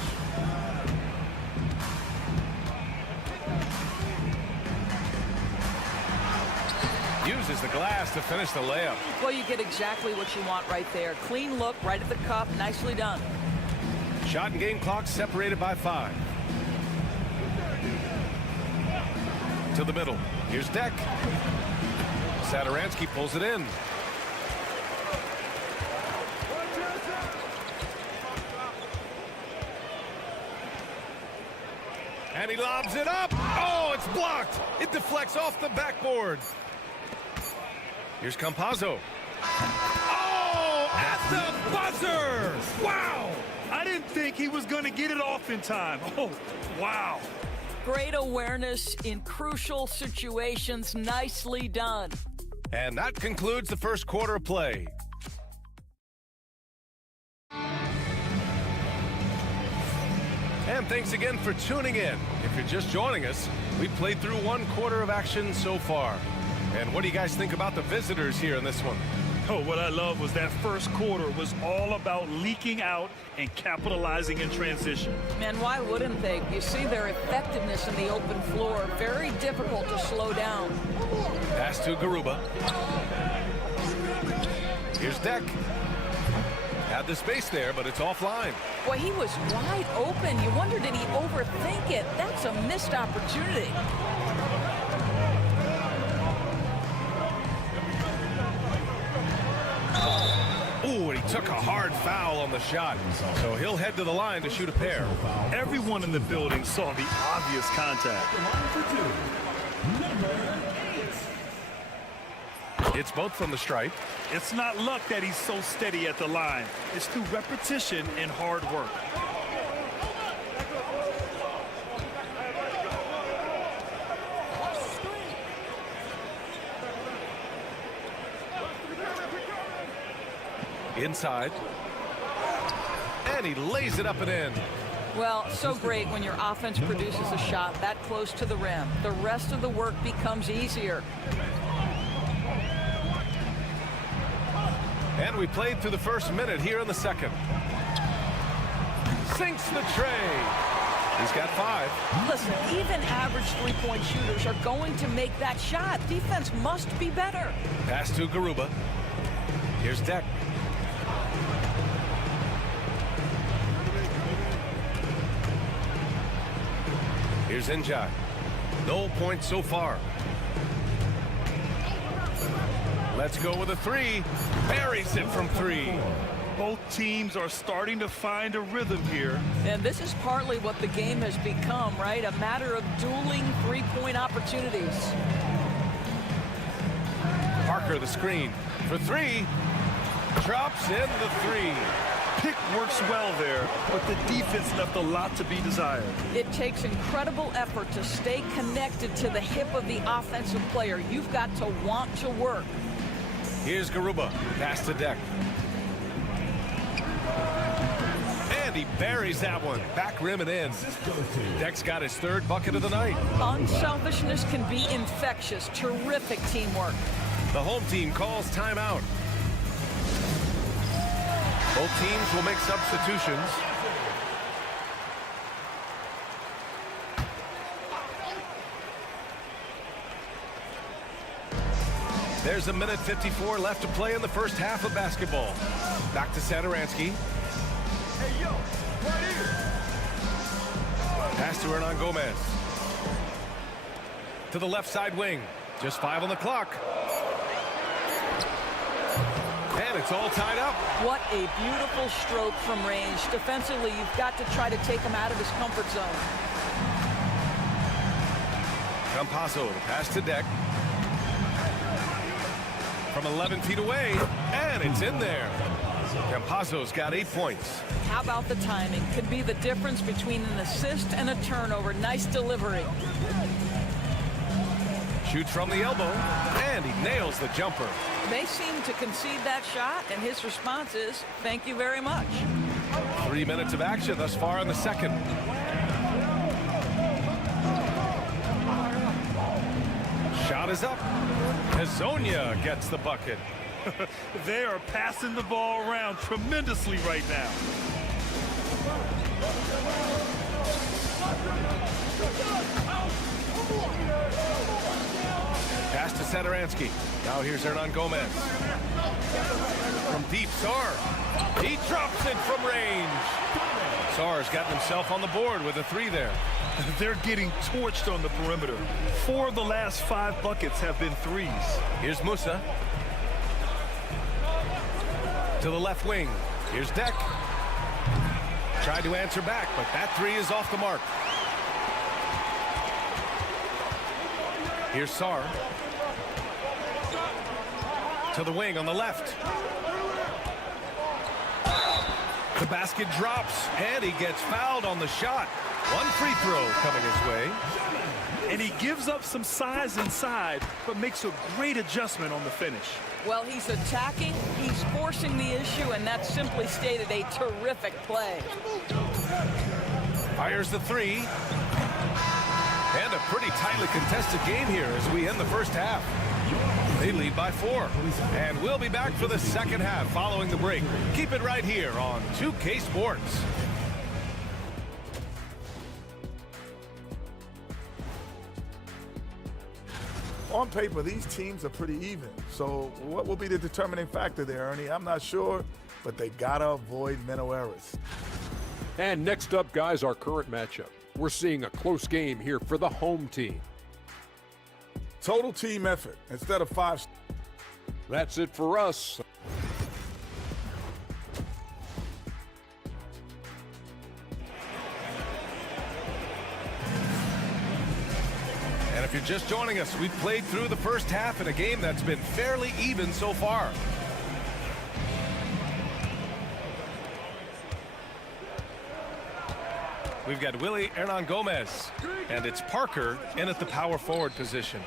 Uses the glass to finish the layup. Well, you get exactly what you want right there. Clean look, right at the cup. Nicely done. Shot and game clock separated by 5. To the middle. Here's Deck. Satoransky pulls it in. And he lobs it up. Oh, it's blocked. It deflects off the backboard. Here's Campazzo. Oh, at the buzzer. Wow. I didn't think he was going to get it off in time. Oh, wow. Great awareness in crucial situations. Nicely done. And that concludes the first quarter of play. And thanks again for tuning in. If you're just joining us, we've played through 1 quarter of action so far. And what do you guys think about the visitors here in this one? Oh, what I love was that first quarter was all about leaking out and capitalizing in transition. Man, why wouldn't they? You see their effectiveness in the open floor. Very difficult to slow down. Pass to Garuba. Here's Deck. Had the space there, but it's offline. Boy, he was wide open. You wonder, did he overthink it? That's a missed opportunity. Ooh, and he took a hard foul on the shot. So he'll head to the line to shoot a pair. Everyone in the building saw the obvious contact. It's both from the stripe. It's not luck that he's so steady at the line. It's through repetition and hard work. Inside. And he lays it up and in. Well, so great when your offense produces a shot that close to the rim. The rest of the work becomes easier. And we played through the first minute here in the second. Sinks the tray. He's got 5. Listen, even average three-point shooters are going to make that shot. Defense must be better. Pass to Garuba. Here's Deck. Here's Njai. No points so far. Let's go with a 3. Buries it from 3. Both teams are starting to find a rhythm here. And this is partly what the game has become, right? A matter of dueling three-point opportunities. Parker the screen for 3. Drops in the 3. Pick works well there, but the defense left a lot to be desired. It takes incredible effort to stay connected to the hip of the offensive player. You've got to want to work. Here's Garuba. Pass to Deck. And he buries that one. Back rim and in. Deck's got his 3rd bucket of the night. Unselfishness can be infectious. Terrific teamwork. The home team calls timeout. Both teams will make substitutions. There's a minute 54 left to play in the first half of basketball. Back to Satoransky. Hey, yo, right here. Pass to Hernan Gomez. To the left side wing. Just 5 on the clock. And it's all tied up. What a beautiful stroke from range. Defensively, you've got to try to take him out of his comfort zone. Campazzo, pass to Deck. From 11 feet away, and it's in there. Campazzo's got 8 points. How about the timing? Could be the difference between an assist and a turnover. Nice delivery. Shoots from the elbow, and he nails the jumper. They seem to concede that shot, and his response is, thank you very much. 3 minutes of action thus far in the second. Shot is up. Hezonja gets the bucket. They are passing the ball around tremendously right now. Pass to Satoransky. Now here's Hernan Gomez. From deep, Sarr. He drops it from range. Sarr's gotten himself on the board with a 3 there. They're getting torched on the perimeter. 4 of the last 5 buckets have been threes. Here's Musa. To the left wing. Here's Deck. Tried to answer back, but that 3 is off the mark. Here's Sarr. To the wing on the left. The basket drops, and he gets fouled on the shot. 1 free throw coming his way. And he gives up some size inside, but makes a great adjustment on the finish. Well, he's attacking, he's forcing the issue, and that's simply stated a terrific play. Fires the 3. And a pretty tightly contested game here as we end the first half. They lead by 4. And we'll be back for the second half following the break. Keep it right here on 2K Sports. On paper, these teams are pretty even. So what will be the determining factor there, Ernie? I'm not sure, but they gotta avoid mental errors. And next up, guys, our current matchup. We're seeing a close game here for the home team. Total team effort instead of 5. That's it for us. And if you're just joining us, we've played through the first half in a game that's been fairly even so far. We've got Willie Hernan Gomez, and it's Parker in at the power forward position.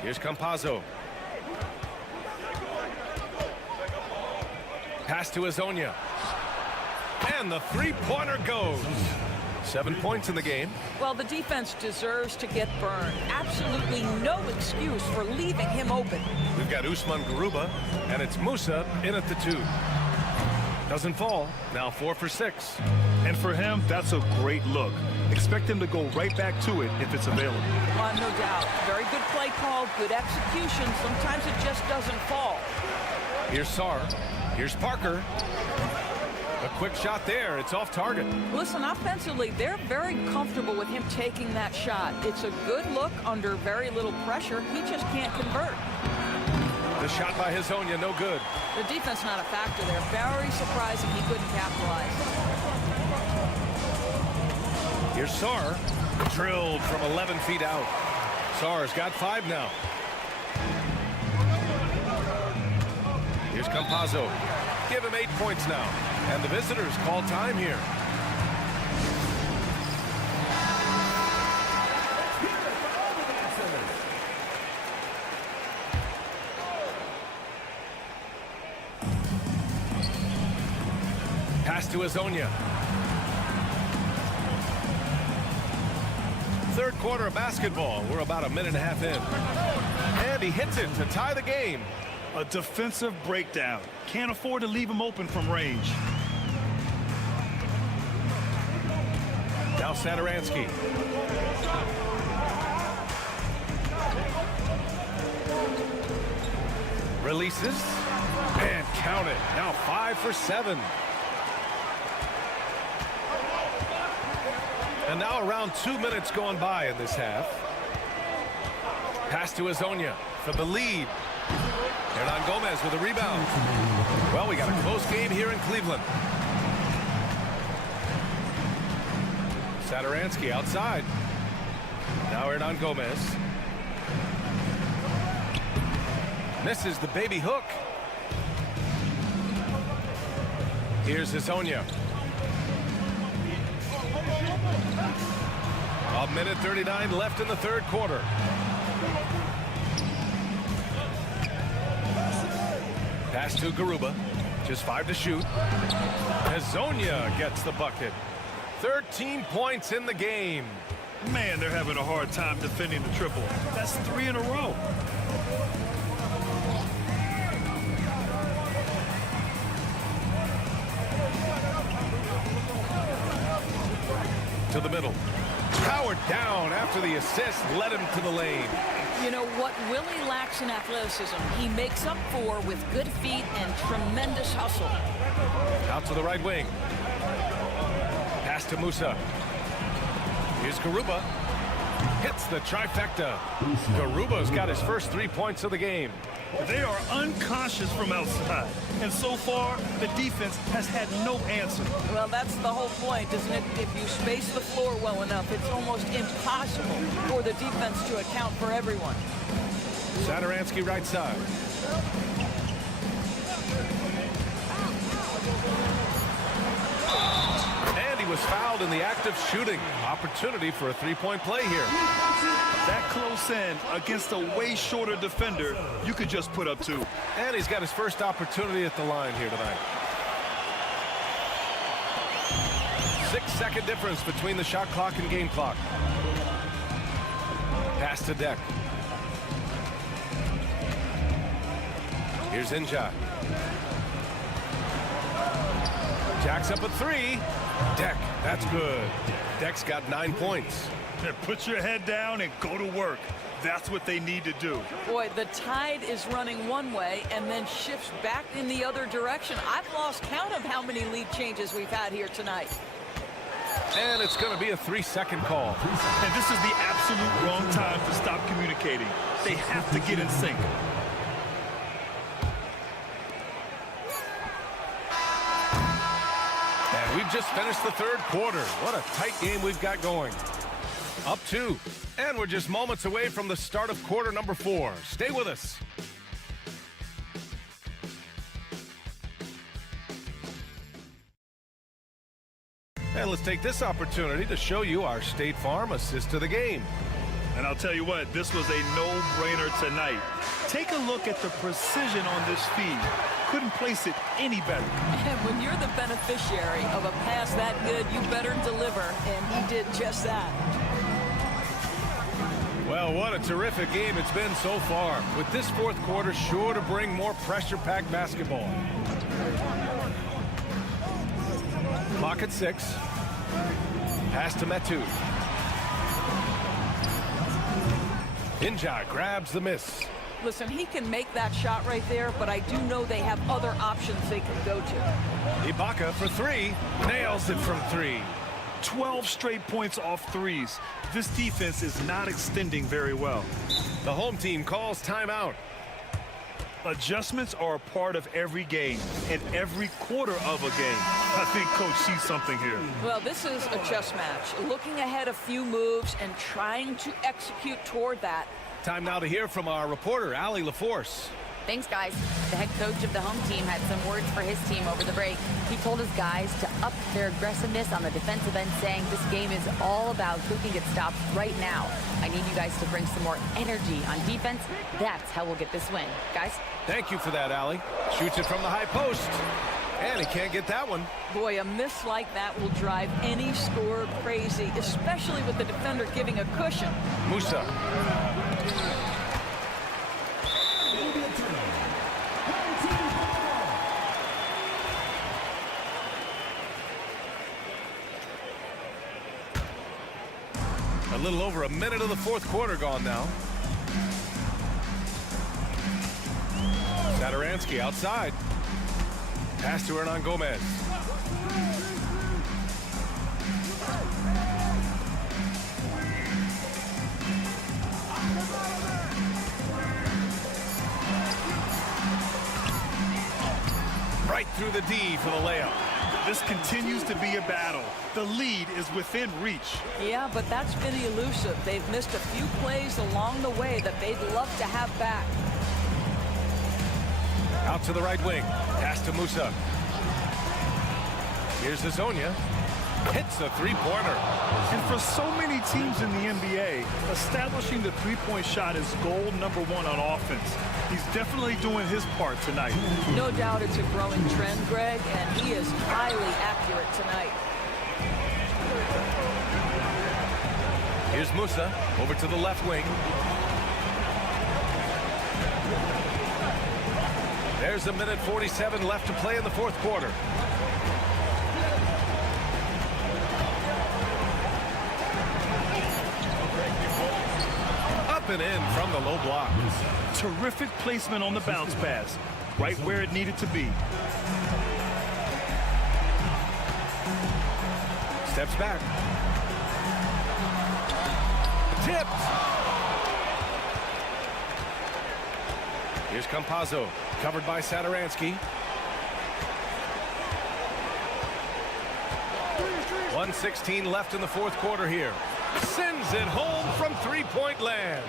Here's Campazzo. Pass to Hezonja. And the 3-pointer goes. 7 points in the game. Well, the defense deserves to get burned. Absolutely no excuse for leaving him open. We've got Usman Garuba, and it's Musa in at the 2. Doesn't fall. Now 4 for 6. And for him, that's a great look. Expect him to go right back to it if it's available. No doubt. Very good play call, good execution. Sometimes it just doesn't fall. Here's Sarr. Here's Parker. A quick shot there. It's off target. Listen, offensively, they're very comfortable with him taking that shot. It's a good look under very little pressure. He just can't convert. The shot by Hezonja, no good. The defense not a factor there. Very surprising he couldn't capitalize. Here's Sarr. Drilled from 11 feet out. Sarr's got 5 now. Here's Campazzo. Give him 8 points now. And the visitors call time here. Pass to Hezonja. Third quarter of basketball. We're about a minute and a half in. And he hits it to tie the game. A defensive breakdown. Can't afford to leave him open from range. Now Satoransky. Releases. And count it. Now 5 for 7. And now around 2 minutes going by in this half. Pass to Azonia for the lead. Hernan Gomez with a rebound. Well, we got a close game here in Cleveland. Satoransky outside. Now Hernan Gomez. Misses the baby hook. Here's Azonia. A minute 39 left in the third quarter. Pass to Garuba. Just 5 to shoot. Azonia gets the bucket. 13 points in the game. Man, they're having a hard time defending the triple. That's 3 in a row. To the middle. Powered down after the assist led him to the lane. You know what Willie lacks in athleticism, he makes up for with good feet and tremendous hustle. Out to the right wing. Pass to Musa. Here's Garuba. Hits the trifecta. Garuba's got his first 3 points of the game. They are unconscious from outside. And so far, the defense has had no answer. Well, that's the whole point, isn't it? If you space the floor well enough, it's almost impossible for the defense to account for everyone. Satoransky right side. And he was fouled in the act of shooting. Opportunity for a three-point play here. That close in against a way shorter defender, you could just put up 2. And he's got his first opportunity at the line here tonight. 6-second difference between the shot clock and game clock. Pass to Deck. Here's Inja. Jacks up a 3. Deck, that's good. Deck's got 9 points. Put your head down and go to work. That's what they need to do. Boy, the tide is running one way and then shifts back in the other direction. I've lost count of how many lead changes we've had here tonight. And it's going to be a 3-second call. And this is the absolute wrong time to stop communicating. They have to get in sync. And we've just finished the third quarter. What a tight game we've got going. Up 2. And we're just moments away from the start of quarter number 4. Stay with us. And let's take this opportunity to show you our State Farm assist to the game. And I'll tell you what, this was a no-brainer tonight. Take a look at the precision on this feed. Couldn't place it any better. And when you're the beneficiary of a pass that good, you better deliver, and he did just that. Well, what a terrific game it's been so far. With this fourth quarter sure to bring more pressure-packed basketball. Clock at 6. Pass to Metu. Inja grabs the miss. Listen, he can make that shot right there, but I do know they have other options they can go to. Ibaka for 3. Nails it from 3. 12 straight points off threes. This defense is not extending very well. The home team calls timeout. Adjustments are a part of every game and every quarter of a game. I think Coach sees something here. Well, this is a chess match. Looking ahead a few moves and trying to execute toward that. Time now to hear from our reporter, Allie LaForce. Thanks, guys. The head coach of the home team had some words for his team over the break. He told his guys to up their aggressiveness on the defensive end, saying this game is all about who can get stops right now. I need you guys to bring some more energy on defense. That's how we'll get this win. Guys? Thank you for that, Allie. Shoots it from the high post. And he can't get that one. Boy, a miss like that will drive any scorer crazy, especially with the defender giving a cushion. Musa. little over a minute of the fourth quarter gone now. Satoransky outside. Pass to Hernan Gomez. Right through the D for the layup. This continues to be a battle. The lead is within reach. Yeah, but that's been elusive. They've missed a few plays along the way that they'd love to have back. Out to the right wing. Pass to Musa. Here's Azonia. Hits a three-pointer. And for so many teams in the NBA, establishing the three-point shot is goal number one on offense. He's definitely doing his part tonight. No doubt it's a growing trend, Greg, and he is highly accurate tonight. Here's Musa over to the left wing. There's a minute 47 left to play in the fourth quarter. Up and in from the low block. Terrific placement on the bounce pass. Right where it needed to be. Steps back. Tipped. Here's Campazzo, covered by Satoransky. 1:16 left in the fourth quarter here. Sends it home from three-point land.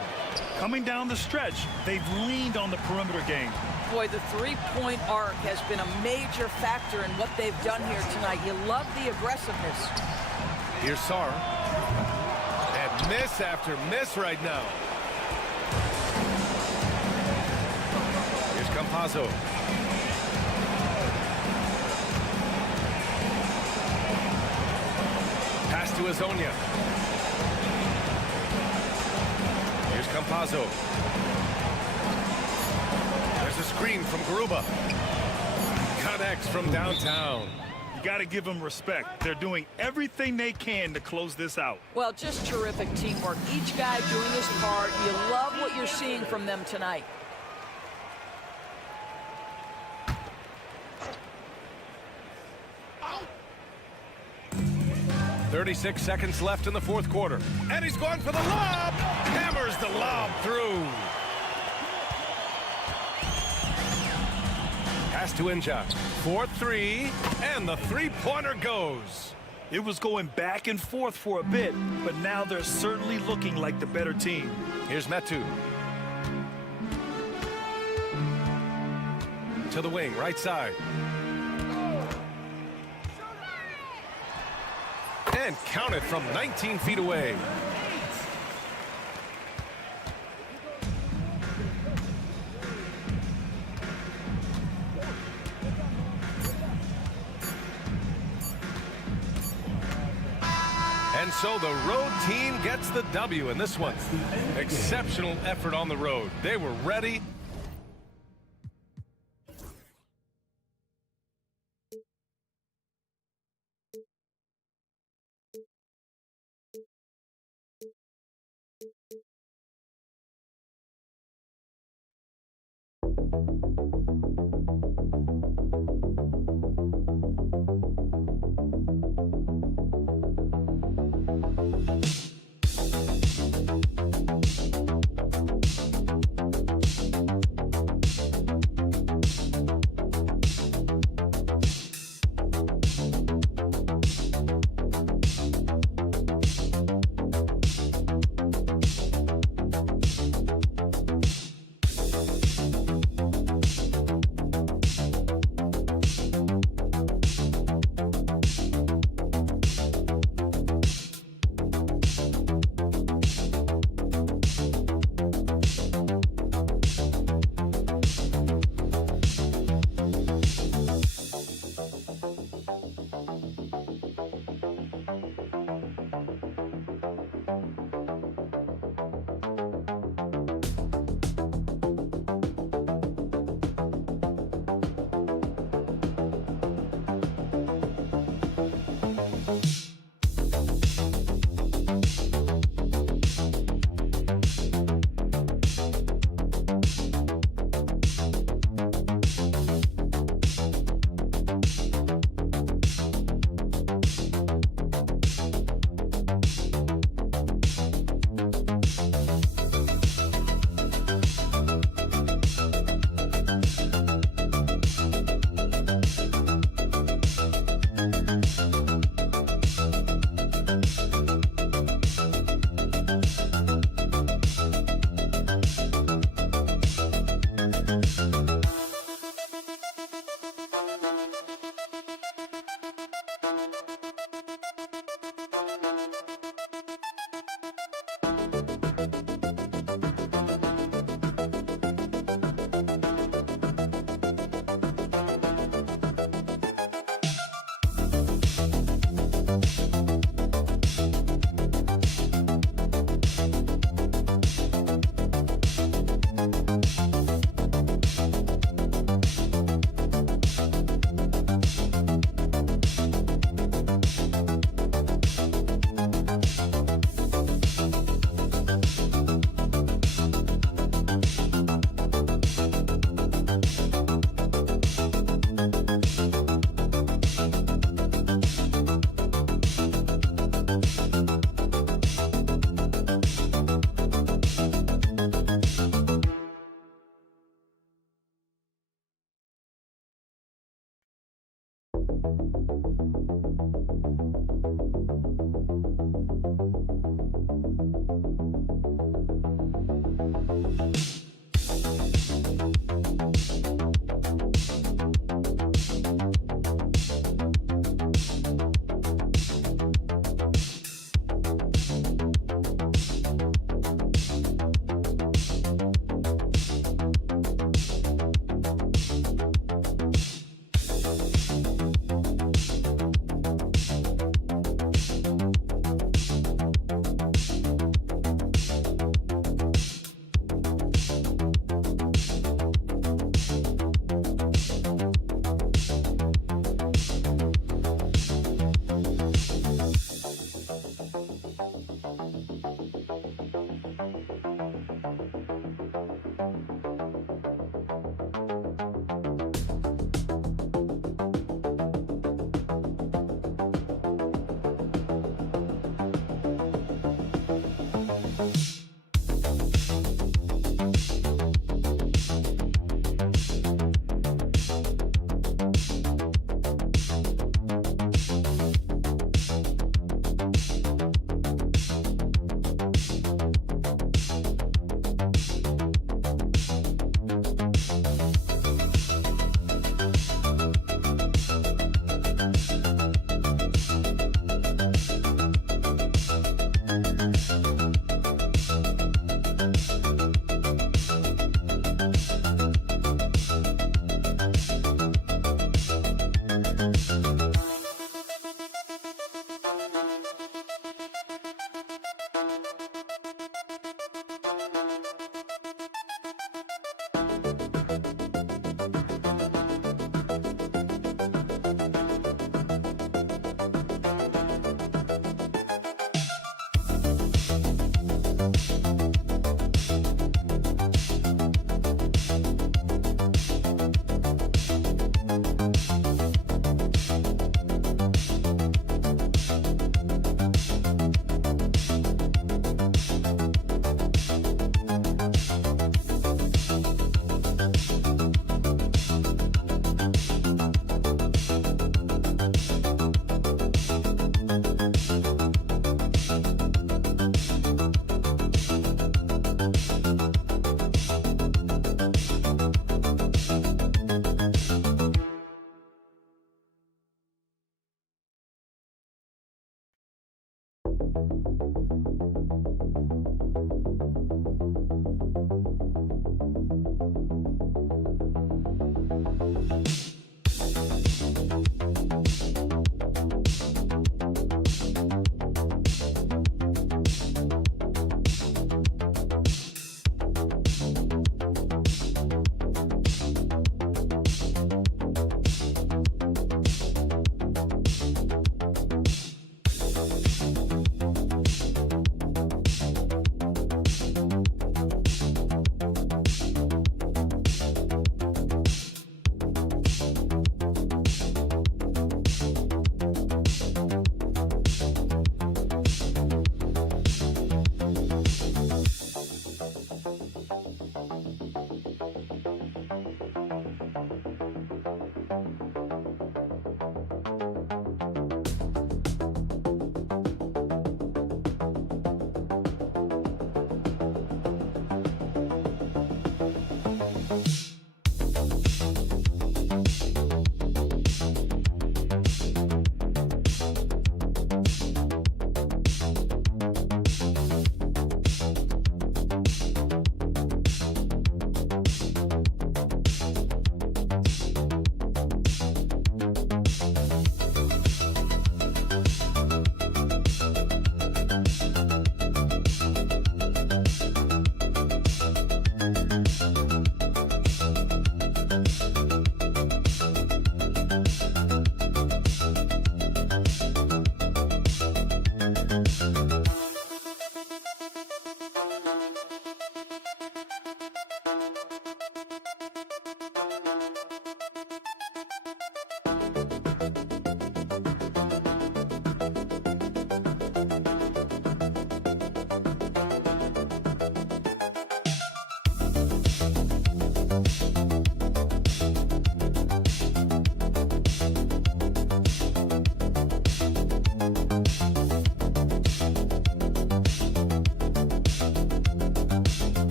Coming down the stretch, they've leaned on the perimeter game. Boy, the three-point arc has been a major factor in what they've done here tonight. You love the aggressiveness. Here's Sarr. And miss after miss right now. Here's Campazzo. Pass to Azonia. Here's Campazzo. There's a screen from Garuba. Connects from downtown. You got to give them respect. They're doing everything they can to close this out. Well, just terrific teamwork. Each guy doing his part. You love what you're seeing from them tonight. .36 seconds left in the fourth quarter. And he's going for the lob. Hammers the lob through. Pass to Inja. 4-3. And the three-pointer goes. It was going back and forth for a bit, but now they're certainly looking like the better team. Here's Metu. To the wing, right side. And count it from 19 feet away. And so the road team gets the W in this one. Exceptional effort on the road. They were ready.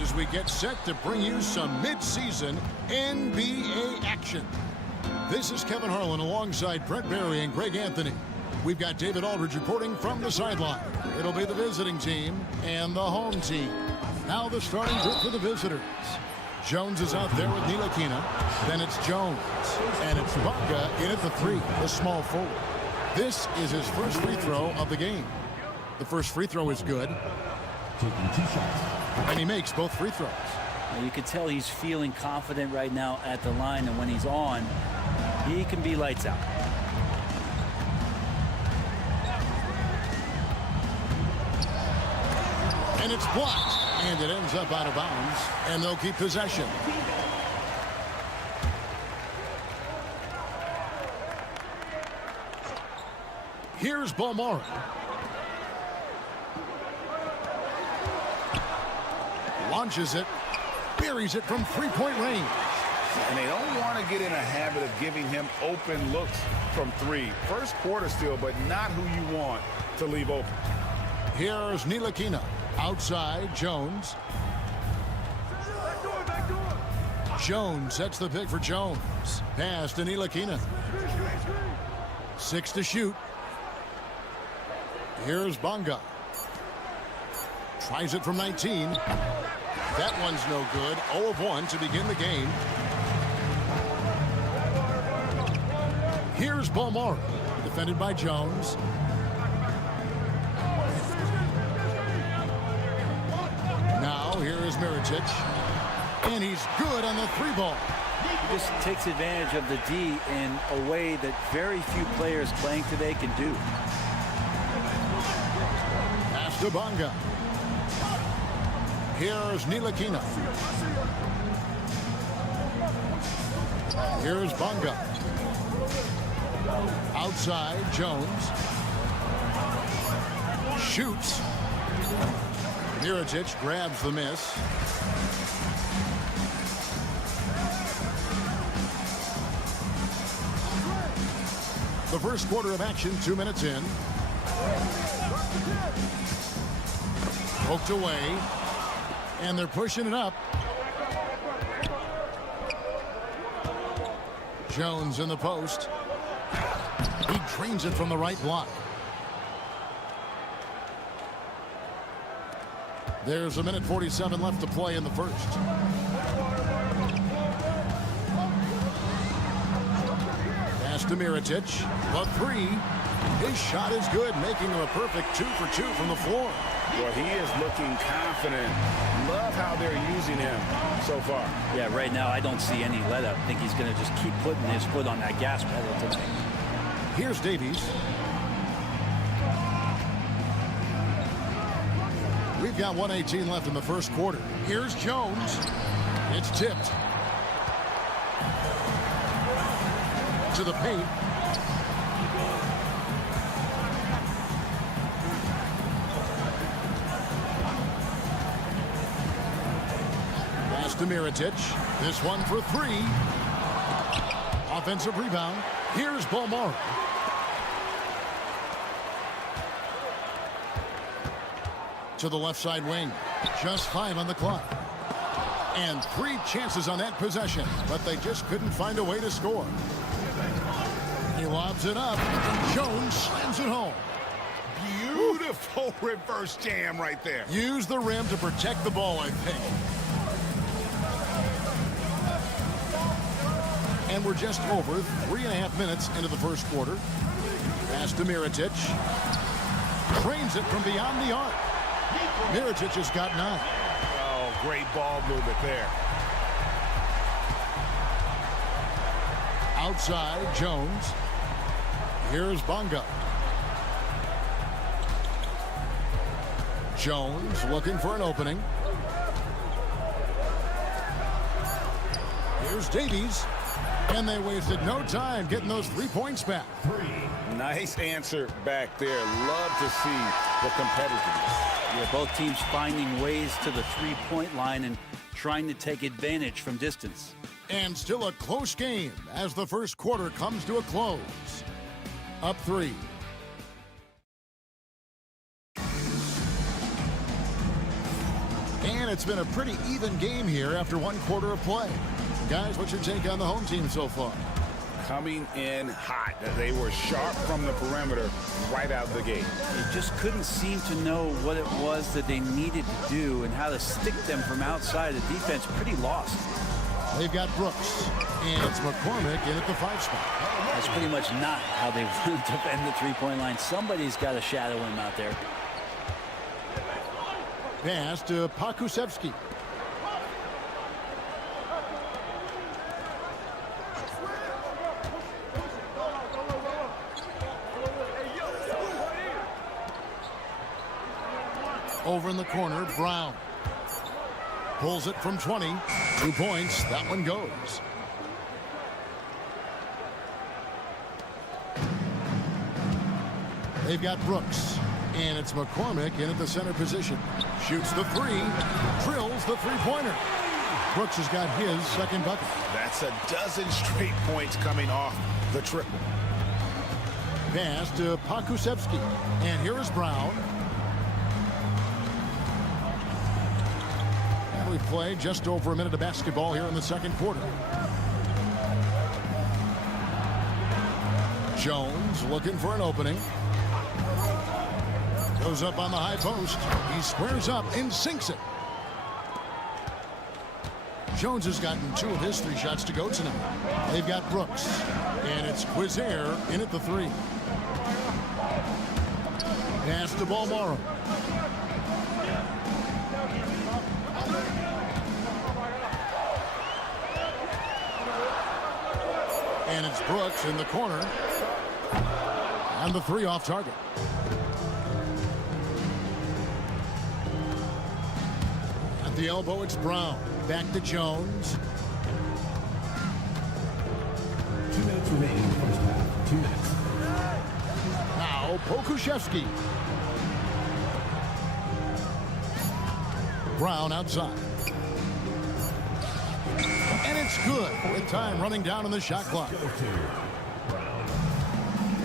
As we get set to bring you some mid-season NBA action. This is Kevin Harlan alongside Brent Barry and Greg Anthony. We've got David Aldridge reporting from the sideline. It'll be the visiting team and the home team. Now the starting group for the visitors. Jones is out there with Ntilikina. Then it's Jones. And it's Baca in at the three, the small forward. This is his first free throw of the game. The first free throw is good. Taking 2 shots. And he makes both free throws. Now you can tell he's feeling confident right now at the line, and when he's on, he can be lights out. And it's blocked, and it ends up out of bounds, and they'll keep possession. Here's Balmora. Launches it. Buries it from three-point range. And they don't want to get in a habit of giving him open looks from three. First quarter still, but not who you want to leave open. Here's Ntilikina. Outside, Jones. Jones sets the pick for Jones. Pass to Ntilikina. 6 to shoot. Here's Bonga. Tries it from 19. That one's no good. 0 of 1 to begin the game. Here's Balmora. Defended by Jones. Now here is Mirotic. And he's good on the 3-ball. He just takes advantage of the D in a way that very few players playing today can do. Pass to Bonga. Here's Ntilikina. Here's Bonga. Outside, Jones. Shoots. Mirotic grabs the miss. The first quarter of action, 2 minutes in. Poked away. And they're pushing it up. Jones in the post. He drains it from the right block. There's 1:47 left to play in the first. Pass to Mirotic. The 3. His shot is good, making him a perfect 2 for 2 from the floor. Well, he is looking confident. Love how they're using him so far. Yeah, right now I don't see any let up. I think he's going to just keep putting his foot on that gas pedal tonight. Here's Davies. We've got 1:18 left in the first quarter. Here's Jones. It's tipped. To the paint. Pass to Mirotic. This one for 3. Offensive rebound. Here's Balmora. To the left side wing. Just 5 on the clock. And 3 chances on that possession, but they just couldn't find a way to score. He lobs it up, and Jones slams it home. Beautiful reverse jam right there. Use the rim to protect the ball, I think. And we're just over 3.5 minutes into the first quarter. Pass to Mirotic. Trains it from beyond the arc. Mirotic has got 9. Oh, great ball movement there. Outside, Jones. Here's Bonga. Jones looking for an opening. Here's Davies. And they wasted no time getting those 3 points back. Nice answer back there. Love to see the competitiveness. Yeah, both teams finding ways to the 3-point line and trying to take advantage from distance. And still a close game as the first quarter comes to a close. Up 3. And it's been a pretty even game here after 1 quarter of play. Guys, what's your take on the home team so far? Coming in hot. They were sharp from the perimeter right out the gate. They just couldn't seem to know what it was that they needed to do and how to stick them from outside. The defense pretty lost. They've got Brooks, and it's McCormick in at the 5 spot. That's pretty much not how they want to defend the 3-point line. Somebody's got to shadow him out there. Pass to Pakusevsky. Over in the corner, Brown. Pulls it from 20. 2 points. That one goes. They've got Brooks. And it's McCormick in at the center position. Shoots the three. Drills the three-pointer. Brooks has got his second bucket. That's a dozen straight points coming off the triple. Pass to Pokusevski. And here is Brown. And we play just over a minute of basketball here in the second quarter. Jones looking for an opening. Goes up on the high post. He squares up and sinks it. Jones has gotten 2 of his 3 shots to go tonight. They've got Brooks. And it's Quizair in at the 3. Pass to Balmaro. And it's Brooks in the corner. And the 3 off target. At the elbow, it's Brown. Back to Jones. 2 minutes remaining in the first half. 2 minutes. Now Pokusevski. Brown outside. And it's good with time running down on the shot clock.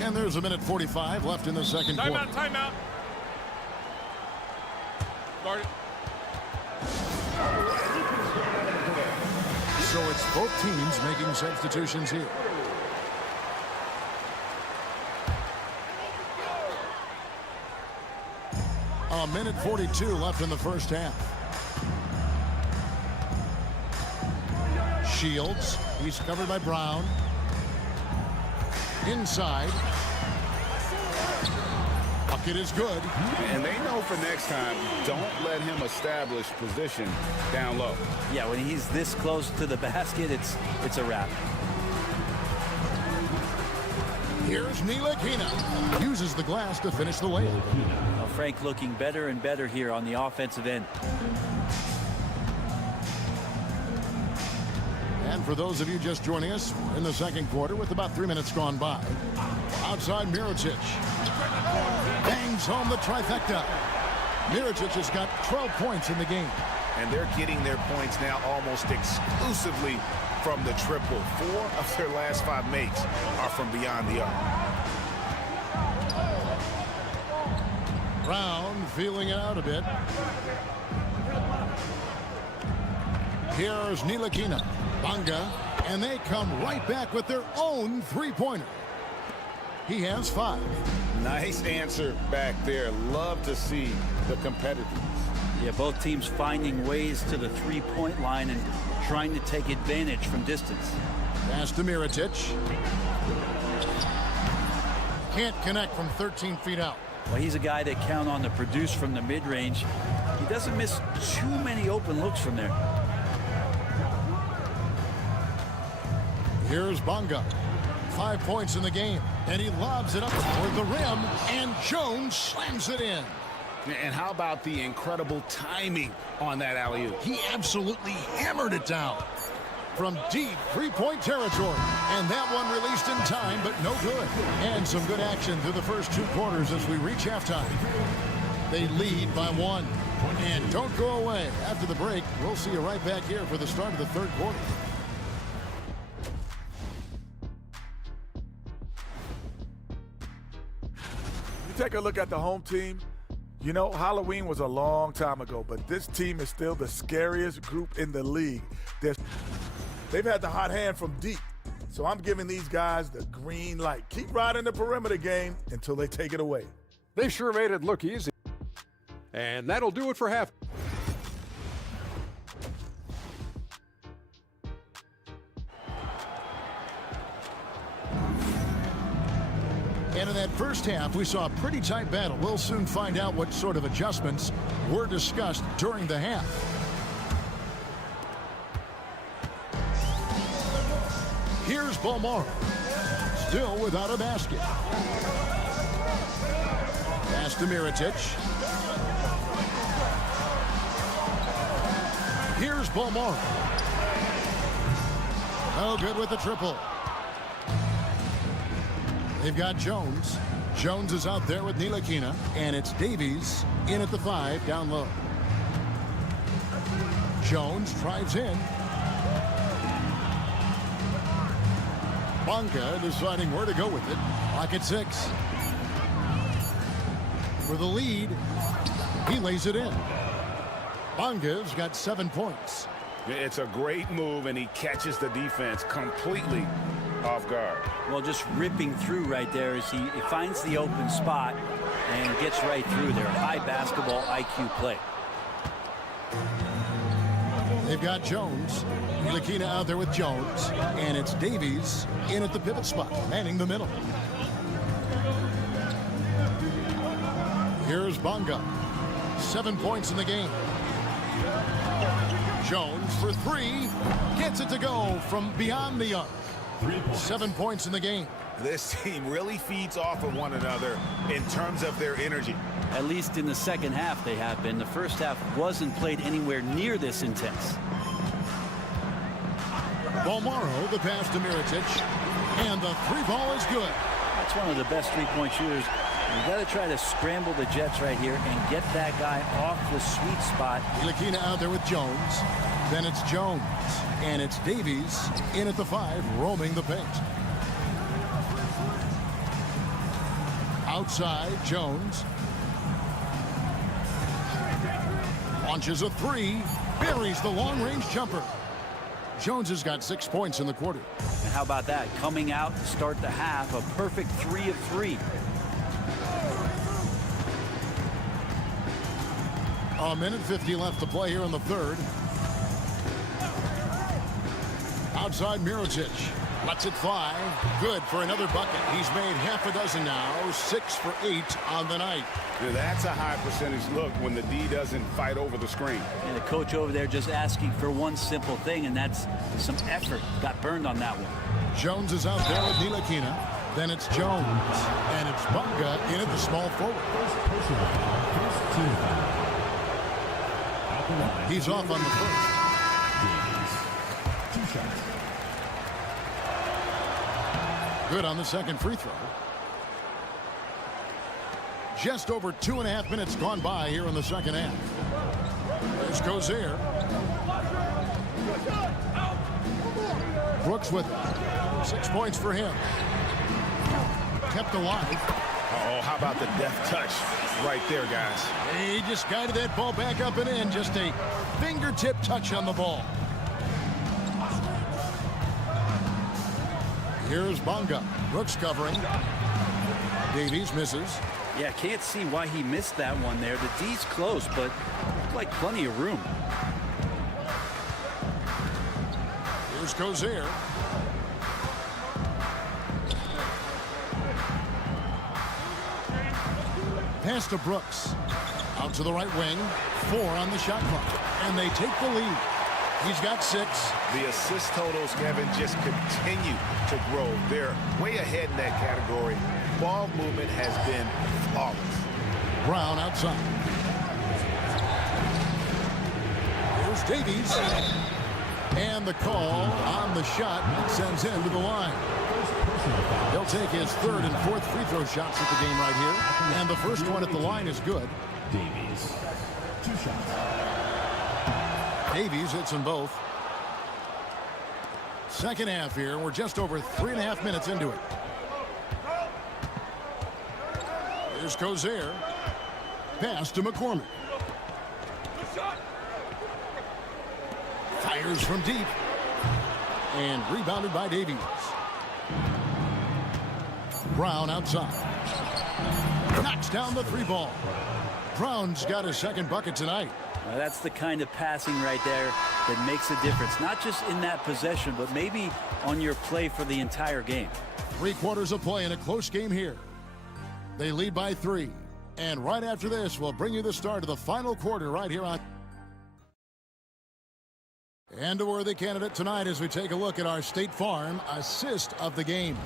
And there's a minute 45 left in the second quarter. Timeout. Start it. So it's both teams making substitutions here. A minute 42 left in the first half. Shields. He's covered by Brown. Inside. Bucket is good. And they know for next time, don't let him establish position down low. Yeah, when he's this close to the basket, it's a wrap. Here's Ntilikina. Uses the glass to finish the layup. Now Frank looking better and better here on the offensive end. And for those of you just joining us, we're in the second quarter with about 3 minutes gone by. Outside Mirotic. Bangs home the trifecta. Mirotic has got 12 points in the game. And they're getting their points now almost exclusively from the triple. 4 of their last 5 makes are from beyond the arc. Brown feeling it out a bit. Here's Ntilikina. Bunga. And they come right back with their own three-pointer. He has 5. Nice answer back there. Love to see the competitiveness. Yeah, both teams finding ways to the three-point line and trying to take advantage from distance. Pass to Mirotic. Can't connect from 13 feet out. Well, he's a guy that count on to produce from the mid-range. He doesn't miss too many open looks from there. Here's Bunga. 5 points in the game. And he lobs it up toward the rim. And Jones slams it in. And how about the incredible timing on that alley-oop? He absolutely hammered it down from deep three-point territory. And that one released in time, but no good. And some good action through the first 2 quarters as we reach halftime. They lead by 1. And don't go away. After the break, we'll see you right back here for the start of the third quarter. Take a look at the home team. You know, Halloween was a long time ago, but this team is still the scariest group in the league. They've had the hot hand from deep, so I'm giving these guys the green light. Keep riding the perimeter game until they take it away. They sure made it look easy. And that'll do it for half. And in that first half, we saw a pretty tight battle. We'll soon find out what sort of adjustments were discussed during the half. Here's Balmaro. Still without a basket. Pass to Mirotic. Here's Balmaro. No good with the triple. They've got Jones. Jones is out there with Ntilikina, and it's Davies in at the 5 down low. Jones drives in. Bonga deciding where to go with it. Lock at 6. For the lead, he lays it in. Bonga's got 7 points. It's a great move, and he catches the defense completely off guard. Well, just ripping through right there as he finds the open spot and gets right through there. High basketball IQ play. They've got Jones. Ntilikina out there with Jones. And it's Davies in at the pivot spot, manning the middle. Here's Bonga. 7 points in the game. Jones for 3. Gets it to go from beyond the arc. 7 points in the game. This team really feeds off of one another in terms of their energy. At least in the second half they have been. The first half wasn't played anywhere near this intense. Bolmaro, the pass to Mirotic. And the 3 ball is good. That's one of the best three-point shooters. You've got to try to scramble the Jets right here and get that guy off the sweet spot. Ntilikina out there with Jones. Then it's Jones. And it's Davies in at the 5, roaming the paint. Outside, Jones. Launches a 3. Buries the long-range jumper. Jones has got 6 points in the quarter. And how about that? Coming out to start the half, a perfect 3 of 3. A minute 50 left to play here in the third. Outside Mirotic. Lets it fly. Good for another bucket. He's made half a dozen now. 6 for 8 on the night. That's a high percentage look when the D doesn't fight over the screen. And the coach over there just asking for one simple thing, and that's some effort. Got burned on that one. Jones is out there with Ntilikina. Then it's Jones. And it's Bonga in at the small forward. First team foul. He's off on the first. 2 shots. Good on the second free throw. Just over 2.5 minutes gone by here in the second half. There's Gozier. Brooks with it. 6 points for him. Kept alive. Uh-oh, how about the deft touch right there, guys? He just guided that ball back up and in. Just a fingertip touch on the ball. Here's Bonga. Brooks covering. Davies misses. Yeah, can't see why he missed that one there. The D's close, but looked like plenty of room. Here's Gozier. Pass to Brooks. Out to the right wing. 4 on the shot clock. And they take the lead. He's got 6. The assist totals, Kevin, just continue to grow. They're way ahead in that category. Ball movement has been flawless. Brown outside. Here's Davies. And the call on the shot sends him to the line. He'll take his 3rd and 4th free throw shots at the game right here. And the first one at the line is good. Davies. 2 shots. Davies hits them both. Second half here. We're just over 3.5 minutes into it. Here's Gozier. Pass to McCormick. Fires from deep. And rebounded by Davies. Brown outside. Knocks down the 3 ball. Brown's got his 2nd bucket tonight. Well, that's the kind of passing right there that makes a difference. Not just in that possession, but maybe on your play for the entire game. 3 quarters of play in a close game here. They lead by 3. And right after this, we'll bring you the start of the final quarter right here on. And a worthy candidate tonight as we take a look at our State Farm assist of the game.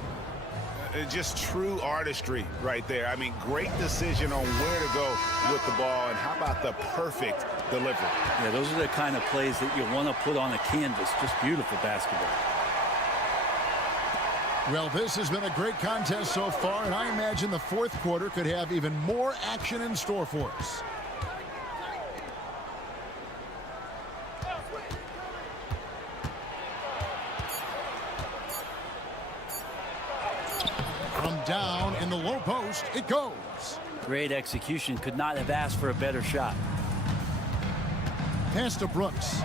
Just true artistry right there. I mean, great decision on where to go with the ball, and how about the perfect delivery? Yeah, those are the kind of plays that you want to put on a canvas. Just beautiful basketball. Well, this has been a great contest so far, and I imagine the fourth quarter could have even more action in store for us. From down in the low post, it goes. Great execution. Could not have asked for a better shot. Pass to Brooks.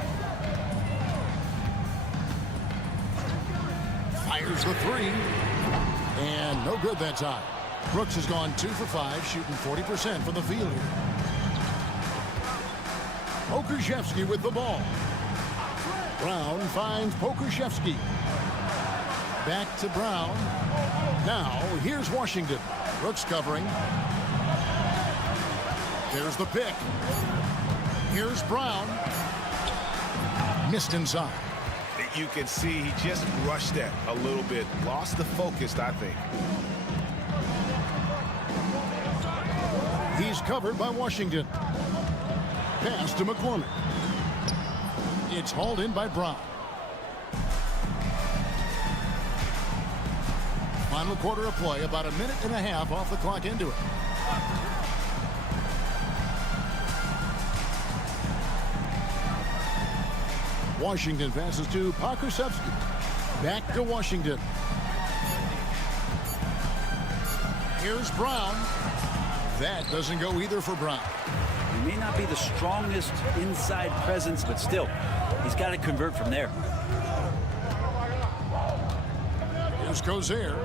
Fires the three. And no good that time. Brooks has gone 2 for 5, shooting 40% from the field here. Pokusevski with the ball. Brown finds Pokusevski. Back to Brown. Now, here's Washington. Brooks covering. There's the pick. Here's Brown. Missed inside. You can see he just rushed that a little bit. Lost the focus, I think. He's covered by Washington. Pass to McCormick. It's hauled in by Brown. Final quarter of play, about a minute and a half off the clock into it. Washington passes to Pokusevski. Back to Washington. Here's Brown. That doesn't go either for Brown. He may not be the strongest inside presence, but still, he's got to convert from there. Here's Cozier.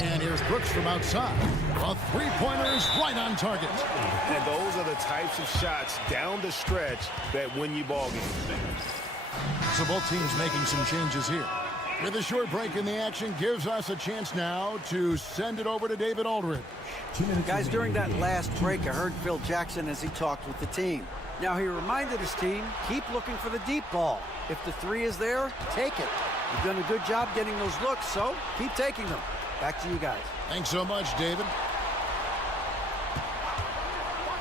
And here's Brooks from outside. A three-pointer is right on target. And those are the types of shots down the stretch that win you ball games. So both teams making some changes here. With a short break in the action, gives us a chance now to send it over to David Aldridge. Guys, during that last break, I heard Phil Jackson as he talked with the team. Now, he reminded his team, keep looking for the deep ball. If the three is there, take it. You've done a good job getting those looks, so keep taking them. Back to you guys. Thanks so much, David.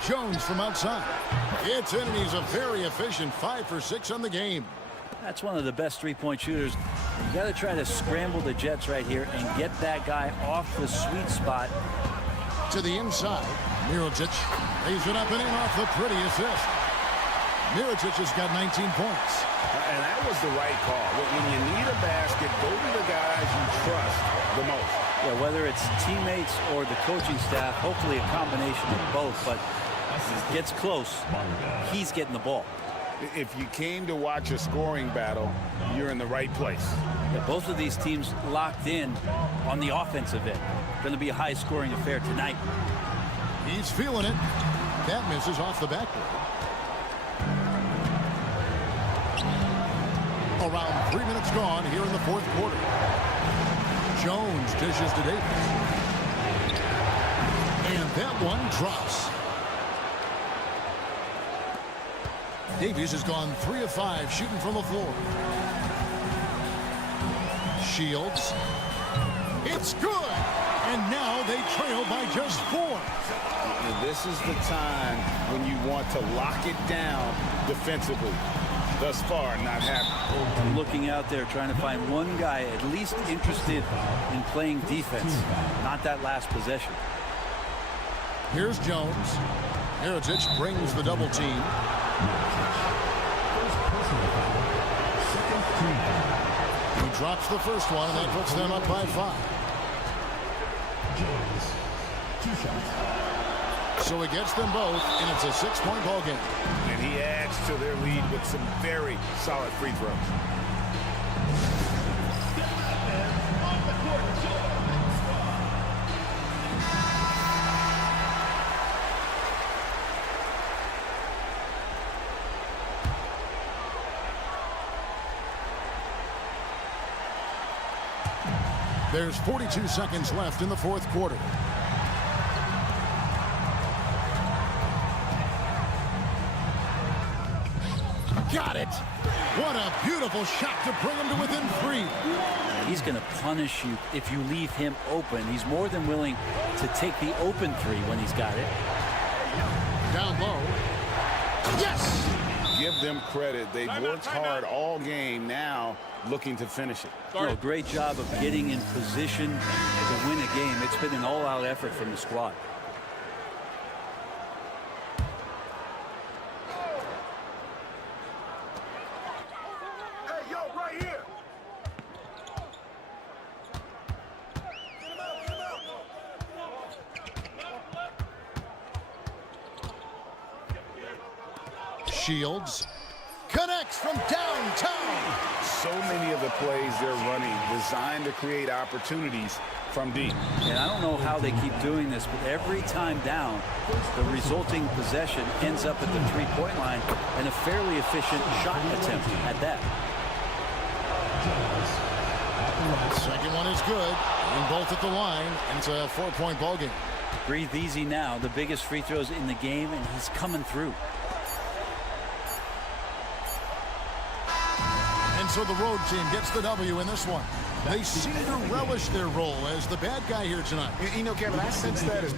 Jones from outside. It's in, and he's a very efficient 5 for 6 on the game. That's one of the best three-point shooters. You got to try to scramble the Jets right here and get that guy off the sweet spot. To the inside, Mirotic lays it up and in off the pretty assist. Mirotic has got 19 points. And that was the right call. When you need a basket, go to the guys you trust the most. Yeah, whether it's teammates or the coaching staff, hopefully a combination of both, but he gets close, he's getting the ball. If you came to watch a scoring battle, you're in the right place. Yeah, both of these teams locked in on the offensive end. Going to be a high-scoring affair tonight. He's feeling it. That misses off the backboard. Around 3 minutes gone here in the fourth quarter. Jones dishes to Davis. And that one drops. Davies has gone 3 of 5 shooting from the floor. Shields. It's good. And now they trail by just 4. And this is the time when you want to lock it down defensively. Thus far, not happening. Looking out there, trying to find one guy at least interested in playing defense, not that last possession. Here's Jones. Mirotic brings the double team. He drops the first one, and that puts them up by 5. So he gets them both, and it's a 6-point ball game. And he adds to their lead with some very solid free throws. There's 42 seconds left in the fourth quarter. Got it. What a beautiful shot to bring him to within 3. He's going to punish you if you leave him open. He's more than willing to take the open 3 when he's got it. Down low. Yes! give them credit. They've worked hard all game, now looking to finish it. Well, great job of getting in position to win a game. It's been an all-out effort from the squad. Shields connects from downtown. So many of the plays they're running designed to create opportunities from deep. And I don't know how they keep doing this, but every time down, the resulting possession ends up at the three-point line and a fairly efficient shot attempt at that. Second one is good, and both at the line, and it's a 4-point ball game. Breathe easy now. The biggest free throws in the game, and he's coming through. And so the road team gets the W in this one. They seem to relish their role as the bad guy here tonight. You know, Kevin, I sense that as...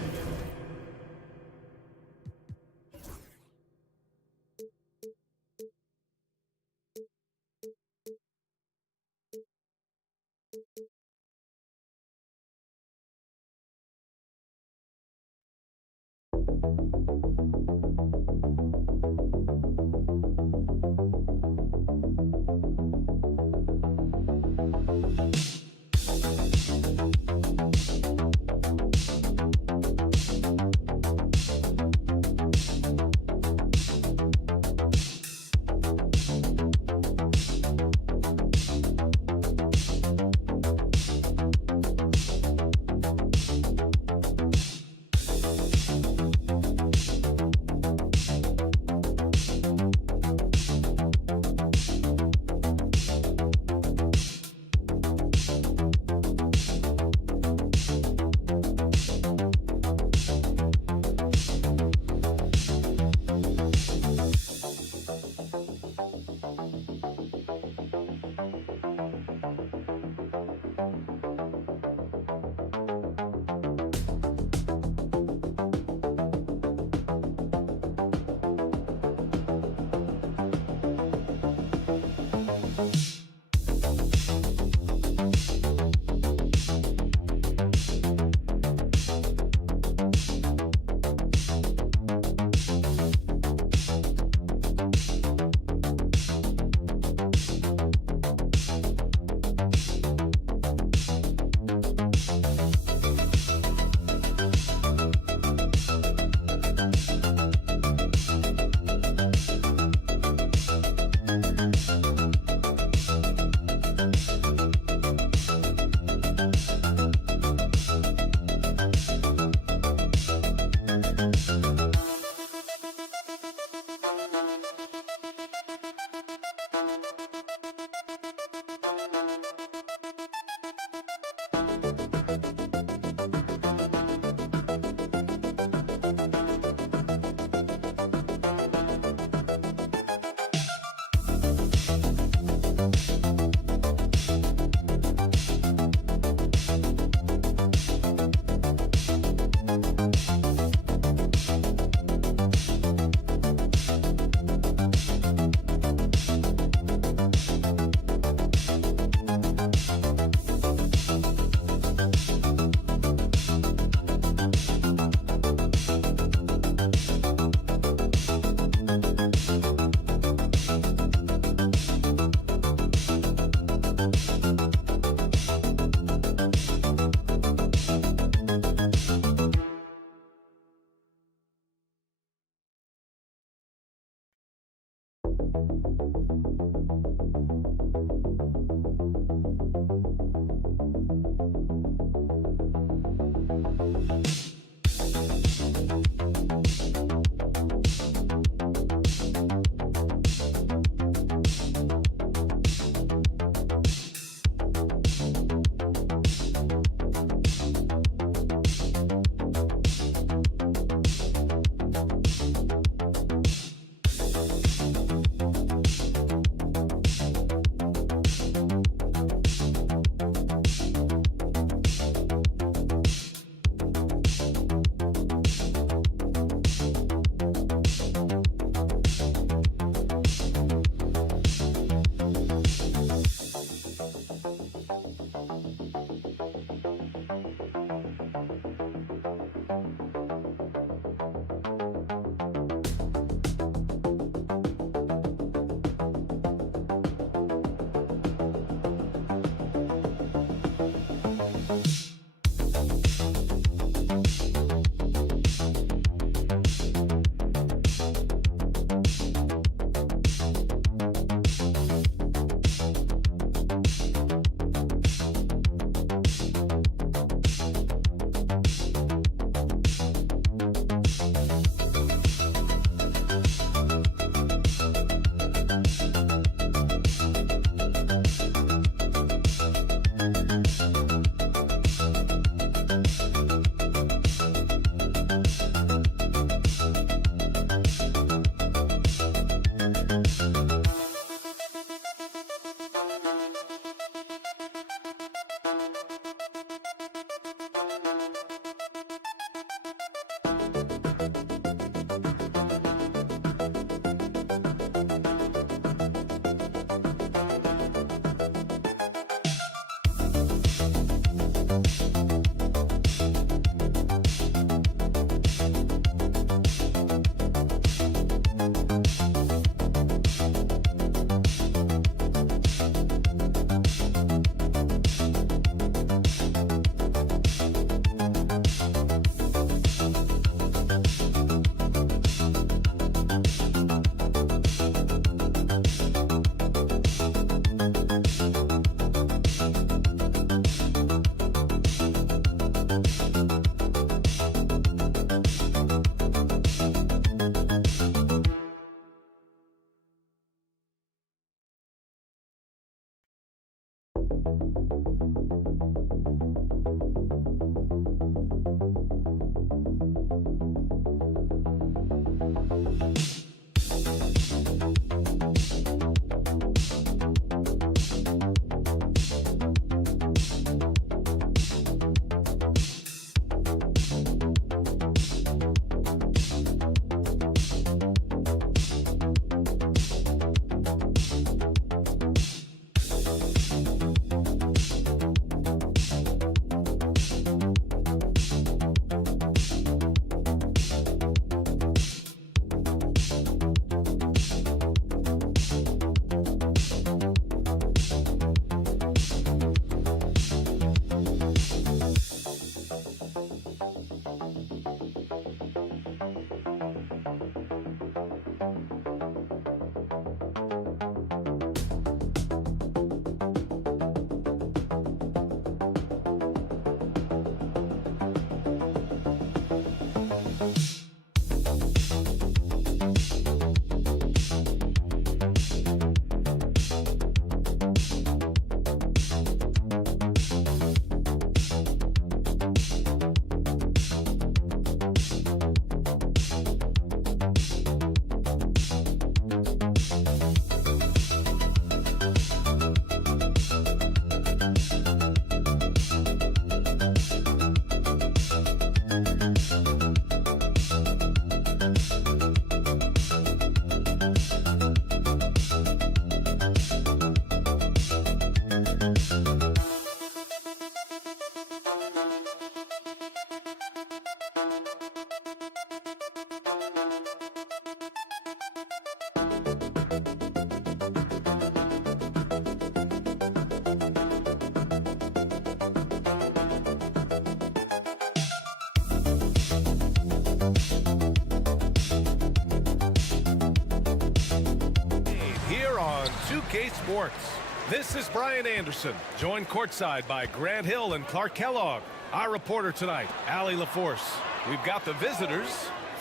2K Sports. This is Brian Anderson, joined courtside by Grant Hill and Clark Kellogg. Our reporter tonight, Allie LaForce. We've got the visitors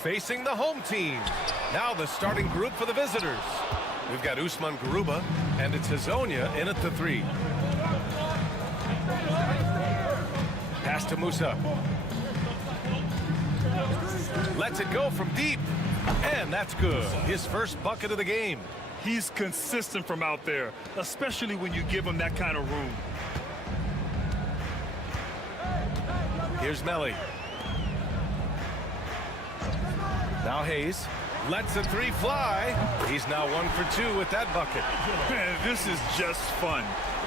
facing the home team. Now the starting group for the visitors. We've got Usman Garuba, and it's Hazonia in at the 3. Pass to Musa. Lets it go from deep. And that's good. His first bucket of the game. He's consistent from out there, especially when you give him that kind of room. Here's Melly. Now Hayes lets the 3 fly. He's now 1 for 2 with that bucket. Man, this is just fun.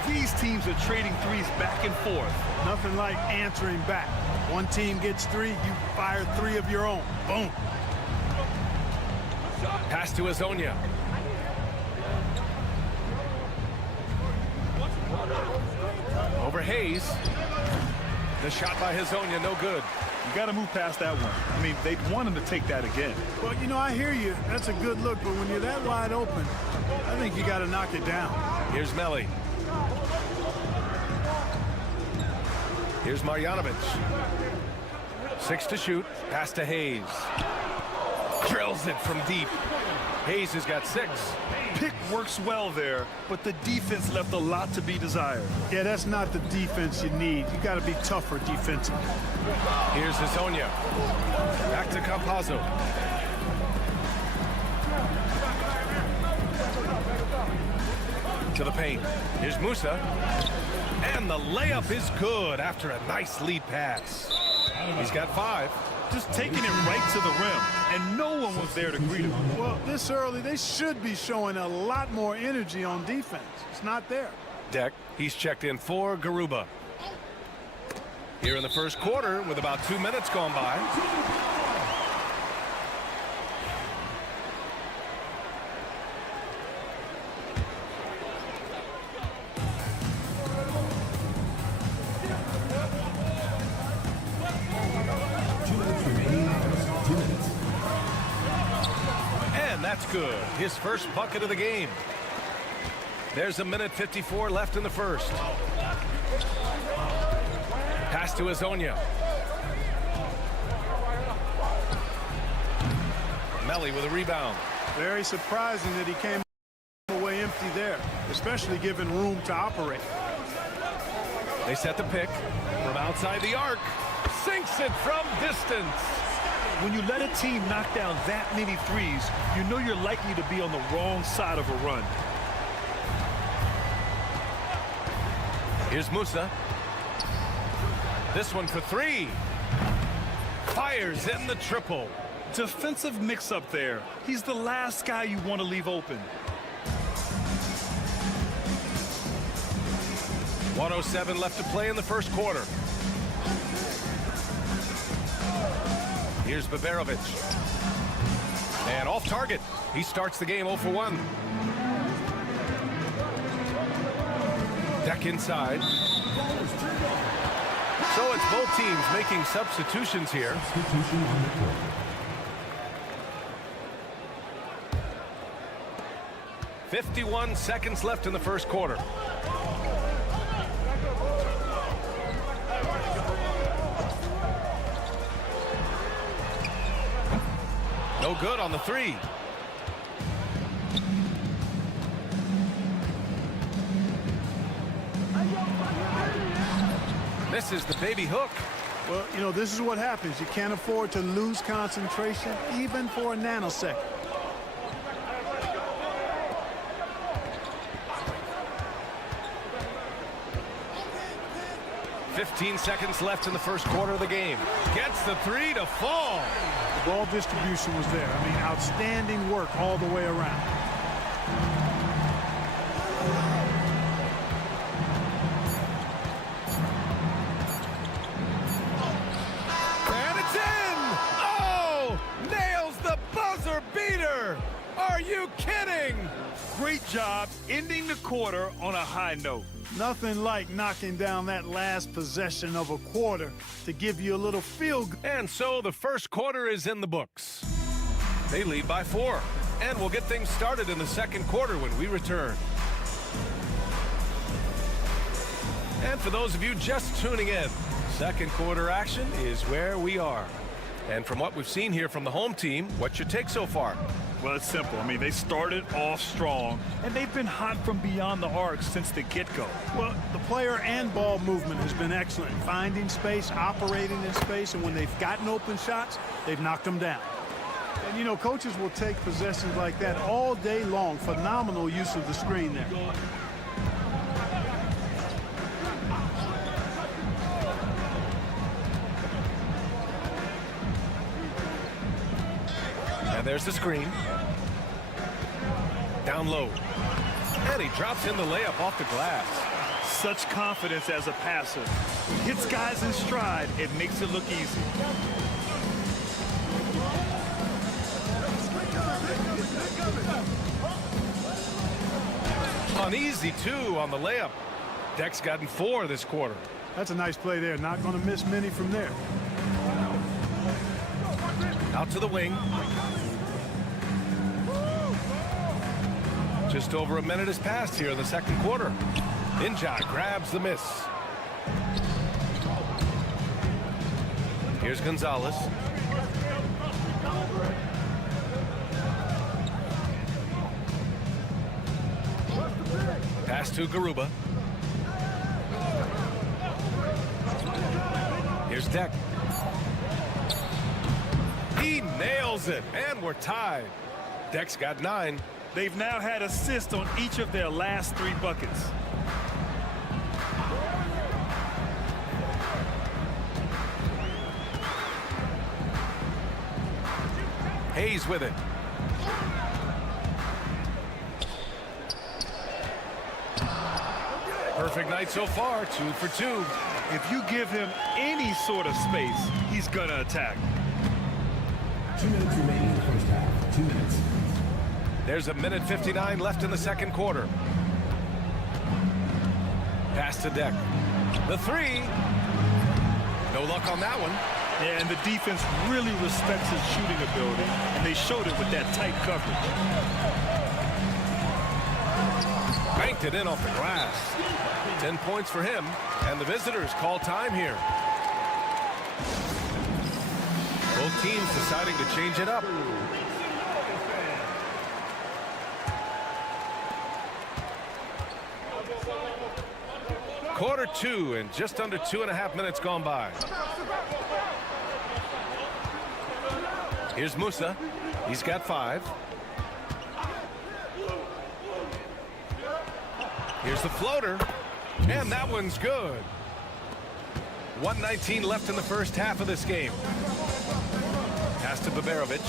These teams are trading threes back and forth. Nothing like answering back. One team gets 3, you fire 3 of your own. Boom. Pass to Hazonia. Over Hayes. The shot by Hazonia, no good. You got to move past that one. I mean, they'd want him to take that again. Well, you know, I hear you. That's a good look, but when you're that wide open, I think you got to knock it down. Here's Melly. Here's Marjanovic. 6 to shoot. Pass to Hayes. Drills it from deep. Hayes has got 6. Pick works well there, but the defense left a lot to be desired. Yeah, that's not the defense you need. You got to be tougher defensively. Here's Hazonia. Back to Campazzo. To the paint. Here's Musa. And the layup is good after a nice lead pass. He's got 5. Just taking it right to the rim, and no one was there to greet him. Well, this early, they should be showing a lot more energy on defense. It's not there. Deck, he's checked in for Garuba. Here in the first quarter with about 2 minutes gone by. That's good. His first bucket of the game. There's 1:54 left in the first. Pass to Hazonia. Melly with a rebound. Very surprising that he came away empty there, especially given room to operate. They set the pick from outside the arc. Sinks it from distance. When you let a team knock down that many threes, you know you're likely to be on the wrong side of a run. Here's Musa. This one for 3. Fires in the triple. Defensive mix-up there. He's the last guy you want to leave open. 1:07 left to play in the first quarter. Here's Baberovic. And off target. He starts the game 0 for 1. Deck inside. So it's both teams making substitutions here. 51 seconds left in the first quarter. No good on the 3. This is the baby hook. Well, you know, this is what happens. You can't afford to lose concentration, even for a nanosecond. .15 seconds left in the first quarter of the game. Gets the 3 to fall. The ball distribution was there. I mean, outstanding work all the way around. And it's in! Oh! Nails the buzzer beater! Are you kidding? Great job ending the quarter on a high note. Nothing like knocking down that last possession of a quarter to give you a little feel good. And so the first quarter is in the books. They lead by 4. And we'll get things started in the second quarter when we return. And for those of you just tuning in, second quarter action is where we are. And from what we've seen here from the home team, what's your take so far? Well, it's simple. I mean, they started off strong, and they've been hot from beyond the arc since the get-go. Well, the player and ball movement has been excellent. Finding space, operating in space, and when they've gotten open shots, they've knocked them down. And, you know, coaches will take possessions like that all day long. Phenomenal use of the screen there. And there's the screen. Down low. And he drops in the layup off the glass. Such confidence as a passer. He hits guys in stride. It makes it look easy. Uneasy, too, on the layup. Deck's gotten 4 this quarter. That's a nice play there. Not going to miss many from there. Out to the wing. Just over a minute has passed here in the second quarter. Inja grabs the miss. Here's Gonzalez. Pass to Garuba. Here's Deck. He nails it, and we're tied. Deck's got 9. They've now had assists on each of their last 3 buckets. Hayes with it. Perfect night so far, 2 for 2. If you give him any sort of space, he's gonna attack. 2 minutes remaining in the first half. 2 minutes. There's a minute 59 left in the second quarter. Pass to Deck. The 3. No luck on that one. Yeah, and the defense really respects his shooting ability, and they showed it with that tight coverage. Banked it in off the glass. 10 points for him, and the visitors call time here. Both teams deciding to change it up. Quarter 2 and just under 2.5 minutes gone by. Here's Musa. He's got 5. Here's the floater. And that one's good. 1:19 left in the first half of this game. Pass to Baberovic.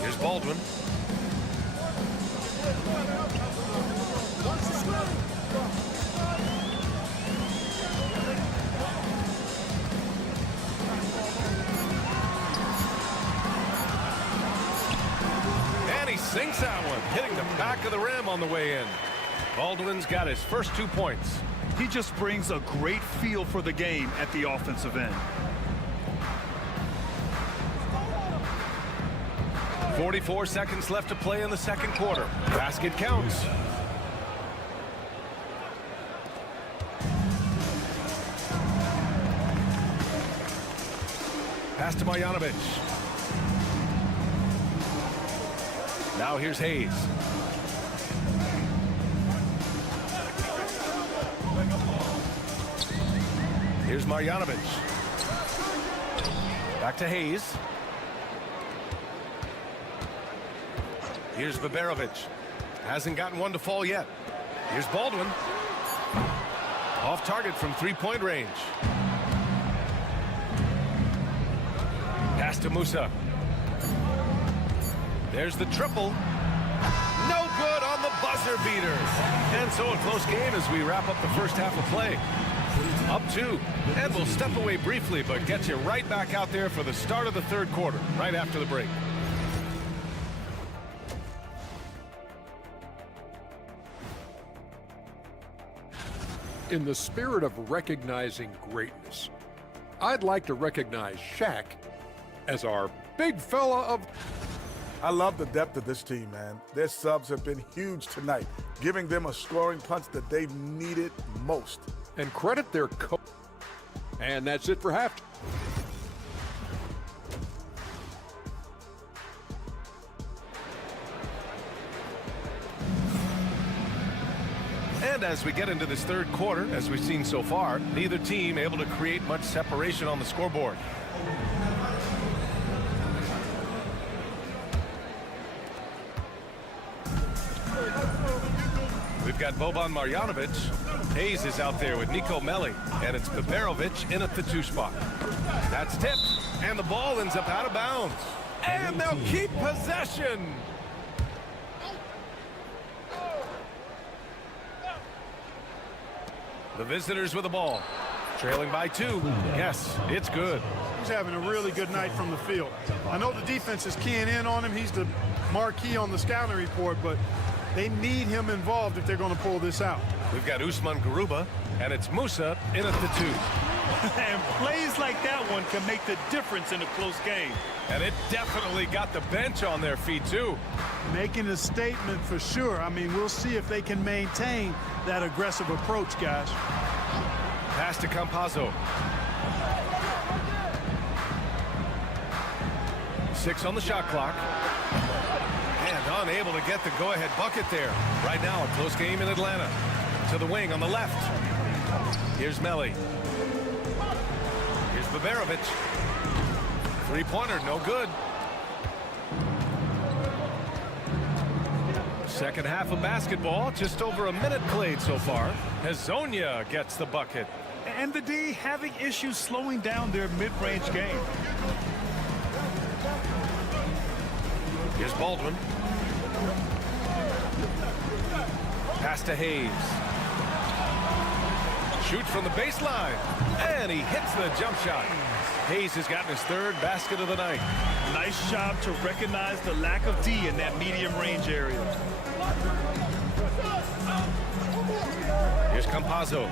Here's Baldwin. And he sinks that one, hitting the back of the rim on the way in. Baldwin's got his first 2 points. He just brings a great feel for the game at the offensive end. 44 seconds left to play in the second quarter. Basket counts. Pass to Marjanovic. Now here's Hayes. Here's Marjanovic. Back to Hayes. Here's Baberovic. Hasn't gotten one to fall yet. Here's Baldwin. Off target from 3-point range. Pass to Musa. There's the triple. No good on the buzzer beater. And so a close game as we wrap up the first half of play. Up 2. And we'll step away briefly, but get you right back out there for the start of the third quarter, right after the break. In the spirit of recognizing greatness, I'd like to recognize Shaq as our big fella of... I love the depth of this team, man. Their subs have been huge tonight, giving them a scoring punch that they've needed most. And credit their coach. And that's it for halftime. And as we get into this third quarter, as we've seen so far, neither team able to create much separation on the scoreboard. We've got Boban Marjanovic. Hayes is out there with Nico Melli, and it's Beberovic in at the 2 spot. That's tipped, and the ball ends up out of bounds. And they'll keep possession. The visitors with the ball, trailing by 2. Yes, it's good. He's having a really good night from the field. I know the defense is keying in on him. He's the marquee on the scouting report, but they need him involved if they're going to pull this out. We've got Usman Garuba, and it's Musa in at the 2. And plays like that one can make the difference in a close game. And it definitely got the bench on their feet, too. Making a statement for sure. I mean, we'll see if they can maintain that aggressive approach, guys. Pass to Campazzo. 6 on the shot clock. And unable to get the go-ahead bucket there. Right now, a close game in Atlanta. To the wing on the left. Here's Melli. Here's Beberovic. Three-pointer, no good. Second half of basketball, just over a minute played so far. Hezonja gets the bucket. And the D having issues slowing down their mid-range game. Here's Baldwin. Pass to Hayes. Shoots from the baseline. And he hits the jump shot. Hayes has gotten his 3rd basket of the night. Nice job to recognize the lack of D in that medium range area. Here's Campazzo.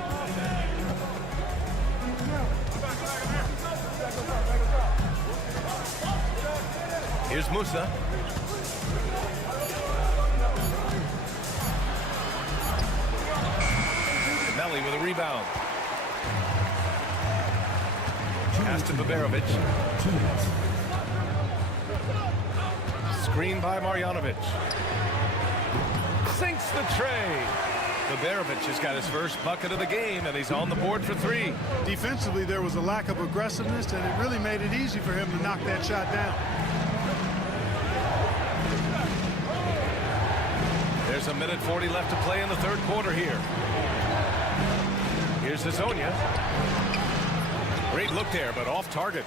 Here's Musa. Melli with a rebound. Pass to Beberovic. Screen by Marjanovic. Sinks the tray. Beberovic has got his first bucket of the game, and he's on the board for 3. Defensively, there was a lack of aggressiveness, and it really made it easy for him to knock that shot down. There's a minute 40 left to play in the third quarter here. Here's Hezonja. Great look there, but off target.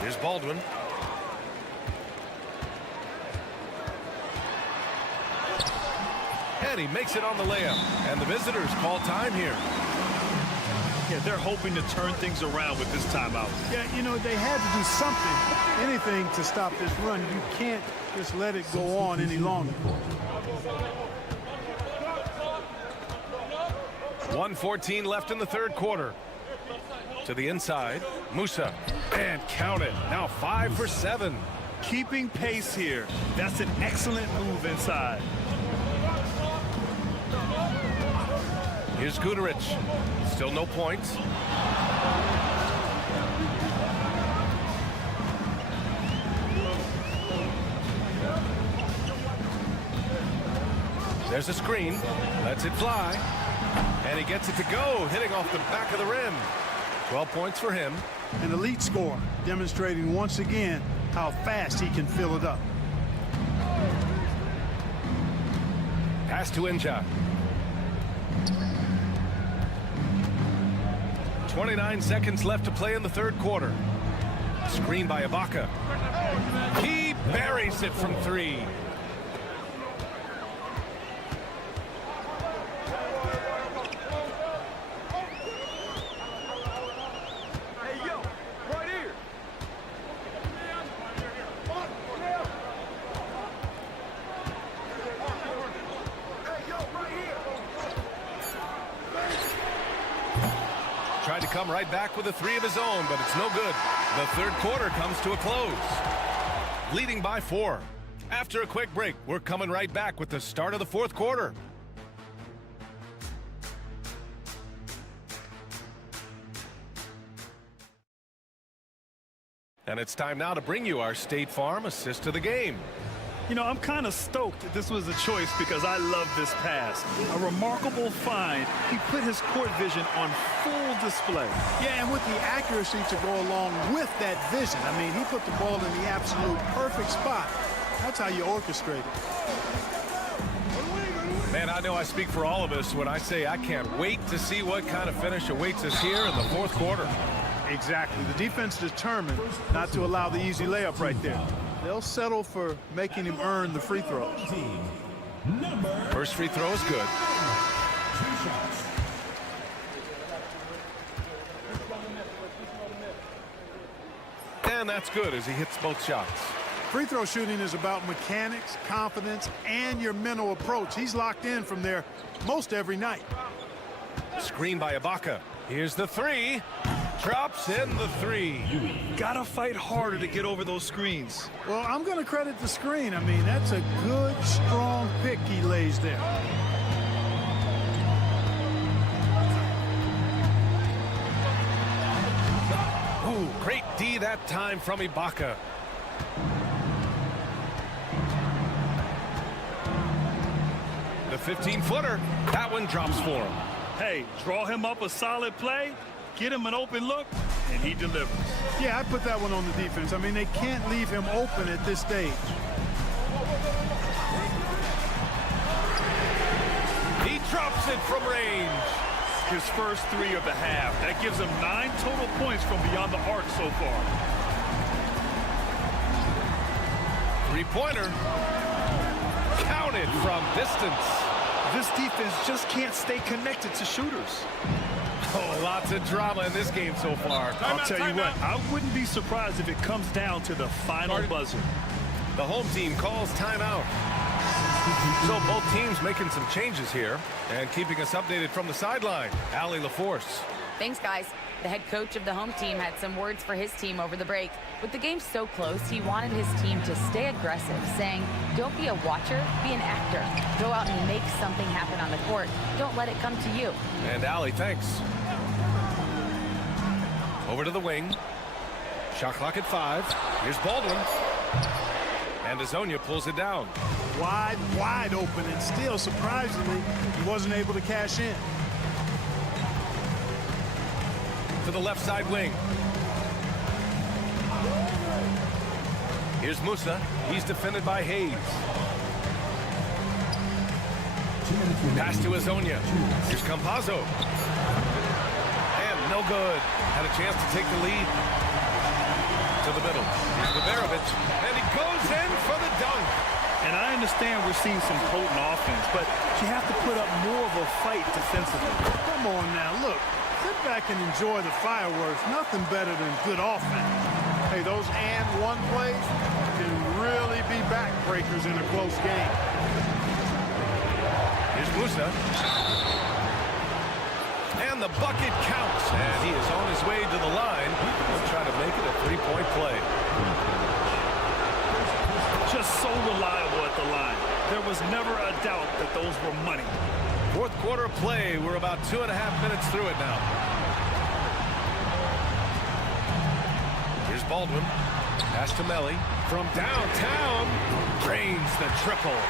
Here's Baldwin. And he makes it on the layup. And the visitors call time here. Yeah, they're hoping to turn things around with this timeout. Yeah, you know, they had to do something, anything to stop this run. You can't just let it go on any longer. 1:14 left in the third quarter. To the inside, Musa. And count it. Now 5 for 7. Keeping pace here. That's an excellent move inside. Here's Guduric. Still no points. There's a screen. Lets it fly. And he gets it to go, hitting off the back of the rim. 12 points for him. An elite scorer, demonstrating once again how fast he can fill it up. Pass to Inja. 29 seconds left to play in the third quarter. Screen by Ibaka. He buries it from 3. come right back with a three of his own, but it's no good. The third quarter comes to a close. Leading by 4. After a quick break, we're coming right back with the start of the fourth quarter. And it's time now to bring you our State Farm assist to the game. You know, I'm kind of stoked that this was a choice because I love this pass. A remarkable find. He put his court vision on full display. Yeah, and with the accuracy to go along with that vision. I mean, he put the ball in the absolute perfect spot. That's how you orchestrate it. Man, I know I speak for all of us when I say I can't wait to see what kind of finish awaits us here in the fourth quarter. Exactly. The defense determined not to allow the easy layup right there. They'll settle for making him earn the free throws. First free throw is good. And that's good as he hits both shots. Free throw shooting is about mechanics, confidence, and your mental approach. He's locked in from there most every night. Screen by Ibaka. Here's the three. Drops in the three. Gotta fight harder to get over those screens. Well, I'm going to credit the screen. I mean, that's a good, strong pick he lays there. Ooh, great D that time from Ibaka. The 15-footer. That one drops for him. Hey, draw him up a solid play, get him an open look, and he delivers. Yeah, I put that one on the defense. I mean, they can't leave him open at this stage. He drops it from range. His first three of the half. That gives him 9 total points from beyond the arc so far. Three-pointer. Counted from distance. This defense just can't stay connected to shooters. Oh, lots of drama in this game so far. I'll tell you what, I wouldn't be surprised if it comes down to the final buzzer. The home team calls timeout. So both teams making some changes here and keeping us updated from the sideline. Allie LaForce. Thanks, guys. The head coach of the home team had some words for his team over the break. With the game so close, he wanted his team to stay aggressive, saying, don't be a watcher, be an actor. Go out and make something happen on the court. Don't let it come to you. And Allie, thanks. Over to the wing. Shot clock at 5. Here's Baldwin. And Azonia pulls it down. Wide open, and still, surprisingly, he wasn't able to cash in. To the left side wing. Here's Musa. He's defended by Hayes. Pass to Azonia. Here's Campazzo. And no good. Had a chance to take the lead. To the middle. Here's Liberovich. And he goes in for the dunk. And I understand we're seeing some potent offense, but you have to put up more of a fight defensively. Come on now, look. Sit back and enjoy the fireworks. Nothing better than good offense. Hey, those and one plays can really be backbreakers in a close game. Here's Musa. And the bucket counts. And he is on his way to the line. He'll try to make it a three-point play. Just so reliable at the line. There was never a doubt that those were money. Fourth quarter play. We're about 2.5 minutes through it now. Here's Baldwin. Pass to Melly. From downtown. Drains the triple.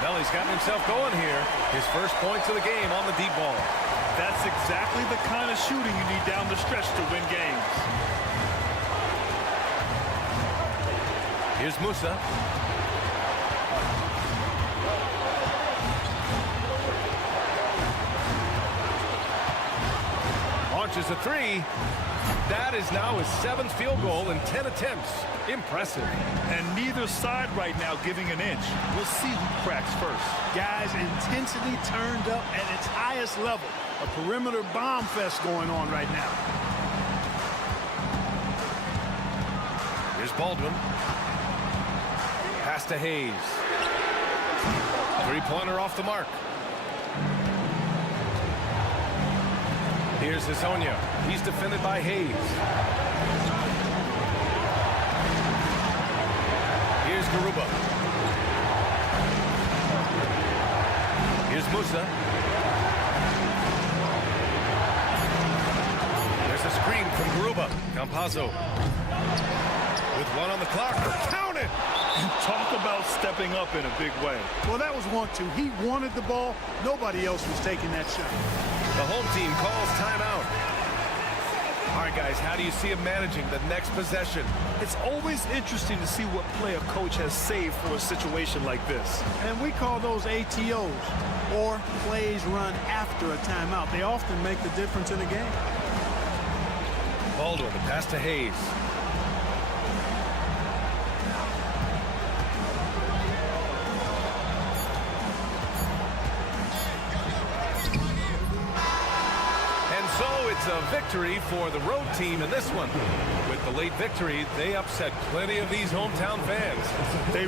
Melly's gotten himself going here. His first points of the game on the deep ball. That's exactly the kind of shooting you need down the stretch to win games. Here's Musa. Launches a three. That is now his 7th field goal in 10 attempts. Impressive. And neither side right now giving an inch. We'll see who cracks first. Guys, intensity turned up at its highest level. A perimeter bomb fest going on right now. Here's Baldwin. Pass to Hayes. Three-pointer off the mark. Here's Hezonja. He's defended by Hayes. Here's Garuba. Here's Musa. There's a screen from Garuba. Campazzo with one on the clock. Count it! Talk about stepping up in a big way. Well, that was 1-2. He wanted the ball. Nobody else was taking that shot. The home team calls timeout. All right, guys, how do you see him managing the next possession? It's always interesting to see what play a coach has saved for a situation like this. And we call those ATOs, or plays run after a timeout. They often make the difference in a game. Baldwin, the pass to Hayes. It's a victory for the road team in this one. With the late victory, they upset plenty of these hometown fans. They